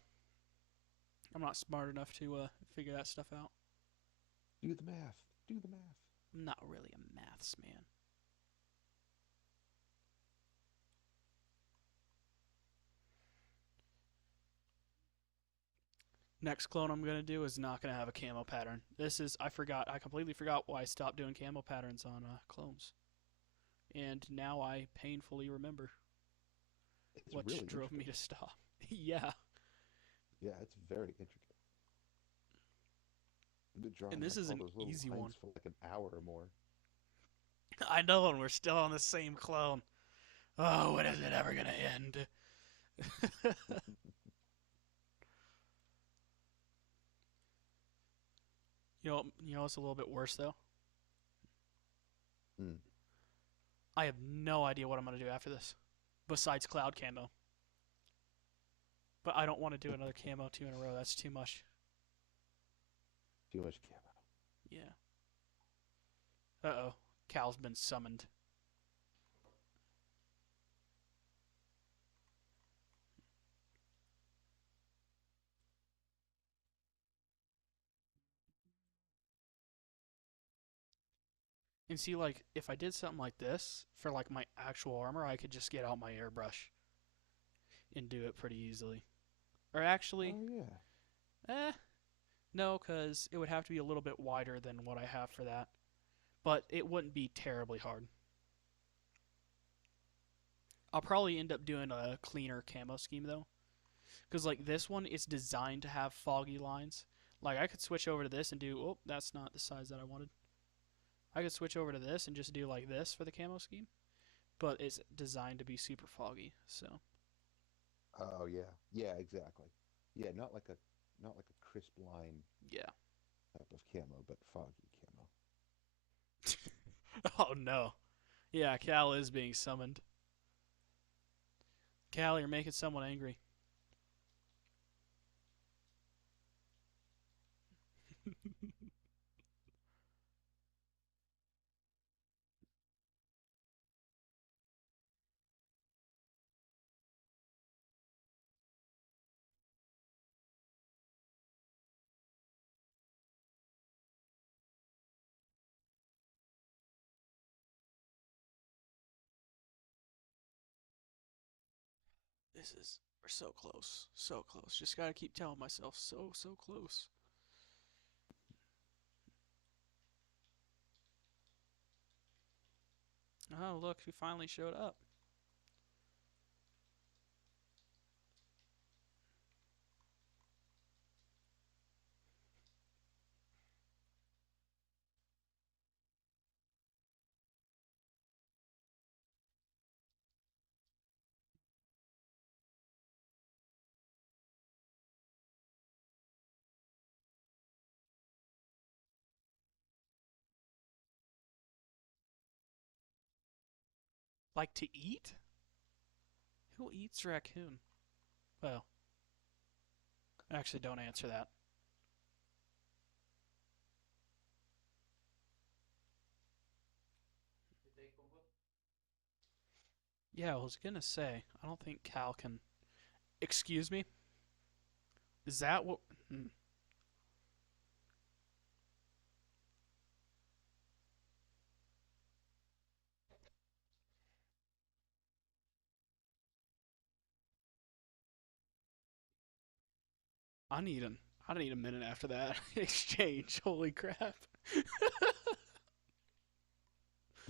I'm not smart enough to figure that stuff out. Do the math. Do the math. I'm not really a maths man. Next clone I'm gonna do is not gonna have a camo pattern. This is I forgot. I completely forgot why I stopped doing camo patterns on clones, and now I painfully remember It's what really drove me intricate. to stop. Yeah, Yeah, it's very intricate. I've been and drawing this like is all an those little easy one. lines for like an hour or more. I know, and we're still on the same clone. Oh, when is it ever gonna end? You know what's a little bit worse though? Mm. I have no idea what I'm gonna do after this, besides cloud camo. But I don't want to do another camo two in a row. That's too much. Too much camo. Yeah. Uh oh. Cal's been summoned. And see, like, if I did something like this for like my actual armor, I could just get out my airbrush and do it pretty easily. Or actually, Oh yeah. eh, no, because it would have to be a little bit wider than what I have for that. But it wouldn't be terribly hard. I'll probably end up doing a cleaner camo scheme though, because like this one is designed to have foggy lines. Like I could switch over to this and do. Oh, that's not the size that I wanted. I could switch over to this and just do like this for the camo scheme, but it's designed to be super foggy. So Oh yeah. Yeah, exactly. Yeah, not like a crisp line yeah. type of camo, but foggy camo. Oh no. Yeah, Cal is being summoned. Cal, you're making someone angry. This is we're so close, so close. Just gotta keep telling myself so close. Oh look, he finally showed up. Like to eat? Who eats raccoon? Well, actually, don't answer that. Yeah, I was gonna say, I don't think Cal can. Excuse me? Is that what. Hmm. I need an. I need a minute after that exchange. Holy crap.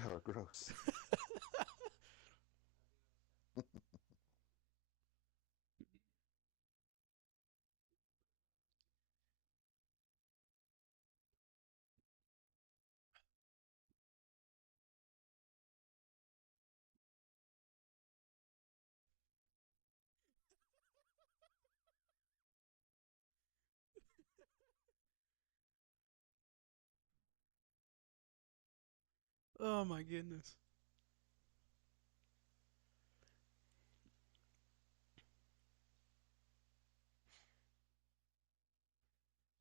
Oh, gross. Oh my goodness.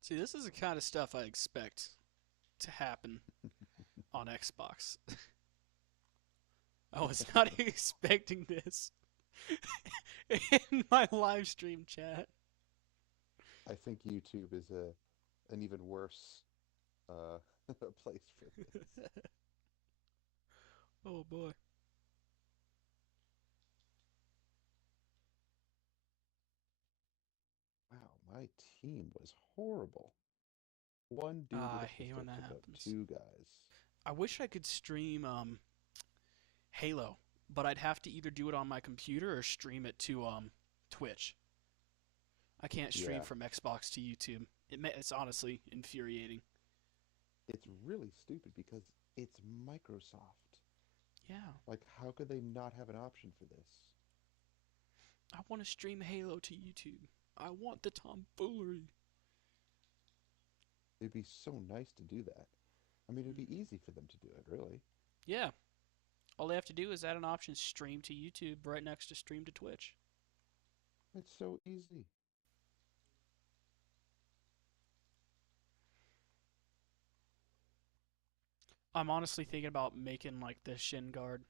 See, this is the kind of stuff I expect to happen on Xbox. I was not expecting this in my live stream chat. I think YouTube is an even worse uh, place for this. Oh boy. Wow, my team was horrible. One dude with I a hate when pistol that took out happens. two guys. I wish I could stream Halo, but I'd have to either do it on my computer or stream it to Twitch. I can't stream Yeah, from Xbox to YouTube. It's honestly infuriating. it's really stupid because it's Microsoft. Yeah, Like, how could they not have an option for this? I want to stream Halo to YouTube. I want the tomfoolery. It'd be so nice to do that. I mean, it'd be Mhm. easy for them to do it, really. Yeah, all they have to do is add an option stream to YouTube right next to stream to Twitch. It's so easy. I'm honestly thinking about making like the shin guard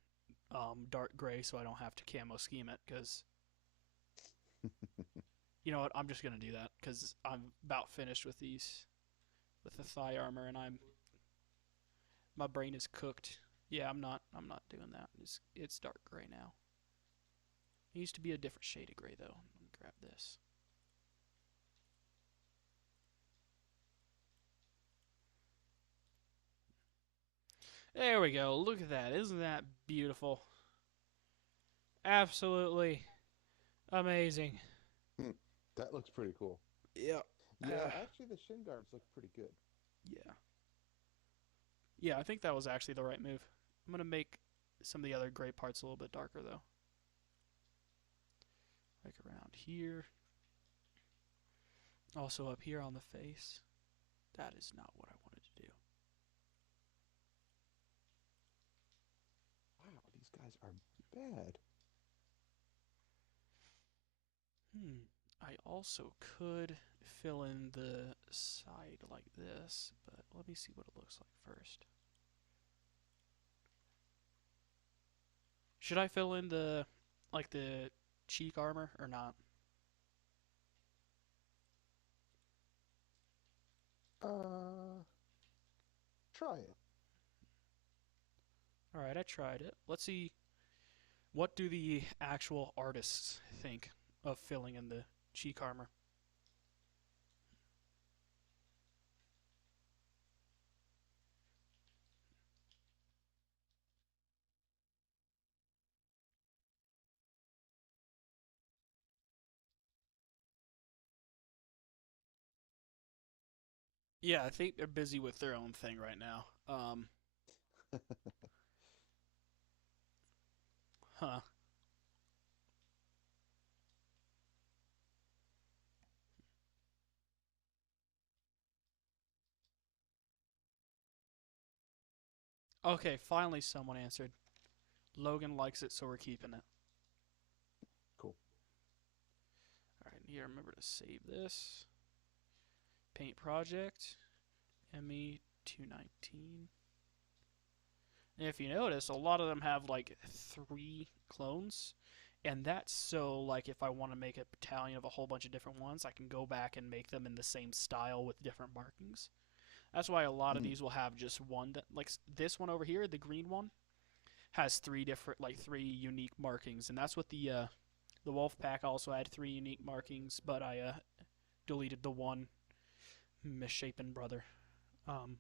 dark gray so I don't have to camo scheme it because you know what, I'm just gonna do that because I'm about finished with these with the thigh armor and my brain is cooked. Yeah, I'm not doing that. It's dark gray now. It used to be a different shade of gray though. Let me grab this. There we go. Look at that. Isn't that beautiful? Absolutely amazing. Hmm, that looks pretty cool. Yeah. Yeah, actually, the shin guards look pretty good. Yeah. Yeah, I think that was actually the right move. I'm gonna make some of the other gray parts a little bit darker though. Like around here. Also up here on the face. That is not what I wanted to do. Wow, these guys are bad. I also could fill in the side like this, but let me see what it looks like first. Should I fill in the like the cheek armor or not? Uh, Try it. All right, I tried it. Let's see what do the actual artists think of filling in the cheek armor. Yeah, I think they're busy with their own thing right now. Huh. Okay, finally someone answered. Logan likes it, so we're keeping it. Cool. All right, need to remember to save this. Paint project, ME219. And if you notice, a lot of them have like 3 clones. And that's so, like, if I want to make a battalion of a whole bunch of different ones, I can go back and make them in the same style with different markings. That's why a lot of Mm. these will have just one. Like this one over here, the green one, has 3 different, like 3 unique markings, and that's what the wolf pack also had 3 unique markings, but I deleted the one misshapen brother. Um,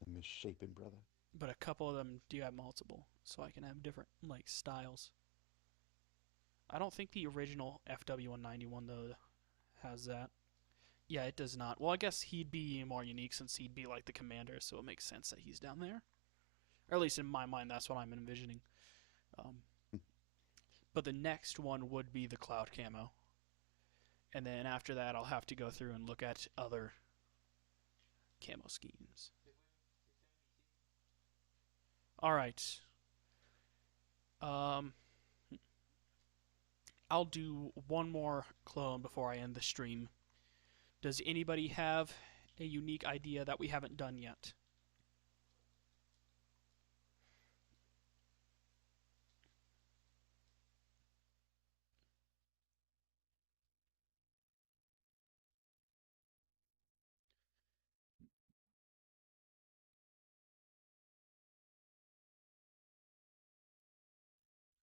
The misshapen brother. but a couple of them do have multiple, so I can have different like styles. I don't think the original FW191 though has that. Yeah, it does not. Well, I guess he'd be more unique since he'd be like the commander, so it makes sense that he's down there. Or at least in my mind, that's what I'm envisioning. Um, but the next one would be the cloud camo, and then after that, I'll have to go through and look at other camo schemes. All right. Um, I'll do one more clone before I end the stream. Does anybody have a unique idea that we haven't done yet?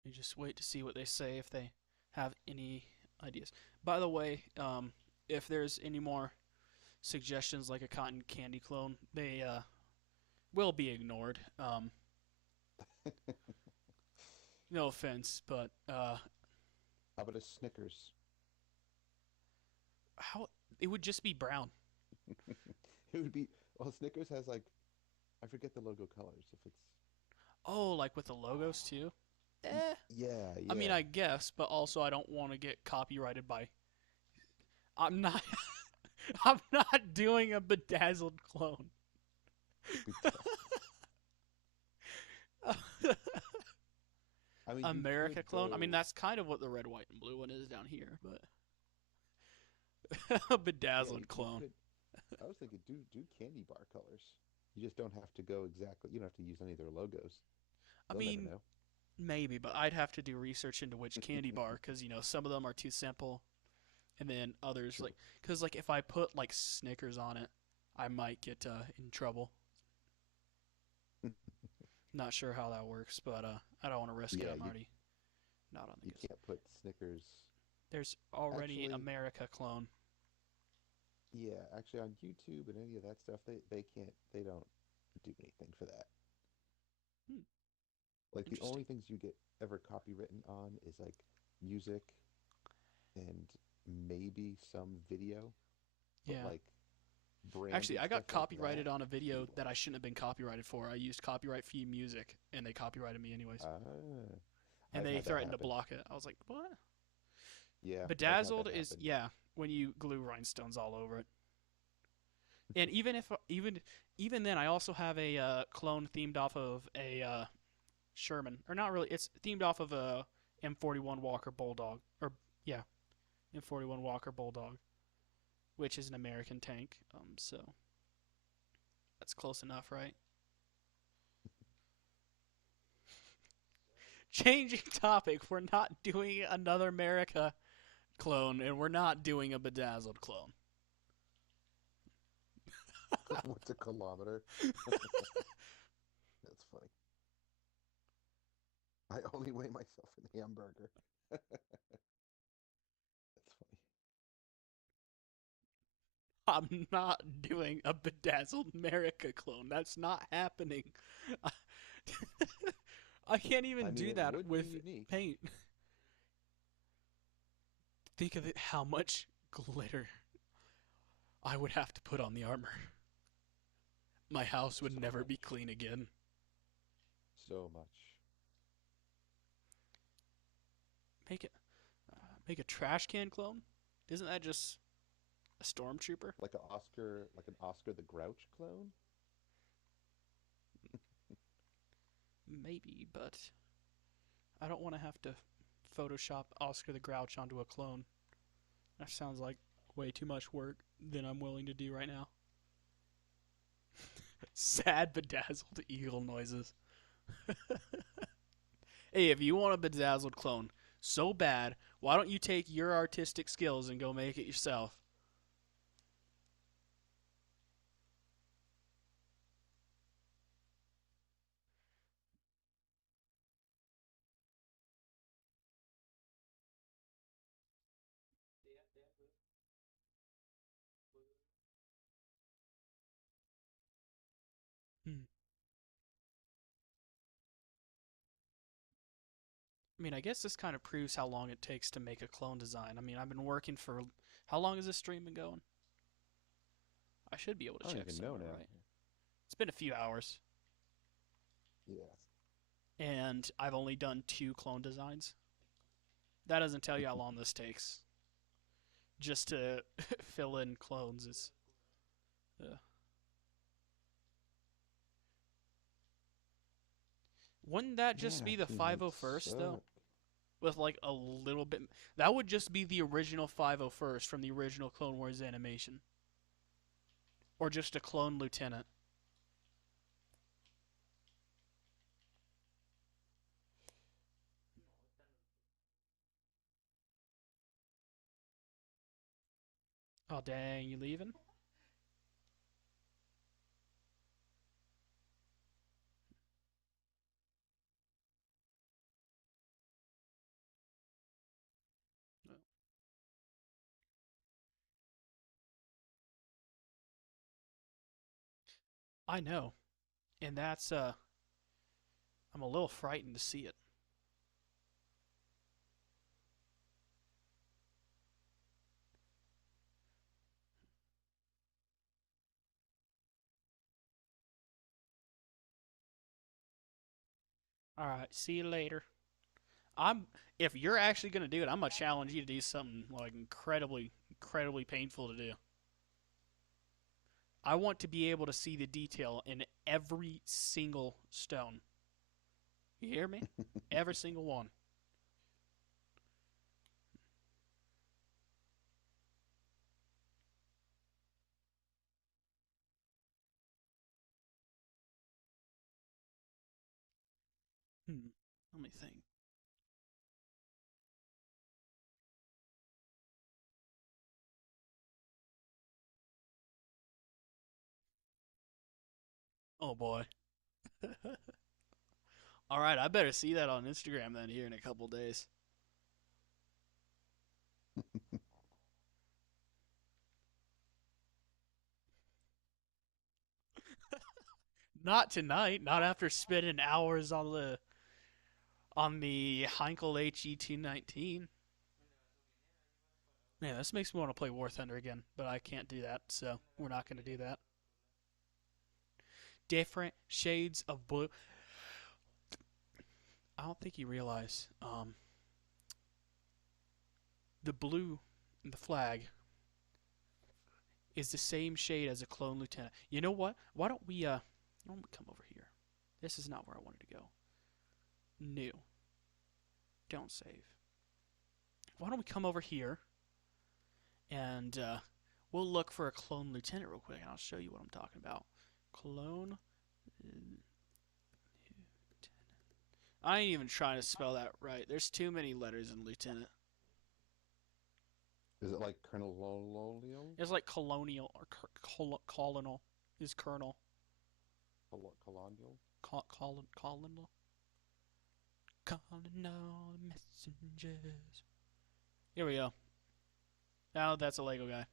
You just wait to see what they say if they have any ideas. By the way, if there's any more suggestions like a cotton candy clone, they will be ignored. No offense, but How about a Snickers? how it would just be brown. It would be, well, Snickers has like, I forget the logo colors. If it's, Oh, like with the logos too. Eh, yeah, I mean, yeah. I guess, but also I don't want to get copyrighted by. I'm not. I'm not doing a bedazzled clone. I mean, you America could clone. I mean, go. that's kind of what the red, white, and blue one is down here, but a Yeah, bedazzled you clone. could. I was thinking, do candy bar colors. You just don't have to go exactly. You don't have to use any of their logos. I They'll never mean, know. maybe, but I'd have to do research into which candy bar because some of them are too simple, and then others True. like because like if I put like Snickers on it, I might get in trouble. Not sure how that works, but I don't want to risk it. Yeah, I'm already not on the you good side. can't put Snickers. There's already Actually, America clone. yeah, actually on YouTube and any of that stuff, they can't. They don't do anything for that. Hmm, Like the interesting. only things you get ever copywritten on is like music and maybe some video, but Yeah. like Actually, branded I stuff got like that, copyrighted on a you video that won't. I shouldn't have been copyrighted for. I used copyright free music, and they copyrighted me anyways. Ah, And I've they had that threatened to happen. block it. I was like, what? Yeah, I've had Bedazzled that is, happen. yeah, when you glue rhinestones all over it. And even then, I also have a clone themed off of a Sherman, or not really. It's themed off of a M41 Walker Bulldog, or yeah, M41 Walker Bulldog, which is an American tank. So that's close enough, right? Changing topic. We're not doing another America clone, and we're not doing a bedazzled clone. What's a kilometer? That's funny. I only weigh myself in hamburger. That's funny. I'm not doing a bedazzled America clone. That's not happening. I can't I even mean, do it that would be with unique. paint. Think of it how much glitter I would have to put on the armor. My house would So never be much. clean again. So much. Make it make a trash can clone? Isn't that just a stormtrooper? Like an Oscar the Grouch clone? Maybe, but I don't want to have to Photoshop Oscar the Grouch onto a clone. That sounds like way too much work than I'm willing to do right now. Sad bedazzled eagle noises. Hey, if you want a bedazzled clone so bad, why don't you take your artistic skills and go make it yourself? Hmm. I mean, I guess this kind of proves how long it takes to make a clone design. I mean, I've been working for how long has this stream been going? I should be able to I don't check even know somewhere, now. right? It's been a few hours, Yeah. and I've only done two clone designs. That doesn't tell you how long this takes just to fill in clones. Is uh, Wouldn't that just Man, be I've the seen him 501st though? suck. With like a little bit. That would just be the original 501st from the original Clone Wars animation. Or just a clone lieutenant. Oh, dang, you leaving? I know. And I'm a little frightened to see it. Alright, see you later. I'm if you're actually gonna do it, I'm gonna challenge you to do something like incredibly painful to do. I want to be able to see the detail in every single stone. You hear me? Every single one. Hmm. Let me think. Oh boy. All right, I better see that on Instagram then here in a couple days. Not tonight. Not after spending hours on the Heinkel HE219. Man, this makes me want to play War Thunder again, but I can't do that, so we're not going to do that. Different shades of blue. I don't think you realize the blue in the flag is the same shade as a clone lieutenant. You know what? Why don't we come over here? This is not where I wanted to go. New. Don't save. Why don't we come over here and we'll look for a clone lieutenant real quick and I'll show you what I'm talking about. Clone lieutenant. I ain't even trying to spell that right. There's too many letters in lieutenant. Is it like Colonel Lolio? It's like colonial or colonel is colonel. Colonial? Colonel. Calling all messengers. Here we go. Now that's a Lego guy.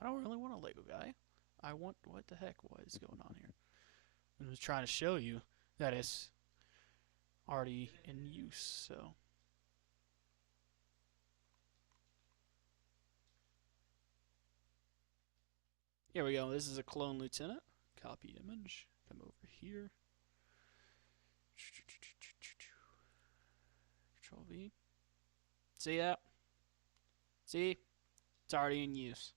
I don't really want a Lego guy. I want what the heck? What is going on here? I was trying to show you that it's already in use. So here we go. This is a clone lieutenant. Copy image. Come over here. Control V. See that? See? It's already in use.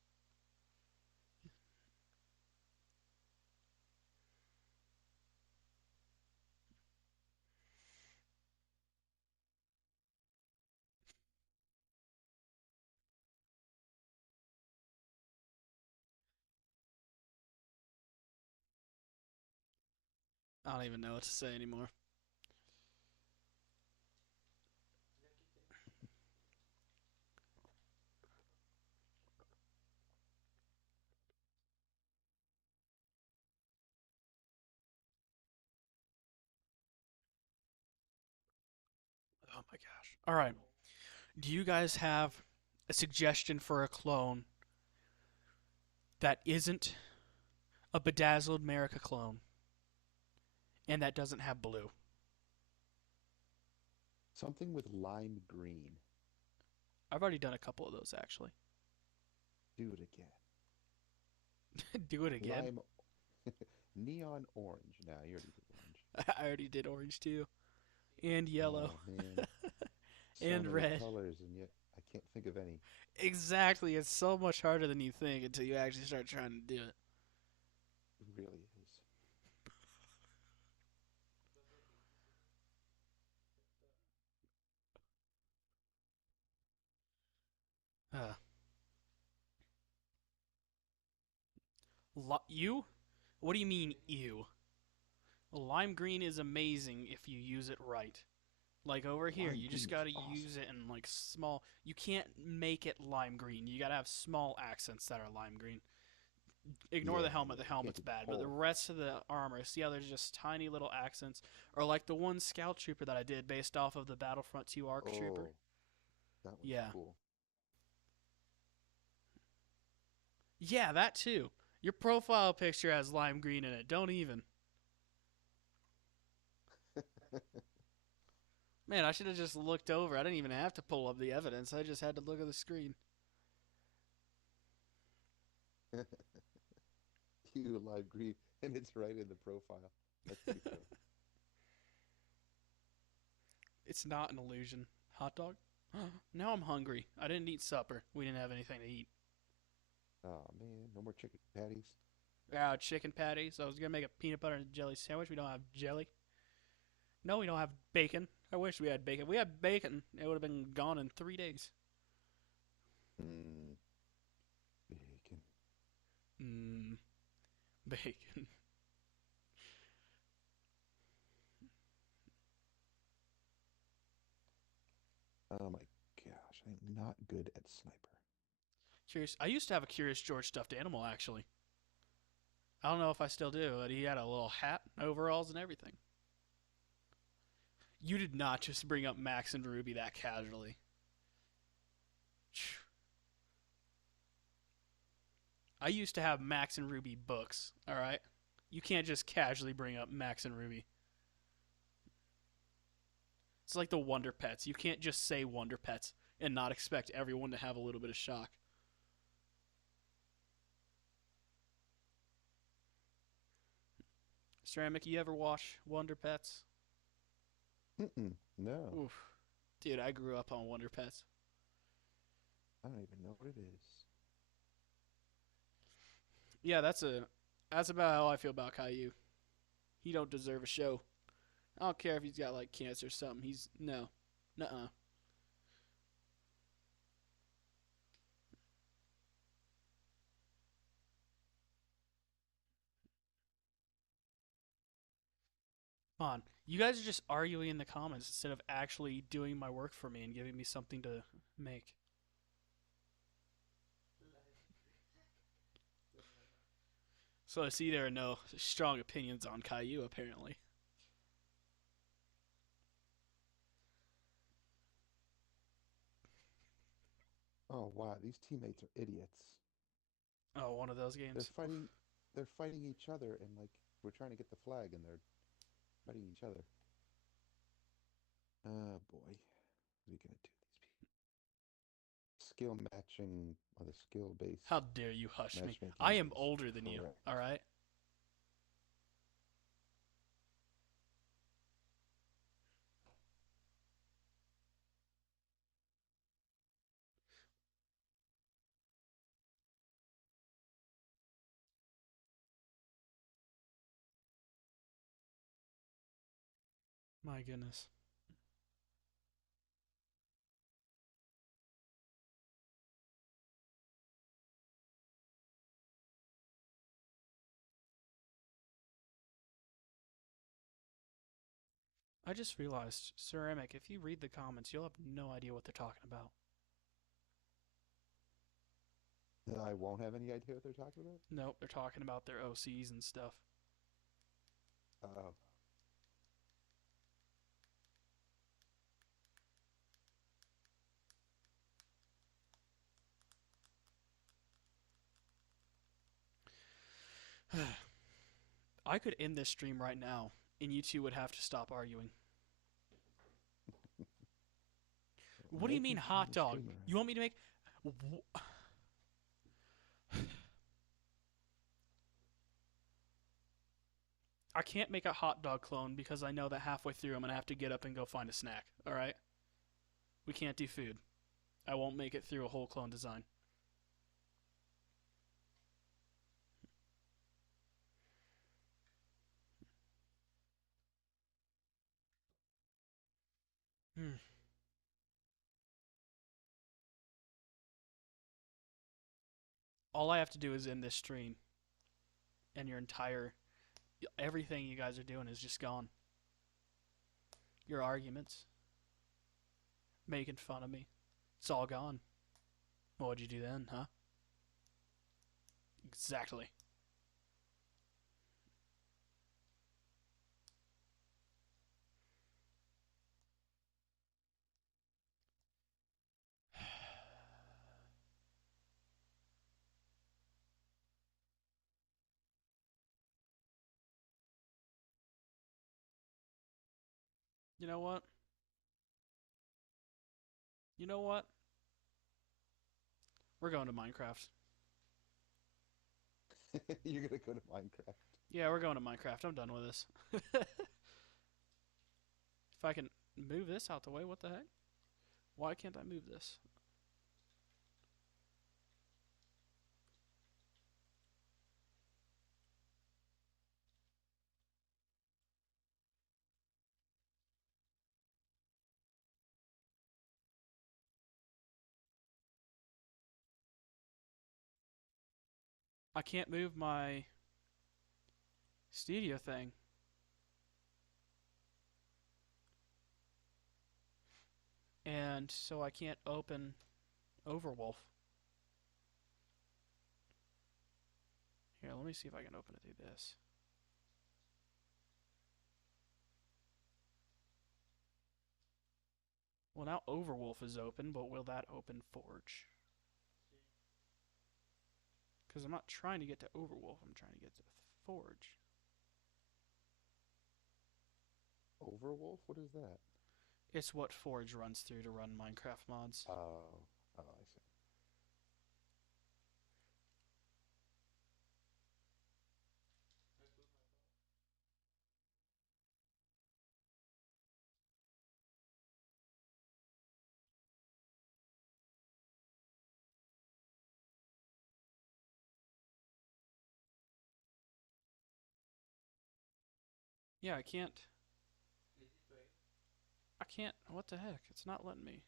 I don't even know what to say anymore. Oh my gosh. All right. Do you guys have a suggestion for a clone that isn't a bedazzled America clone and that doesn't have blue? Something with lime green. I've already done a couple of those actually. Do it again. Do it again. Lime, neon orange. Nah, you already did orange. I already did orange too, and yellow, Oh man, so and many red. colors, and yet I can't think of any. Exactly. It's so much harder than you think until you actually start trying to do it. It really is. You? What do you mean, ew? Lime green is amazing if you use it right. Like over here, Lime you just green is gotta awesome. use it in like small. You can't make it lime green. You gotta have small accents that are lime green. Ignore the Yeah, helmet. yeah. The You can't helmet's do the bad, but the whole. rest of the armor, see how there's just tiny little accents, or like the one scout trooper that I did based off of the Battlefront 2 ARC trooper. Oh, that one's Yeah, cool. yeah, that too. Your profile picture has lime green in it. Don't even. Man, I should have just looked over. I didn't even have to pull up the evidence. I just had to look at the screen. You lime green, and it's right in the profile. That's pretty cool. It's not an illusion. Hot dog? Now I'm hungry. I didn't eat supper. We didn't have anything to eat. Oh man, no more chicken patties. Chicken patties. I was gonna make a peanut butter and jelly sandwich. We don't have jelly. No, we don't have bacon. I wish we had bacon. If we had bacon, it would have been gone in 3 days. Mmm, bacon. Mmm, bacon. Oh my gosh, I'm not good at sniper. Curious. I used to have a Curious George stuffed animal actually. I don't know if I still do, but he had a little hat, overalls, and everything. You did not just bring up Max and Ruby that casually. I used to have Max and Ruby books, alright? You can't just casually bring up Max and Ruby. It's like the Wonder Pets. You can't just say Wonder Pets and not expect everyone to have a little bit of shock. Ceramic, you ever watch Wonder Pets? Mm-mm, no, Oof. Dude, I grew up on Wonder Pets. I don't even know what it is. Yeah, that's about how I feel about Caillou. He don't deserve a show. I don't care if he's got like cancer or something. He's no. Nuh-uh. Come on. You guys are just arguing in the comments instead of actually doing my work for me and giving me something to make. So I see there are no strong opinions on Caillou apparently. Oh wow, these teammates are idiots. Oh, one of those They're games. Oof. fighting. They're fighting each other, and like we're trying to get the flag, and they're fighting each other. Oh boy, what are we gonna do? Skill matching or the skill based How dare you hush me? I matchmaking am is older than you, correct. alright? My goodness. I just realized, Ceramic, if you read the comments, you'll have no idea what they're talking about. I won't have any idea what they're talking about. Nope, they're talking about their OCs and stuff. Oh, I could end this stream right now, and you two would have to stop arguing. we're What do you mean making hot the dog? stream You around. want me to make? I can't make a hot dog clone because I know that halfway through I'm gonna have to get up and go find a snack. All right, we can't do food. I won't make it through a whole clone design. Hmm. All I have to do is end this stream. and your entire everything you guys are doing is just gone. Your arguments, making fun of me, it's all gone. What'd you do then, huh? Exactly. You know what? You know what? We're going to Minecraft. You're gonna go to Minecraft. Yeah, we're going to Minecraft. I'm done with this. If I can move this out the way, what the heck? Why can't I move this? I can't move my Stadia thing. And so I can't open Overwolf. Here, let me see if I can open it through this. Well, now Overwolf is open, but will that open Forge? Because I'm not trying to get to Overwolf, I'm trying to get to Forge. Overwolf? What is that? It's what Forge runs through to run Minecraft mods. Oh, I see. Yeah, I can't. I can't. What the heck? It's not letting me.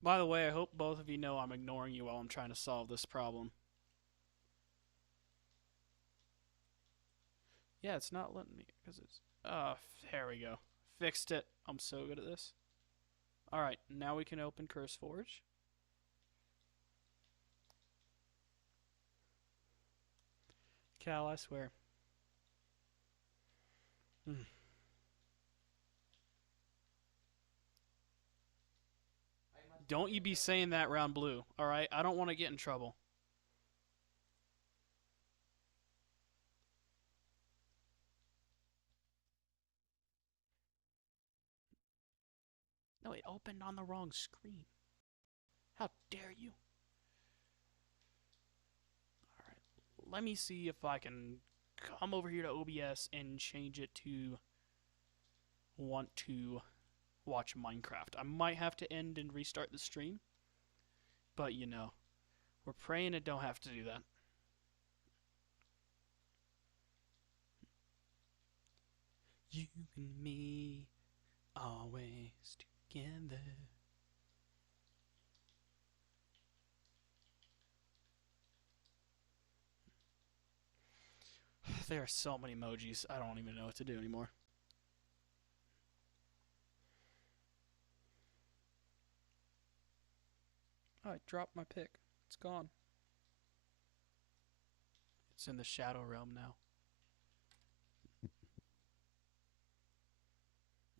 By the way, I hope both of you know I'm ignoring you while I'm trying to solve this problem. Yeah, it's not letting me because it's. There we go. Fixed it. I'm so good at this. Alright, now we can open CurseForge. Cal, I swear. Hmm. Don't you be saying that round blue, alright? I don't want to get in trouble. No, it opened on the wrong screen. How dare you? Alright, let me see if I can come over here to OBS and change it to want to watch Minecraft. I might have to end and restart the stream, but you know, we're praying it don't have to do that. You and me, always together. There are so many emojis, I don't even know what to do anymore. I dropped my pick. It's gone. It's in the Shadow Realm now.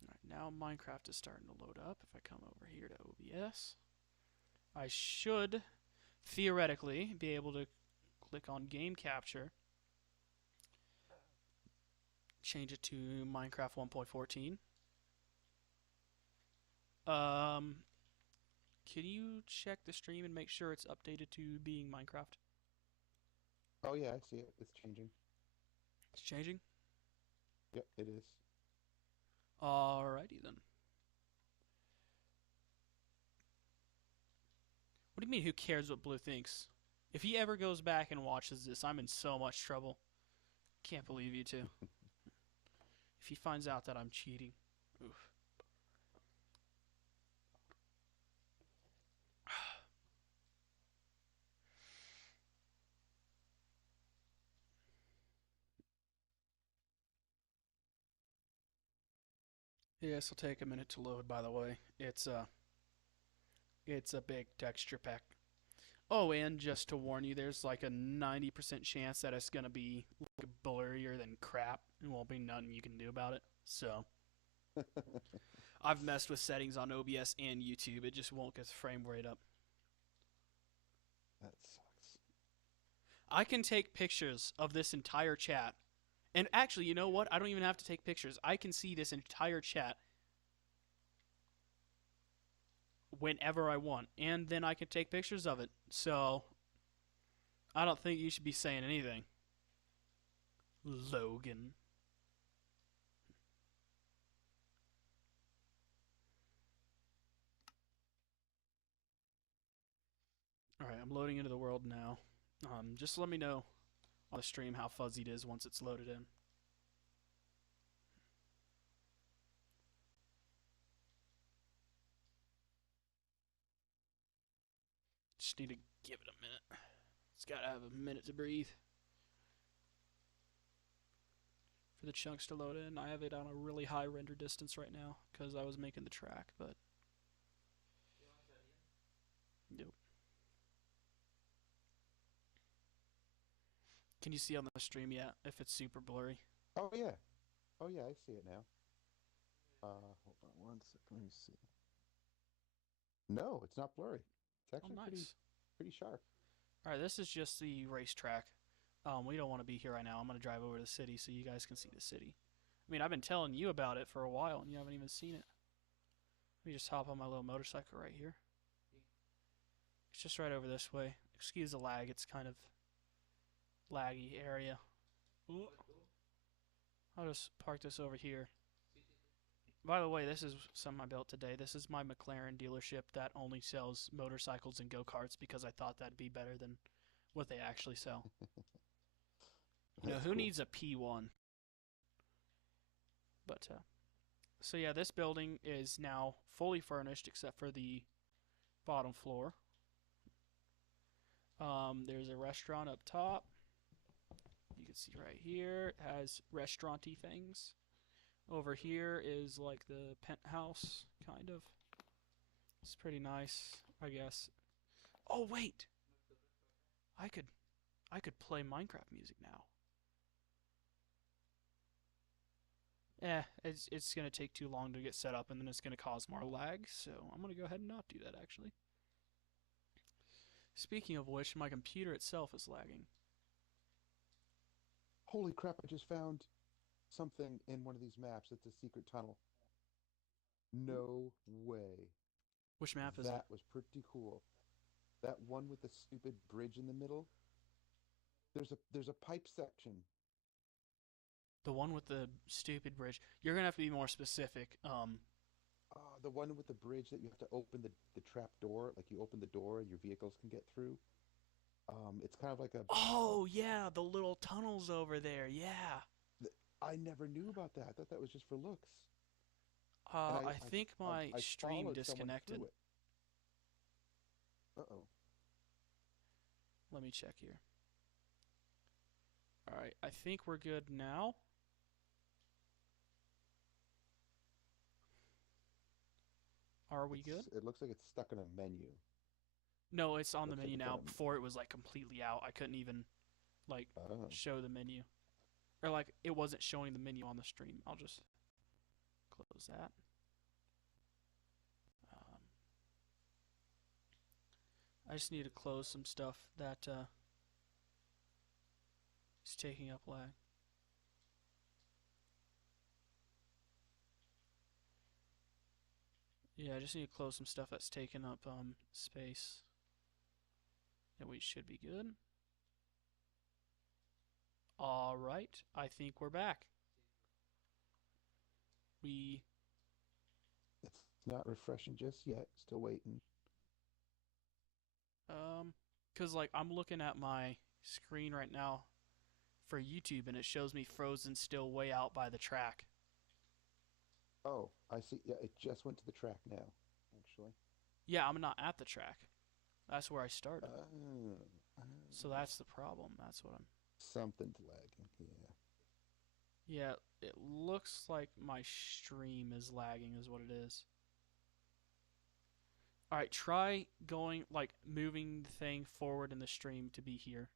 Alright, now Minecraft is starting to load up. If I come over here to OBS, I should theoretically be able to click on Game Capture, change it to Minecraft 1.14. Can you check the stream and make sure it's updated to being Minecraft? Oh yeah, I see it. It's changing. It's changing? Yep, it is. Alrighty then. What do you mean, who cares what Blue thinks? If he ever goes back and watches this, I'm in so much trouble. Can't believe you two. If he finds out that I'm cheating. Oof. Yeah, this will take a minute to load, by the way. It's a big texture pack. Oh, and just to warn you, there's like a 90% chance that it's gonna be like blurrier than crap, and won't be nothing you can do about it. So I've messed with settings on OBS and YouTube. It just won't get the frame rate up. That sucks. I can take pictures of this entire chat. And actually, you know what? I don't even have to take pictures. I can see this entire chat whenever I want, and then I can take pictures of it. So I don't think you should be saying anything, Logan. All right, I'm loading into the world now. Just let me know on the stream how fuzzy it is once it's loaded in. Just need to give it a minute. It's got to have a minute to breathe. For the chunks to load in, I have it on a really high render distance right now because I was making the track, but nope. Can you see on the stream yet if it's super blurry? Oh yeah. Oh yeah, I see it now. Hold on one second. Let me see. No, it's not blurry. It's Oh, actually nice. pretty sharp. All right, this is just the racetrack. We don't want to be here right now. I'm going to drive over to the city so you guys can see the city. I mean, I've been telling you about it for a while and you haven't even seen it. Let me just hop on my little motorcycle right here. It's just right over this way. Excuse the lag. It's kind of laggy area. Ooh. I'll just park this over here. By the way, this is something I built today. This is my McLaren dealership that only sells motorcycles and go-karts because I thought that'd be better than what they actually sell. You know, That's who cool. needs a P1? But, so yeah, this building is now fully furnished except for the bottom floor. There's a restaurant up top. You can see right here, it has restauranty things. Over here is like the penthouse, kind of. It's pretty nice, I guess. Oh wait, I could, I could play Minecraft music now. It's gonna take too long to get set up, and then it's gonna cause more lag. So I'm gonna go ahead and not do that actually. Speaking of which, my computer itself is lagging. Holy crap, I just found something in one of these maps. It's a secret tunnel. No way. Which map is it? That was pretty cool. That one with the stupid bridge in the middle. There's a pipe section. The one with the stupid bridge. You're gonna have to be more specific. The one with the bridge that you have to open the trap door, like you open the door and your vehicles can get through. It's kind of like Oh yeah, the little tunnels over there. Yeah. I never knew about that. I thought that was just for looks. And I think my I stream followed someone disconnected. through it. Uh-oh. Let me check here. All right, I think we're good now. Are we good? It looks like it's stuck in a menu. No, it's on the Looks like menu it's on now. Before it was like completely out. I couldn't even like Oh. show the menu. Or like it wasn't showing the menu on the stream. I'll just close that. Um, I just need to close some stuff that is taking up lag. Yeah, I just need to close some stuff that's taking up space. And we should be good. Alright, I think we're back. It's not refreshing just yet. Still waiting. Cause like I'm looking at my screen right now for YouTube and it shows me frozen still way out by the track. Oh, I see. Yeah, it just went to the track now, actually. Yeah, I'm not at the track. That's where I started. Oh, So that's the problem. That's what I'm. something's lagging. Yeah. Yeah, it looks like my stream is lagging, is what it is. Alright, try going, like, moving the thing forward in the stream to be here.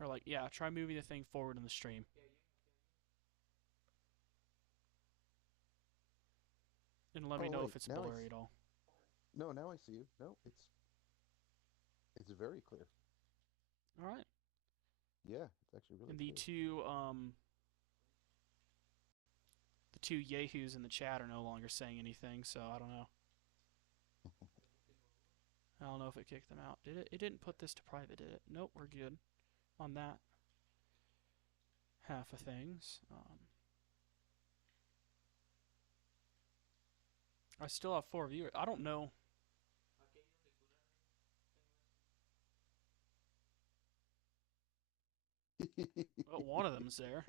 Or, like, yeah, try moving the thing forward in the stream. And let me Oh know wait, if it's now blurry at all. no, now I see you. No, it's very clear. Alright. Yeah, it's actually really And clear. the two yahoos in the chat are no longer saying anything, so I don't know. I don't know if it kicked them out. Did it? It didn't put this to private, did it? Nope, we're good on that half of things. I still have 4 viewers. I don't know. Well, one of them's there.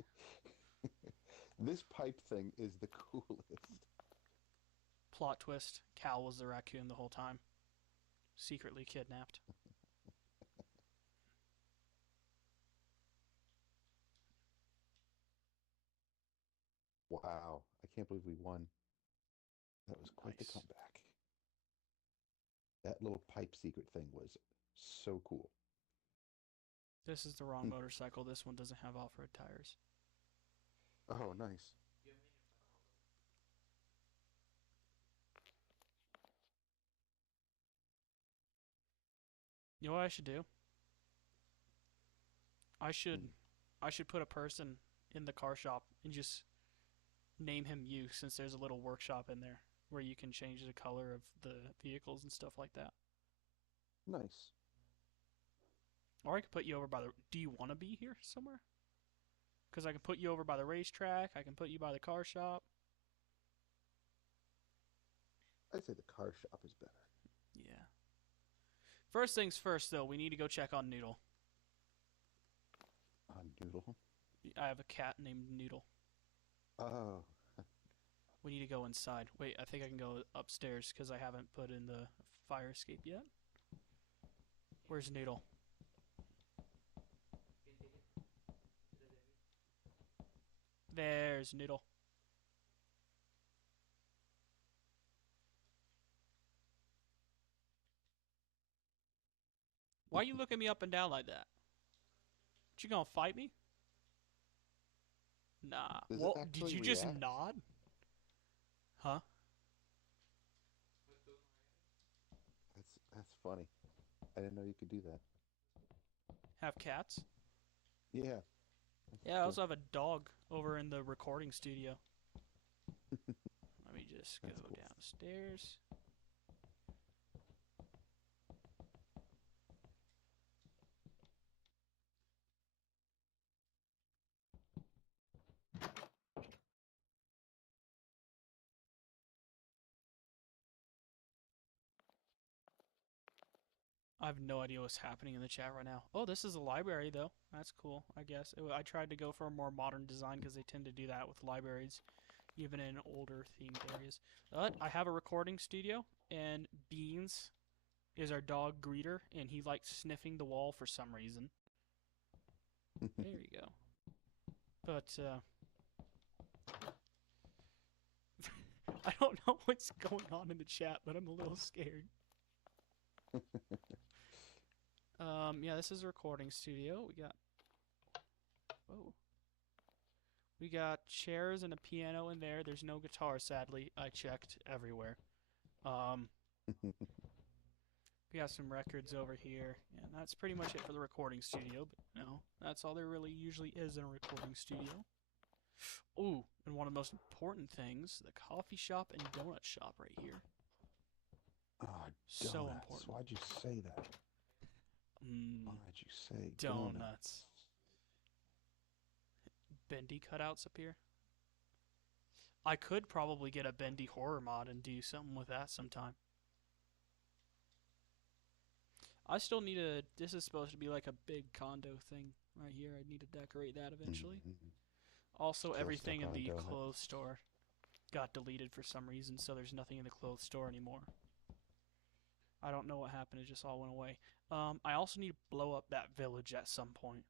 This pipe thing is the coolest. Plot twist: Cal was the raccoon the whole time, secretly kidnapped. Wow, I can't believe we won. That was quite the Nice. comeback. That little pipe secret thing was so cool. This is the wrong Hmm. motorcycle. This one doesn't have off-road tires. Oh, nice. You know what I should do? I should Hmm. I should put a person in the car shop and just name him you, since there's a little workshop in there where you can change the color of the vehicles and stuff like that. Nice. Or I could put you over by the. Do you want to be here somewhere? Because I can put you over by the racetrack. I can put you by the car shop. I'd say the car shop is better. Yeah. First things first, though, we need to go check on Noodle. On Noodle. I have a cat named Noodle. Oh, We need to go inside. Wait, I think I can go upstairs because I haven't put in the fire escape yet. Where's Noodle? There's Noodle. Why are you looking me up and down like that? You gonna fight me? Nah. does it Well, did actually you just react? nod? Huh? That's funny. I didn't know you could do that. Have cats? Yeah, that's Yeah, I cool. also have a dog over in the recording studio. Let me just go That's cool. downstairs. I have no idea what's happening in the chat right now. Oh, this is a library, though. That's cool, I guess. I tried to go for a more modern design because they tend to do that with libraries, even in older themed areas. But I have a recording studio, and Beans is our dog greeter, and he likes sniffing the wall for some reason. There you go. But, I don't know what's going on in the chat, but I'm a little scared. Yeah, this is a recording studio. Whoa. We got chairs and a piano in there. There's no guitar, sadly. I checked everywhere. Um, we got some records over here, and that's pretty much it for the recording studio. But no, that's all there really usually is in a recording studio. Ooh, and one of the most important things, the coffee shop and donut shop right here. Oh, So donuts. important. Why'd you say that? Mmm, Why'd you say donuts. Bendy cutouts up here. I could probably get a Bendy horror mod and do something with that sometime. I still need a. This is supposed to be like a big condo thing right here. I need to decorate that eventually. Mm-hmm. Also, Still everything stuck in on the donut. clothes store got deleted for some reason, so there's nothing in the clothes store anymore. I don't know what happened. It just all went away. I also need to blow up that village at some point.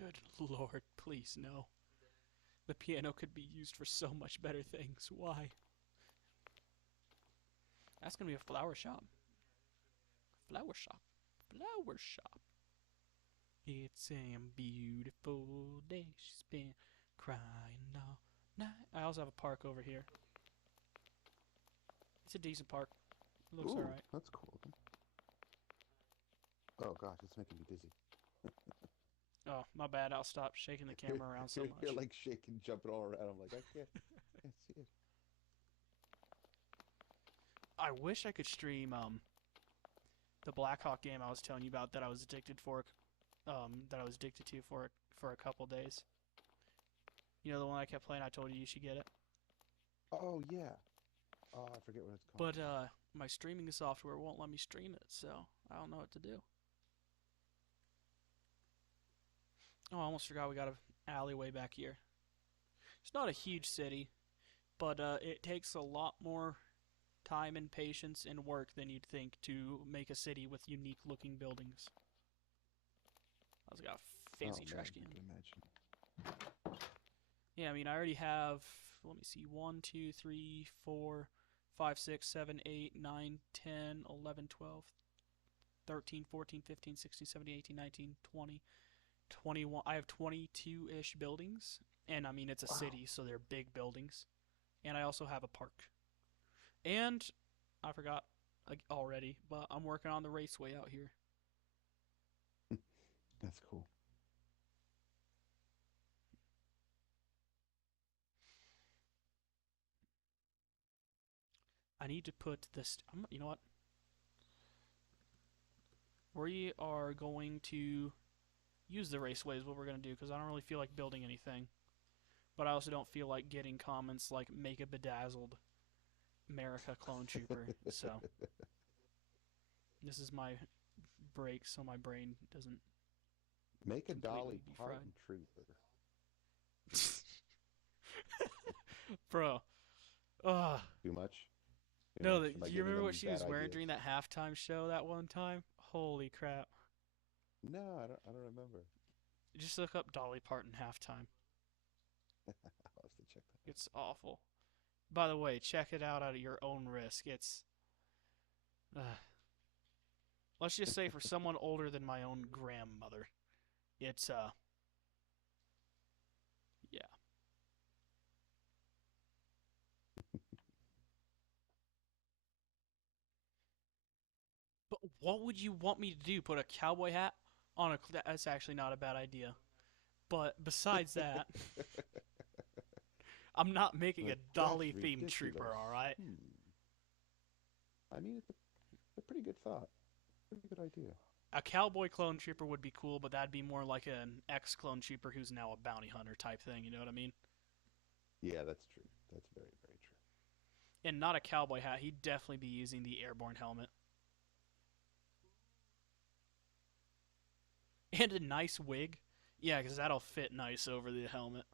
Good Lord, please no. The piano could be used for so much better things. Why? That's gonna be a flower shop. Flower shop. Flower shop. It's a beautiful day. She's been crying all night. I also have a park over here. It's a decent park. It looks Ooh, alright. that's cool. Oh gosh, it's making me dizzy. Oh, my bad. I'll stop shaking the camera around so much. You're like shaking, jumping all around. I'm like, I can't see it. I wish I could stream the Blackhawk game I was telling you about that I was addicted to for a couple days. You know the one I kept playing. I told you should get it. Oh yeah. Oh, I forget what it's called. But my streaming software won't let me stream it, so I don't know what to do. Oh, I almost forgot we got an alleyway back here. It's not a huge city, but it takes a lot more time and patience and work than you'd think to make a city with unique looking buildings. I also got a fancy trash can. I can imagine. Yeah, I mean, I already have, let me see, 1, 2, 3, 4, 5, 6, 7, 8, 9, 10, 11, 12, 13, 14, 15, 16, 17, 18, 19, 20, 21. I have 22-ish buildings. And, I mean, it's a city, so they're big buildings. And I also have a park. And, I forgot already, but I'm working on the raceway out here. That's cool. I need to put this. You know what? We are going to use the raceway is what we're going to do because I don't really feel like building anything. But I also don't feel like getting comments like make a bedazzled America clone trooper. So this is my break so my brain doesn't make a Dolly completely be fried. Parton trooper. Bro. Too much? No, do you remember what she was wearing during that halftime show that one time? Holy crap. No, I don't remember. Just look up Dolly Parton halftime. I'll have to check that out. It's awful. By the way, check it out at your own risk. It's let's just say for someone older than my own grandmother, it's yeah. But what would you want me to do? Put a cowboy hat on a? That's actually not a bad idea. But besides that, I'm not making a Dolly themed trooper. All right. I mean, it's a pretty good thought. Pretty good idea. A cowboy clone trooper would be cool, but that'd be more like an ex-clone trooper who's now a bounty hunter type thing. You know what I mean? Yeah, that's true. That's very, very true. And not a cowboy hat. He'd definitely be using the airborne helmet. And a nice wig. Yeah, because that'll fit nice over the helmet.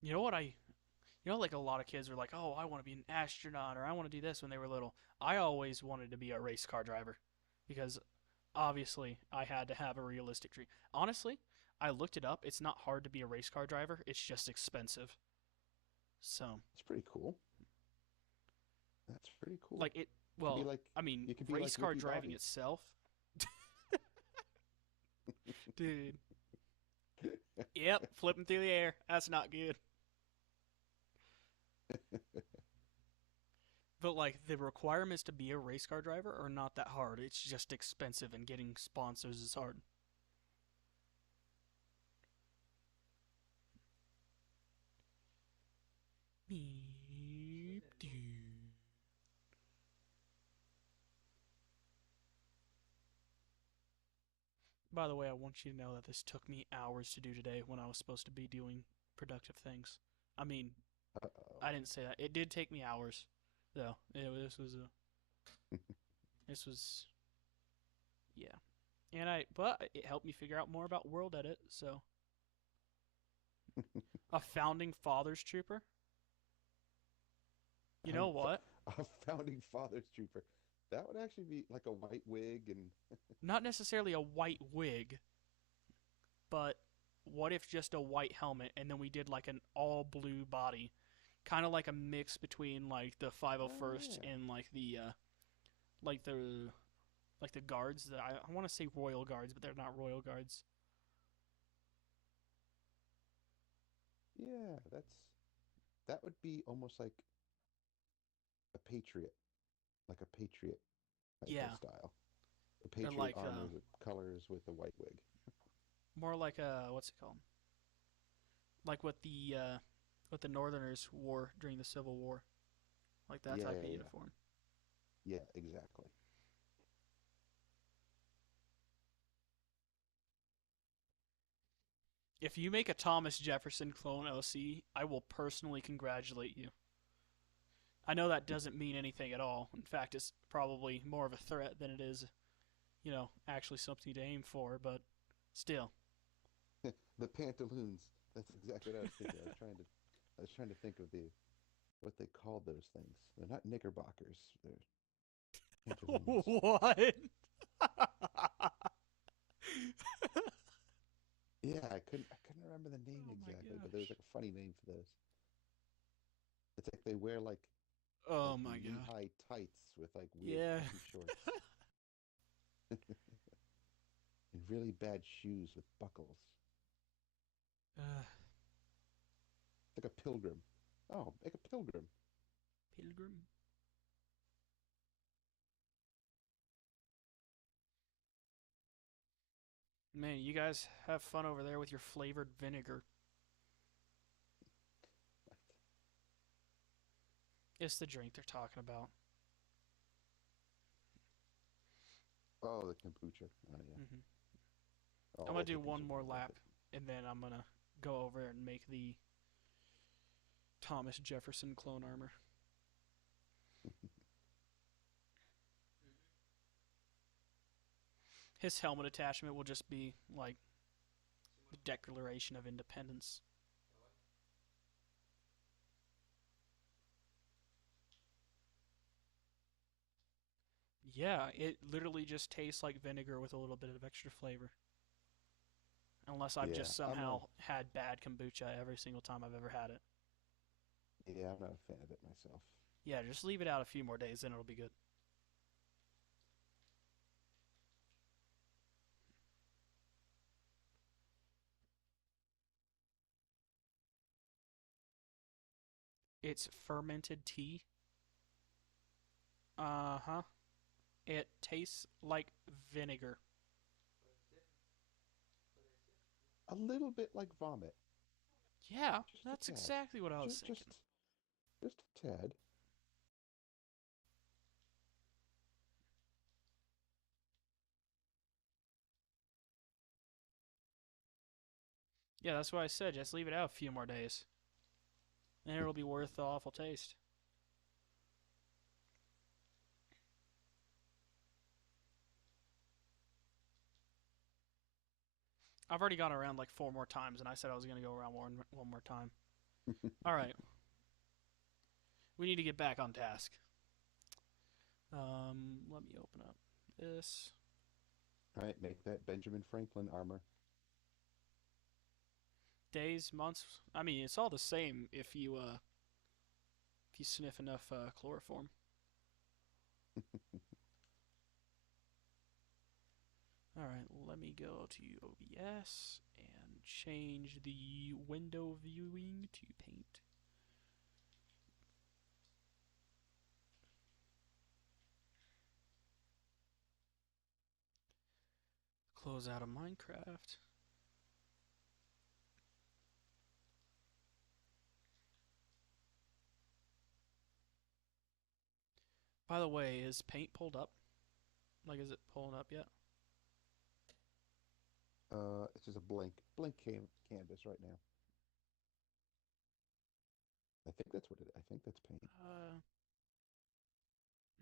You know what like a lot of kids are like, oh, I want to be an astronaut or I want to do this when they were little. I always wanted to be a race car driver because obviously I had to have a realistic dream. Honestly, I looked it up. It's not hard to be a race car driver. It's just expensive. So it's pretty cool. That's pretty cool. Like it. Well, like, I mean, race car driving itself. Dude. Yep, flipping through the air. That's not good. But like the requirements to be a race car driver are not that hard. It's just expensive, and getting sponsors is hard. By the way, I want you to know that this took me hours to do today when I was supposed to be doing productive things. I mean, I didn't say that. It did take me hours, though. This was, yeah. But it helped me figure out more about World Edit, so. A Founding Fathers Trooper? You I'm know what? a founding fathers trooper. That would actually be like a white wig and Not necessarily a white wig, but what if just a white helmet and then we did like an all blue body, kind of like a mix between like the oh 501st yeah, and like the like the guards. I want to say royal guards, but they're not royal guards. yeah. That would be almost like a patriot, like a patriot type of Yeah, style. The or patriot like armor colors with the white wig. more like what's it called? Like what the Northerners wore during the Civil War, like that Yeah, type of yeah, yeah. uniform. Yeah, exactly. If you make a Thomas Jefferson clone OC, I will personally congratulate you. I know that doesn't mean anything at all. In fact, it's probably more of a threat than it is, actually something to aim for, but still. The pantaloons. That's exactly what I was thinking. I was trying to think of the what they called those things. They're not knickerbockers. They're pantaloons. What? Yeah, I couldn't remember the name Oh my exactly, but there's gosh. like a funny name for those. It's like they wear Oh like my gosh. knee-high tights with like weird Yeah. puffy shorts and really bad shoes with buckles. uh, Like a pilgrim. Oh, like a pilgrim. Pilgrim. Man, you guys have fun over there with your flavored vinegar. It's the drink they're talking about. Oh, the kombucha. Oh yeah. hmm I'm Oh, gonna all do hippies one are more gonna love lap, and then I'm gonna go over and make the Thomas Jefferson clone armor. it. His helmet attachment will just be like the Declaration of Independence. Yeah, it literally just tastes like vinegar with a little bit of extra flavor. Unless I've Yeah, just I'm a somehow had bad kombucha every single time I've ever had it. yeah, I'm not a fan of it myself. Yeah, just leave it out a few more days, then it'll be good. It's fermented tea. Uh huh. It tastes like vinegar. A little bit like vomit, Yeah, just a that's tad. exactly what I was Just just thinking. just a tad. Yeah, that's what I said. Just leave it out a few more days, and it'll be worth the awful taste. I've already gone around like four more times, and I said I was gonna go around one more time. All right, we need to get back on task. Let me open up this. All right, make that Benjamin Franklin armor. Days, months. I mean, it's all the same if you sniff enough chloroform. All right, let me go to OBS and change the window viewing to paint. Close out of Minecraft. By the way, is paint pulled up? Like, is it pulling up yet? It's just a blank canvas right now. I think that's what it. I think that's paint. Uh,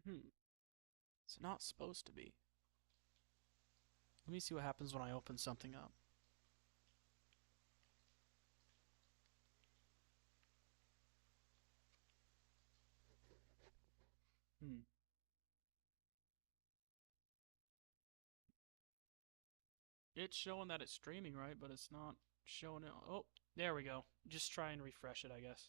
hmm. It's not supposed to be. Let me see what happens when I open something up. It's showing that it's streaming right, but it's not showing it. Oh, there we go. Just try and refresh it, I guess.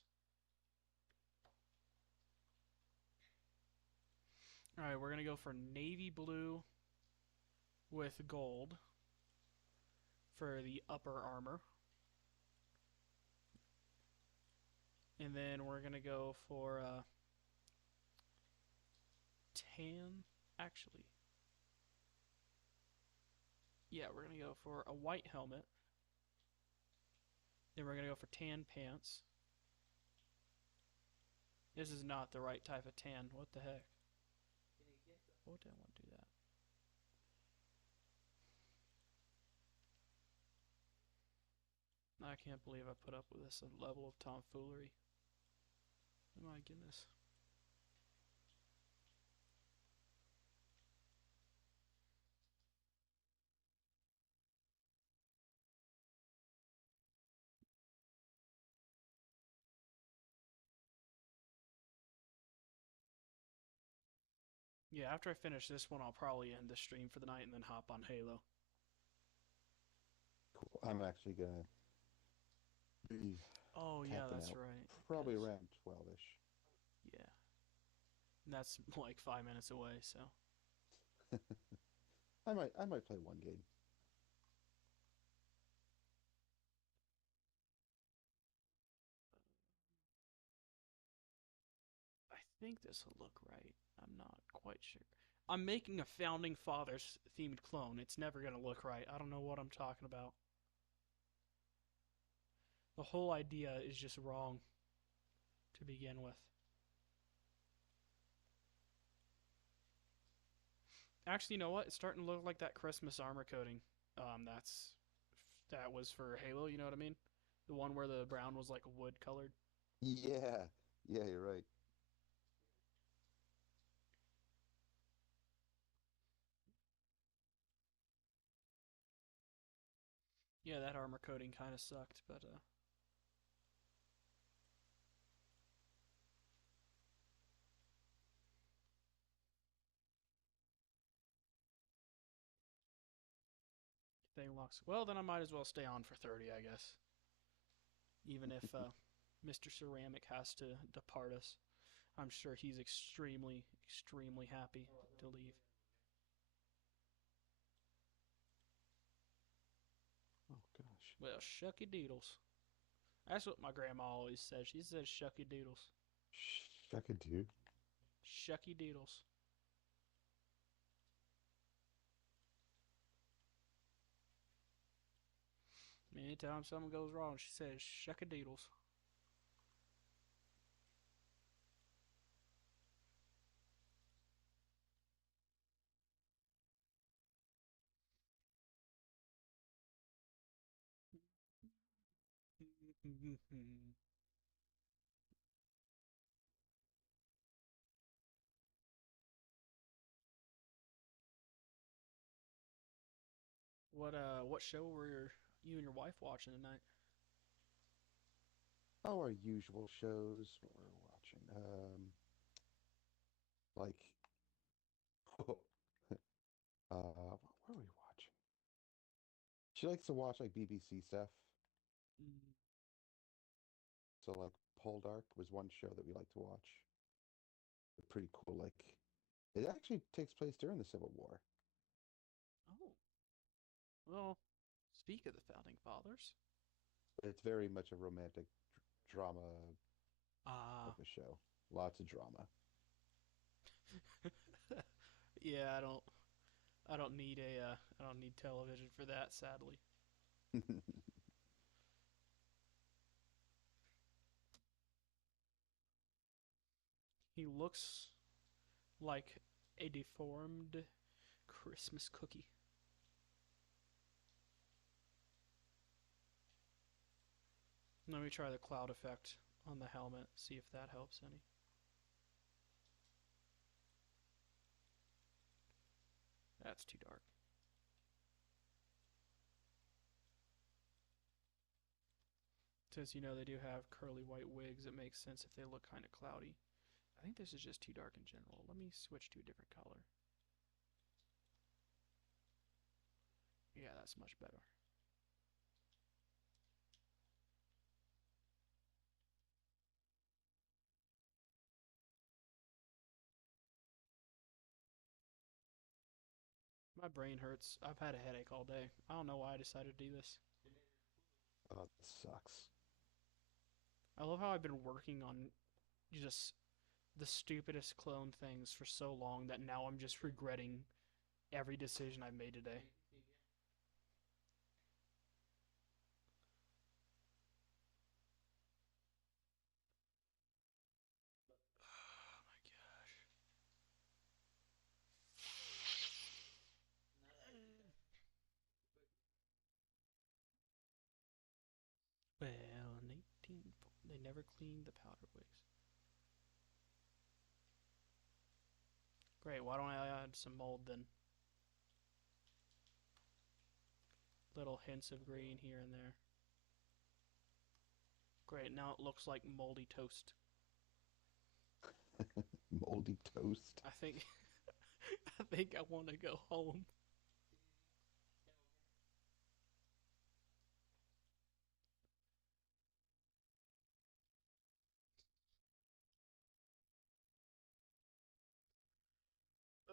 Alright, we're gonna go for navy blue with gold for the upper armor. And then we're gonna go for tan. Actually, yeah, we're gonna go for a white helmet. Then we're gonna go for tan pants. This is not the right type of tan. What the heck? What did I want to do that? I can't believe I put up with this level of tomfoolery. Oh my goodness. Yeah, after I finish this one, I'll probably end the stream for the night and then hop on Halo. Cool. I'm actually gonna be Oh yeah, tapping that's out right. probably Because around 12ish. yeah, and that's like 5 minutes away. So I might play one game. I think this will look right. I'm not quite sure. I'm making a Founding Fathers themed clone. It's never gonna look right. I don't know what I'm talking about. The whole idea is just wrong to begin with. Actually, you know what? It's starting to look like that Christmas armor coating. That was for Halo. You know what I mean? The one where the brown was like wood colored. Yeah, yeah, you're right. Yeah, that armor coating kind of sucked, but thing locks. Well, then I might as well stay on for 30, I guess. Even if Mr. Ceramic has to depart us, I'm sure he's extremely, extremely happy to leave. Oh gosh. Well, shucky doodles. That's what my grandma always says. She says shucky doodles. Shuckadoo. Shucky doodles. Anytime something goes wrong, she says shucky doodles. what show were you and your wife watching tonight? Oh, our usual shows what we're watching. Like, what were we watching? She likes to watch like BBC stuff. Mm. So like Poldark was one show that we like to watch. Pretty cool. Like, it actually takes place during the Civil War. Oh, well, speak of the founding fathers. But it's very much a romantic drama Ah, type of show. Lots of drama. yeah, I don't need television for that, sadly. He looks like a deformed Christmas cookie. Let me try the cloud effect on the helmet, see if that helps any. That's too dark. Since you know they do have curly white wigs, it makes sense if they look kind of cloudy. I think this is just too dark in general. Let me switch to a different color. Yeah, that's much better. My brain hurts. I've had a headache all day. I don't know why I decided to do this. Oh, that sucks. I love how I've been working on just the stupidest clone things for so long that now I'm just regretting every decision I've made today. Oh my gosh. Well, in 18, they never cleaned the powder wigs. Great, why don't I add some mold then? Little hints of green here and there. Great, now it looks like moldy toast. Moldy toast. I think I think I want to go home.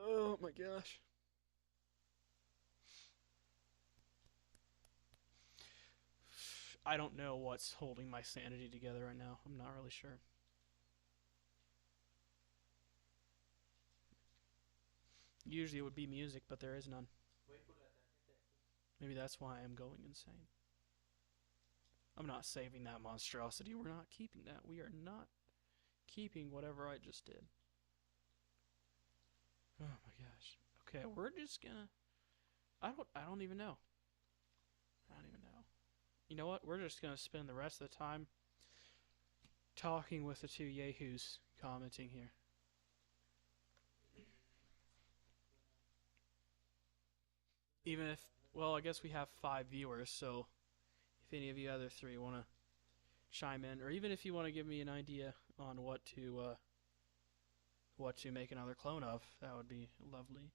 Oh my gosh. I don't know what's holding my sanity together right now. I'm not really sure. Usually it would be music, but there is none. Maybe that's why I'm going insane. I'm not saving that monstrosity. We're not keeping that. We are not keeping whatever I just did. Oh my gosh. Okay, we're just gonna I don't even know. I don't even know. You know what? We're just gonna spend the rest of the time talking with the two yahoos commenting here. Even if, well, I guess we have 5 viewers, so if any of you other three want to chime in, or even if you want to give me an idea on what to make another clone of, that would be lovely.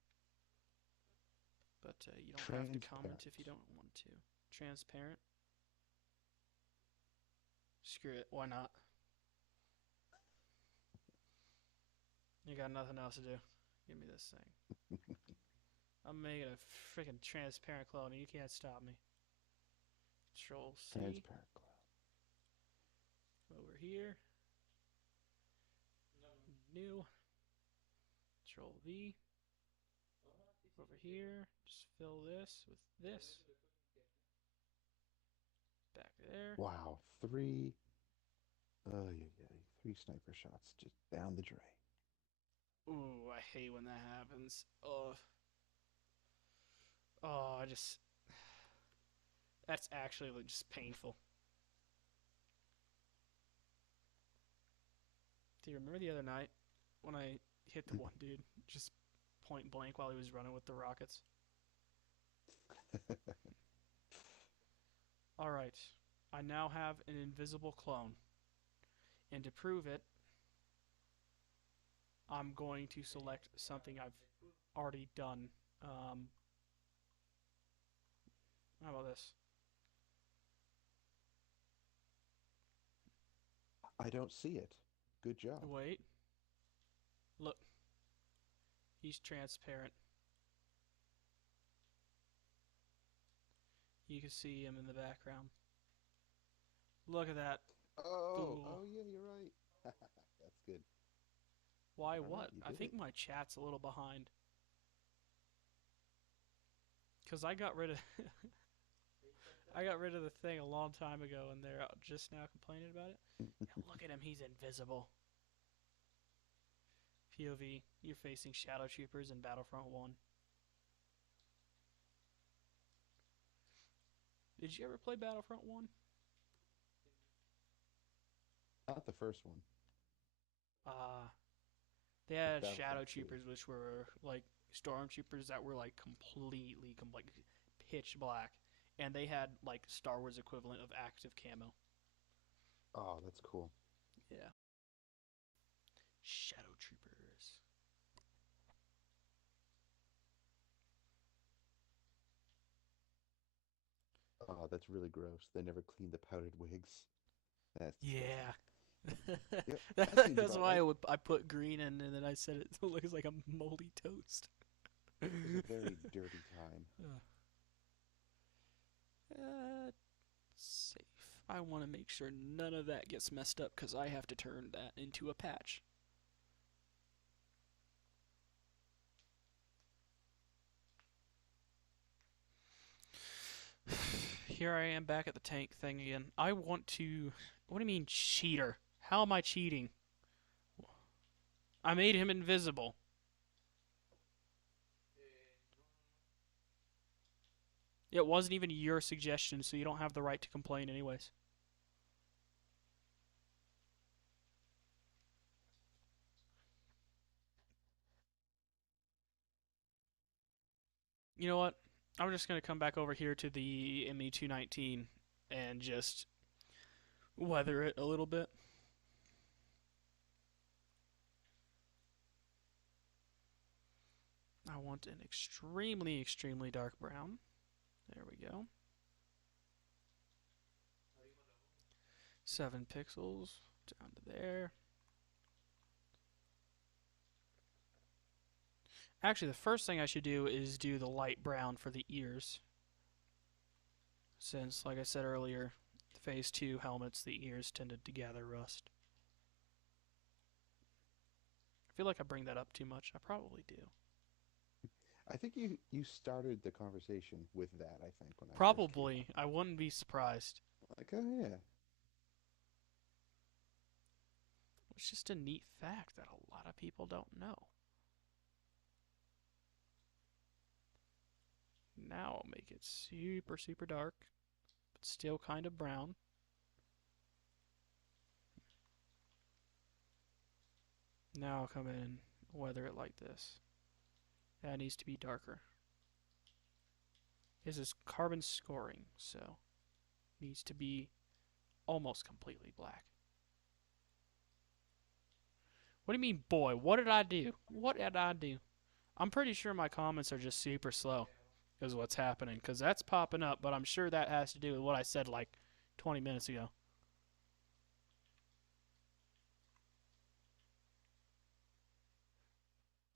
But you don't have to comment if you don't want to. Transparent. Screw it. Why not? You got nothing else to do. Give me this thing. I'm making a freaking transparent clone, and you can't stop me. Control C. Transparent cloud. Over here. New. Control V. Over here. Just fill this with this. Back there. Wow, three. Oh yeah, yeah, three sniper shots just down the drain. Ooh, I hate when that happens. Oh, oh, I just. That's actually like just painful. Do you remember the other night when I hit the one dude just point blank while he was running with the rockets? Alright, I now have an invisible clone. And to prove it, I'm going to select something I've already done. How about this? I don't see it. Good job. Wait. Look. He's transparent. You can see him in the background. Look at that. Oh, Fool. oh yeah, you're right. That's good. Why All right, what? you I did think it. my chat's a little behind. Cause I got rid of I got rid of the thing a long time ago and they're just now complaining about it. And look at him, he's invisible. POV, you're facing Shadow Troopers in Battlefront 1. Did you ever play Battlefront 1? Not the first one. They Like had Shadow Battlefront 2. Troopers, which were like stormtroopers that were like completely like pitch black, and they had like Star Wars equivalent of active camo. Oh, that's cool. Yeah. Shadow Troopers. that's really gross. They never clean the powdered wigs. That's disgusting. Yeah. Yep, that seems That's about why right. I put green in, and then I said it looks like a moldy toast. It was a very dirty time. uh, Safe. I want to make sure none of that gets messed up because I have to turn that into a patch. Here I am back at the tank thing again. I want to. What do you mean, cheater? How am I cheating? I made him invisible. It wasn't even your suggestion, so you don't have the right to complain, anyways. You know what? I'm just gonna come back over here to the ME219 and just weather it a little bit. I want an extremely, extremely dark brown. There we go. 7 pixels down to there. Actually, the first thing I should do is do the light brown for the ears. Since, like I said earlier, the Phase 2 helmets, the ears tended to gather rust. I feel like I bring that up too much. I probably do. I think you started the conversation with that, I think, when I first came Probably. on. I wouldn't be surprised. Like, oh yeah. It's just a neat fact that a lot of people don't know. Now I'll make it super, super dark, but still kind of brown. Now I'll come in and weather it like this. That needs to be darker. This is carbon scoring, so needs to be almost completely black. What do you mean, boy? What did I do? What did I do? I'm pretty sure my comments are just super slow, is what's happening, because that's popping up, but I'm sure that has to do with what I said like 20 minutes ago.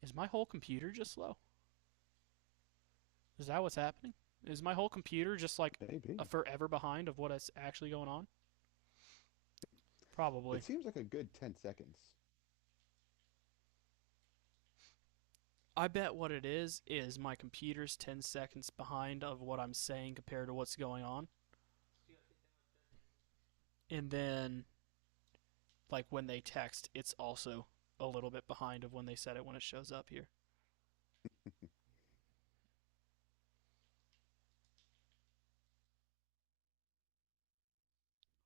Is my whole computer just slow? Is that what's happening? Is my whole computer just like a Maybe. forever behind of what is actually going on? Probably. It seems like a good 10 seconds. I bet what it is my computer's 10 seconds behind of what I'm saying compared to what's going on. And then, like, when they text, it's also a little bit behind of when they said it when it shows up here.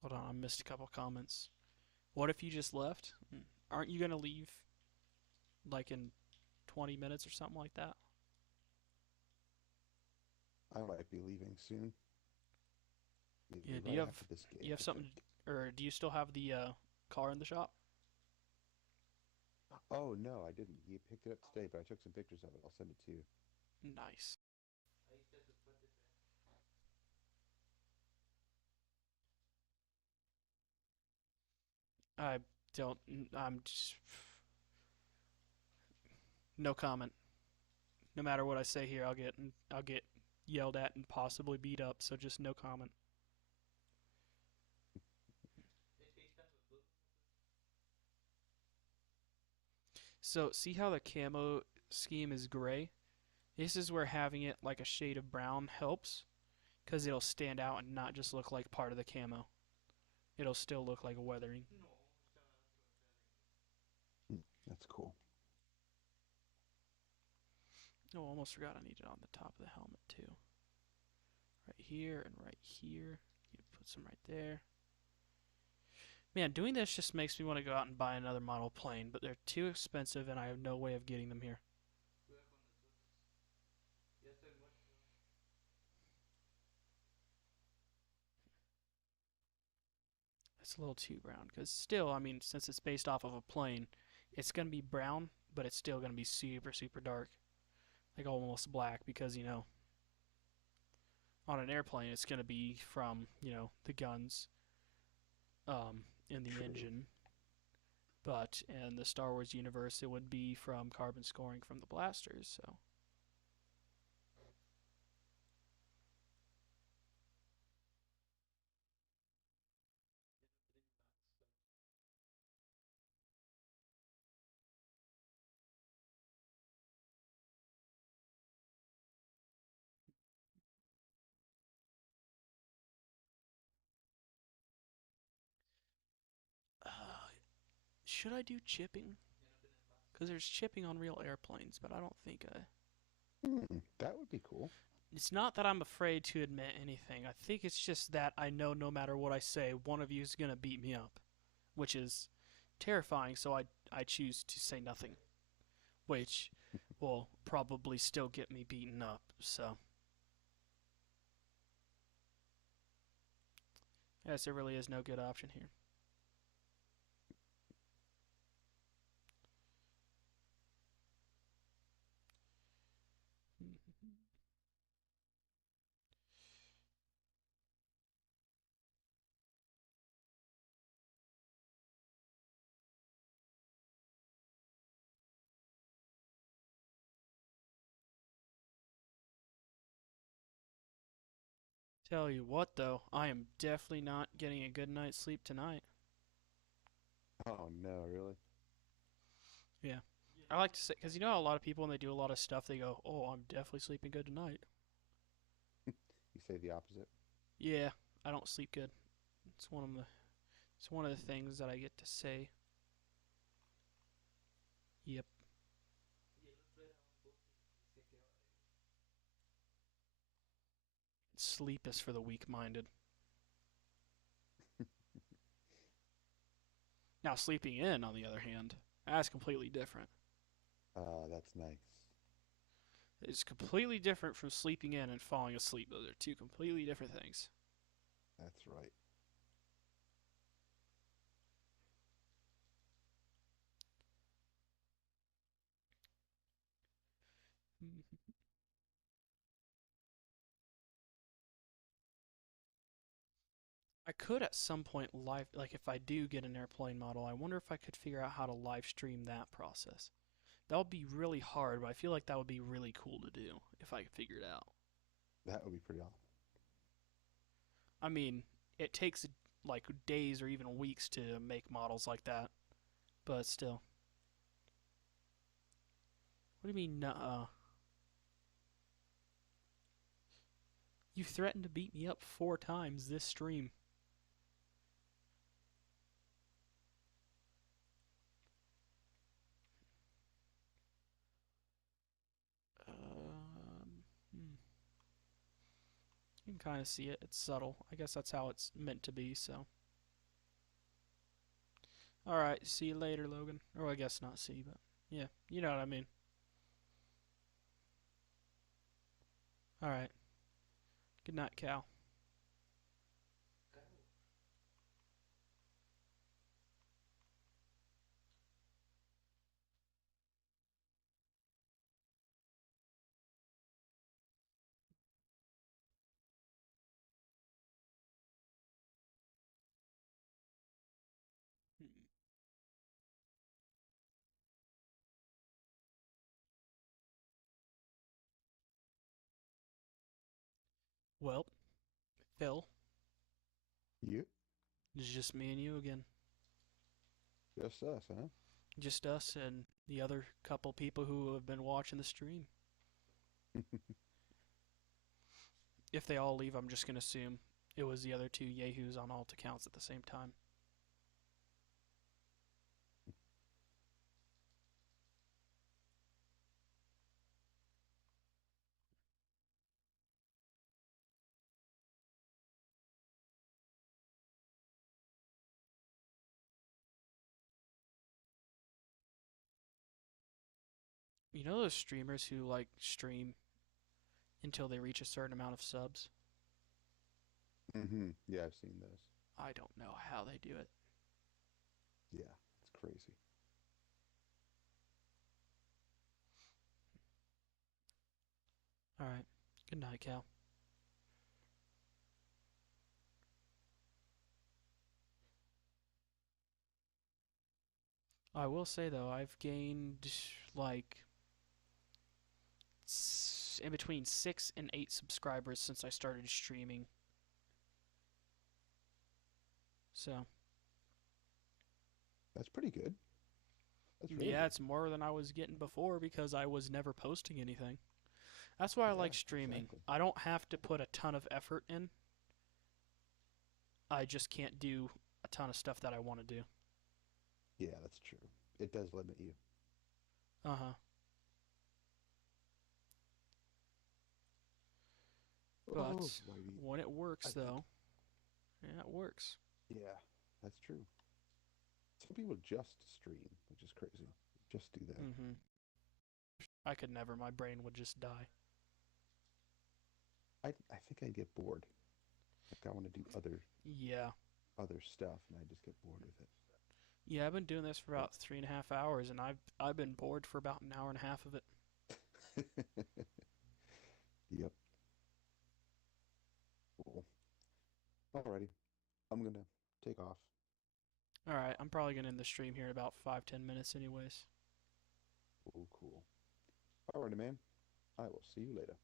Hold on, I missed a couple comments. What if you just left? Aren't you going to leave, like, in 20 minutes or something like that? I might be leaving soon. Yeah, Maybe right after this you game, have I something, think. or do you still have the car in the shop? Oh no, I didn't. He picked it up today, but I took some pictures of it. I'll send it to you. Nice. I don't. I'm just no comment. No matter what I say here, I'll get yelled at and possibly beat up. So just no comment. So see how the camo scheme is gray? This is where having it like a shade of brown helps, because it'll stand out and not just look like part of the camo. It'll still look like a weathering. Hmm, that's cool. Oh, almost forgot I need it on the top of the helmet too. Right here and right here. You put some right there. Man, doing this just makes me want to go out and buy another model plane, but they're too expensive and I have no way of getting them here. It's a little too brown, because still, I mean, since it's based off of a plane, it's going to be brown, but it's still going to be super, super dark. Like almost black, because, you know, on an airplane, it's going to be from, the guns in the True. engine. But in the Star Wars universe, it would be from carbon scoring from the blasters. So uh, should I do chipping? Because there's chipping on real airplanes, but I don't think I. That would be cool. It's not that I'm afraid to admit anything. I think it's just that I know no matter what I say, one of you is gonna beat me up, which is terrifying. So I choose to say nothing, which will probably still get me beaten up. So I guess there really is no good option here. Tell you what, though, I am definitely not getting a good night's sleep tonight. Oh no, really? Yeah. I like to say, because you know how a lot of people, when they do a lot of stuff, they go, oh, I'm definitely sleeping good tonight. You say the opposite? Yeah, I don't sleep good. It's one of the, it's one of the things that I get to say. Yep. Sleep is for the weak-minded. Now, sleeping in, on the other hand, that's completely different. That's nice. It's completely different from sleeping in and falling asleep. Those are two completely different things. That's right. I could at some point live, like if I do get an airplane model, I wonder if I could figure out how to live stream that process. That would be really hard, but I feel like that would be really cool to do if I could figure it out. That would be pretty awesome. I mean, it takes like days or even weeks to make models like that, but still. What do you mean, nuh? You threatened to beat me up 4 times this stream. Hmm. You can kind of see it. It's subtle. I guess that's how it's meant to be, so. Alright, see you later, Logan. Or I guess not see, but yeah, you know what I mean. Alright, good night, Cal. Well, Phil, You? it's just me and you again. Just us, huh? Just us and the other couple people who have been watching the stream. If they all leave, I'm just gonna assume it was the other two yahoos on alt accounts at the same time. You know those streamers who like stream until they reach a certain amount of subs? Yeah, I've seen those. I don't know how they do it. Yeah, it's crazy. Alright, good night, Cal. I will say though, I've gained like in between 6 and 8 subscribers since I started streaming. So That's pretty good. That's really yeah, good. it's more than I was getting before because I was never posting anything. That's why I Yeah, like streaming. exactly. I don't have to put a ton of effort in. I just can't do a ton of stuff that I want to do. Yeah, that's true. It does limit you. Uh huh. Oh, But Whitey. when it I works, think, though, yeah, it works. yeah, that's true. Some people just stream, which is crazy. Just do that. Mm-hmm. I could never. My brain would just die. I think I get bored. Like I want to do Yeah. other stuff, and I just get bored with it. Yeah, I've been doing this for But about 3.5 hours, and I've been bored for about an hour and a half of it. yep, cool. Alrighty, I'm gonna take off. All right, I'm probably gonna end the stream here in about 5-10 minutes, anyways. Cool, cool. Alrighty, man. I will see you later.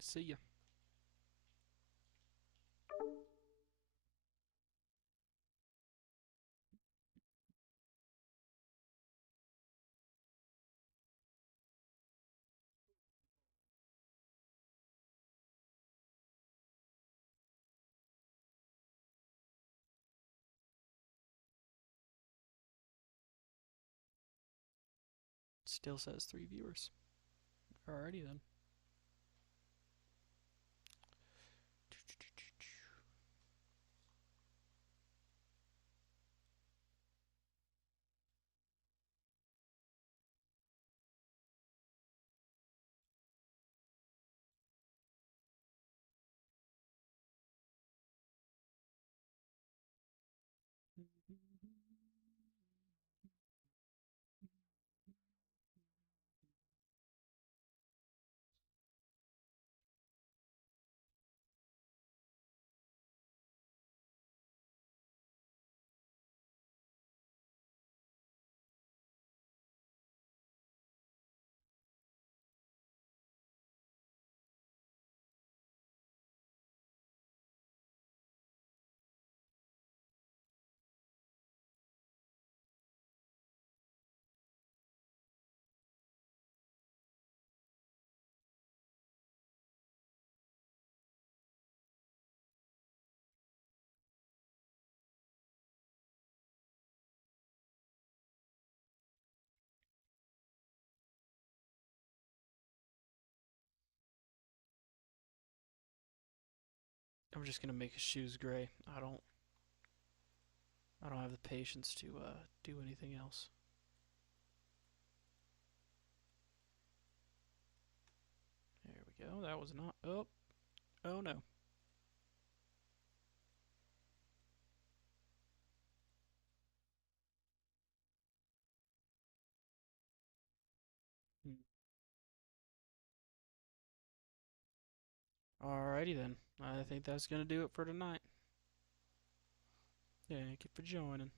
See ya. Still says 3 viewers. Alrighty then. I'm just gonna make his shoes gray. I don't have the patience to do anything else. There we go. That was not. Oh, oh no. Hmm. Alrighty then. I think that's gonna do it for tonight. Thank you for joining.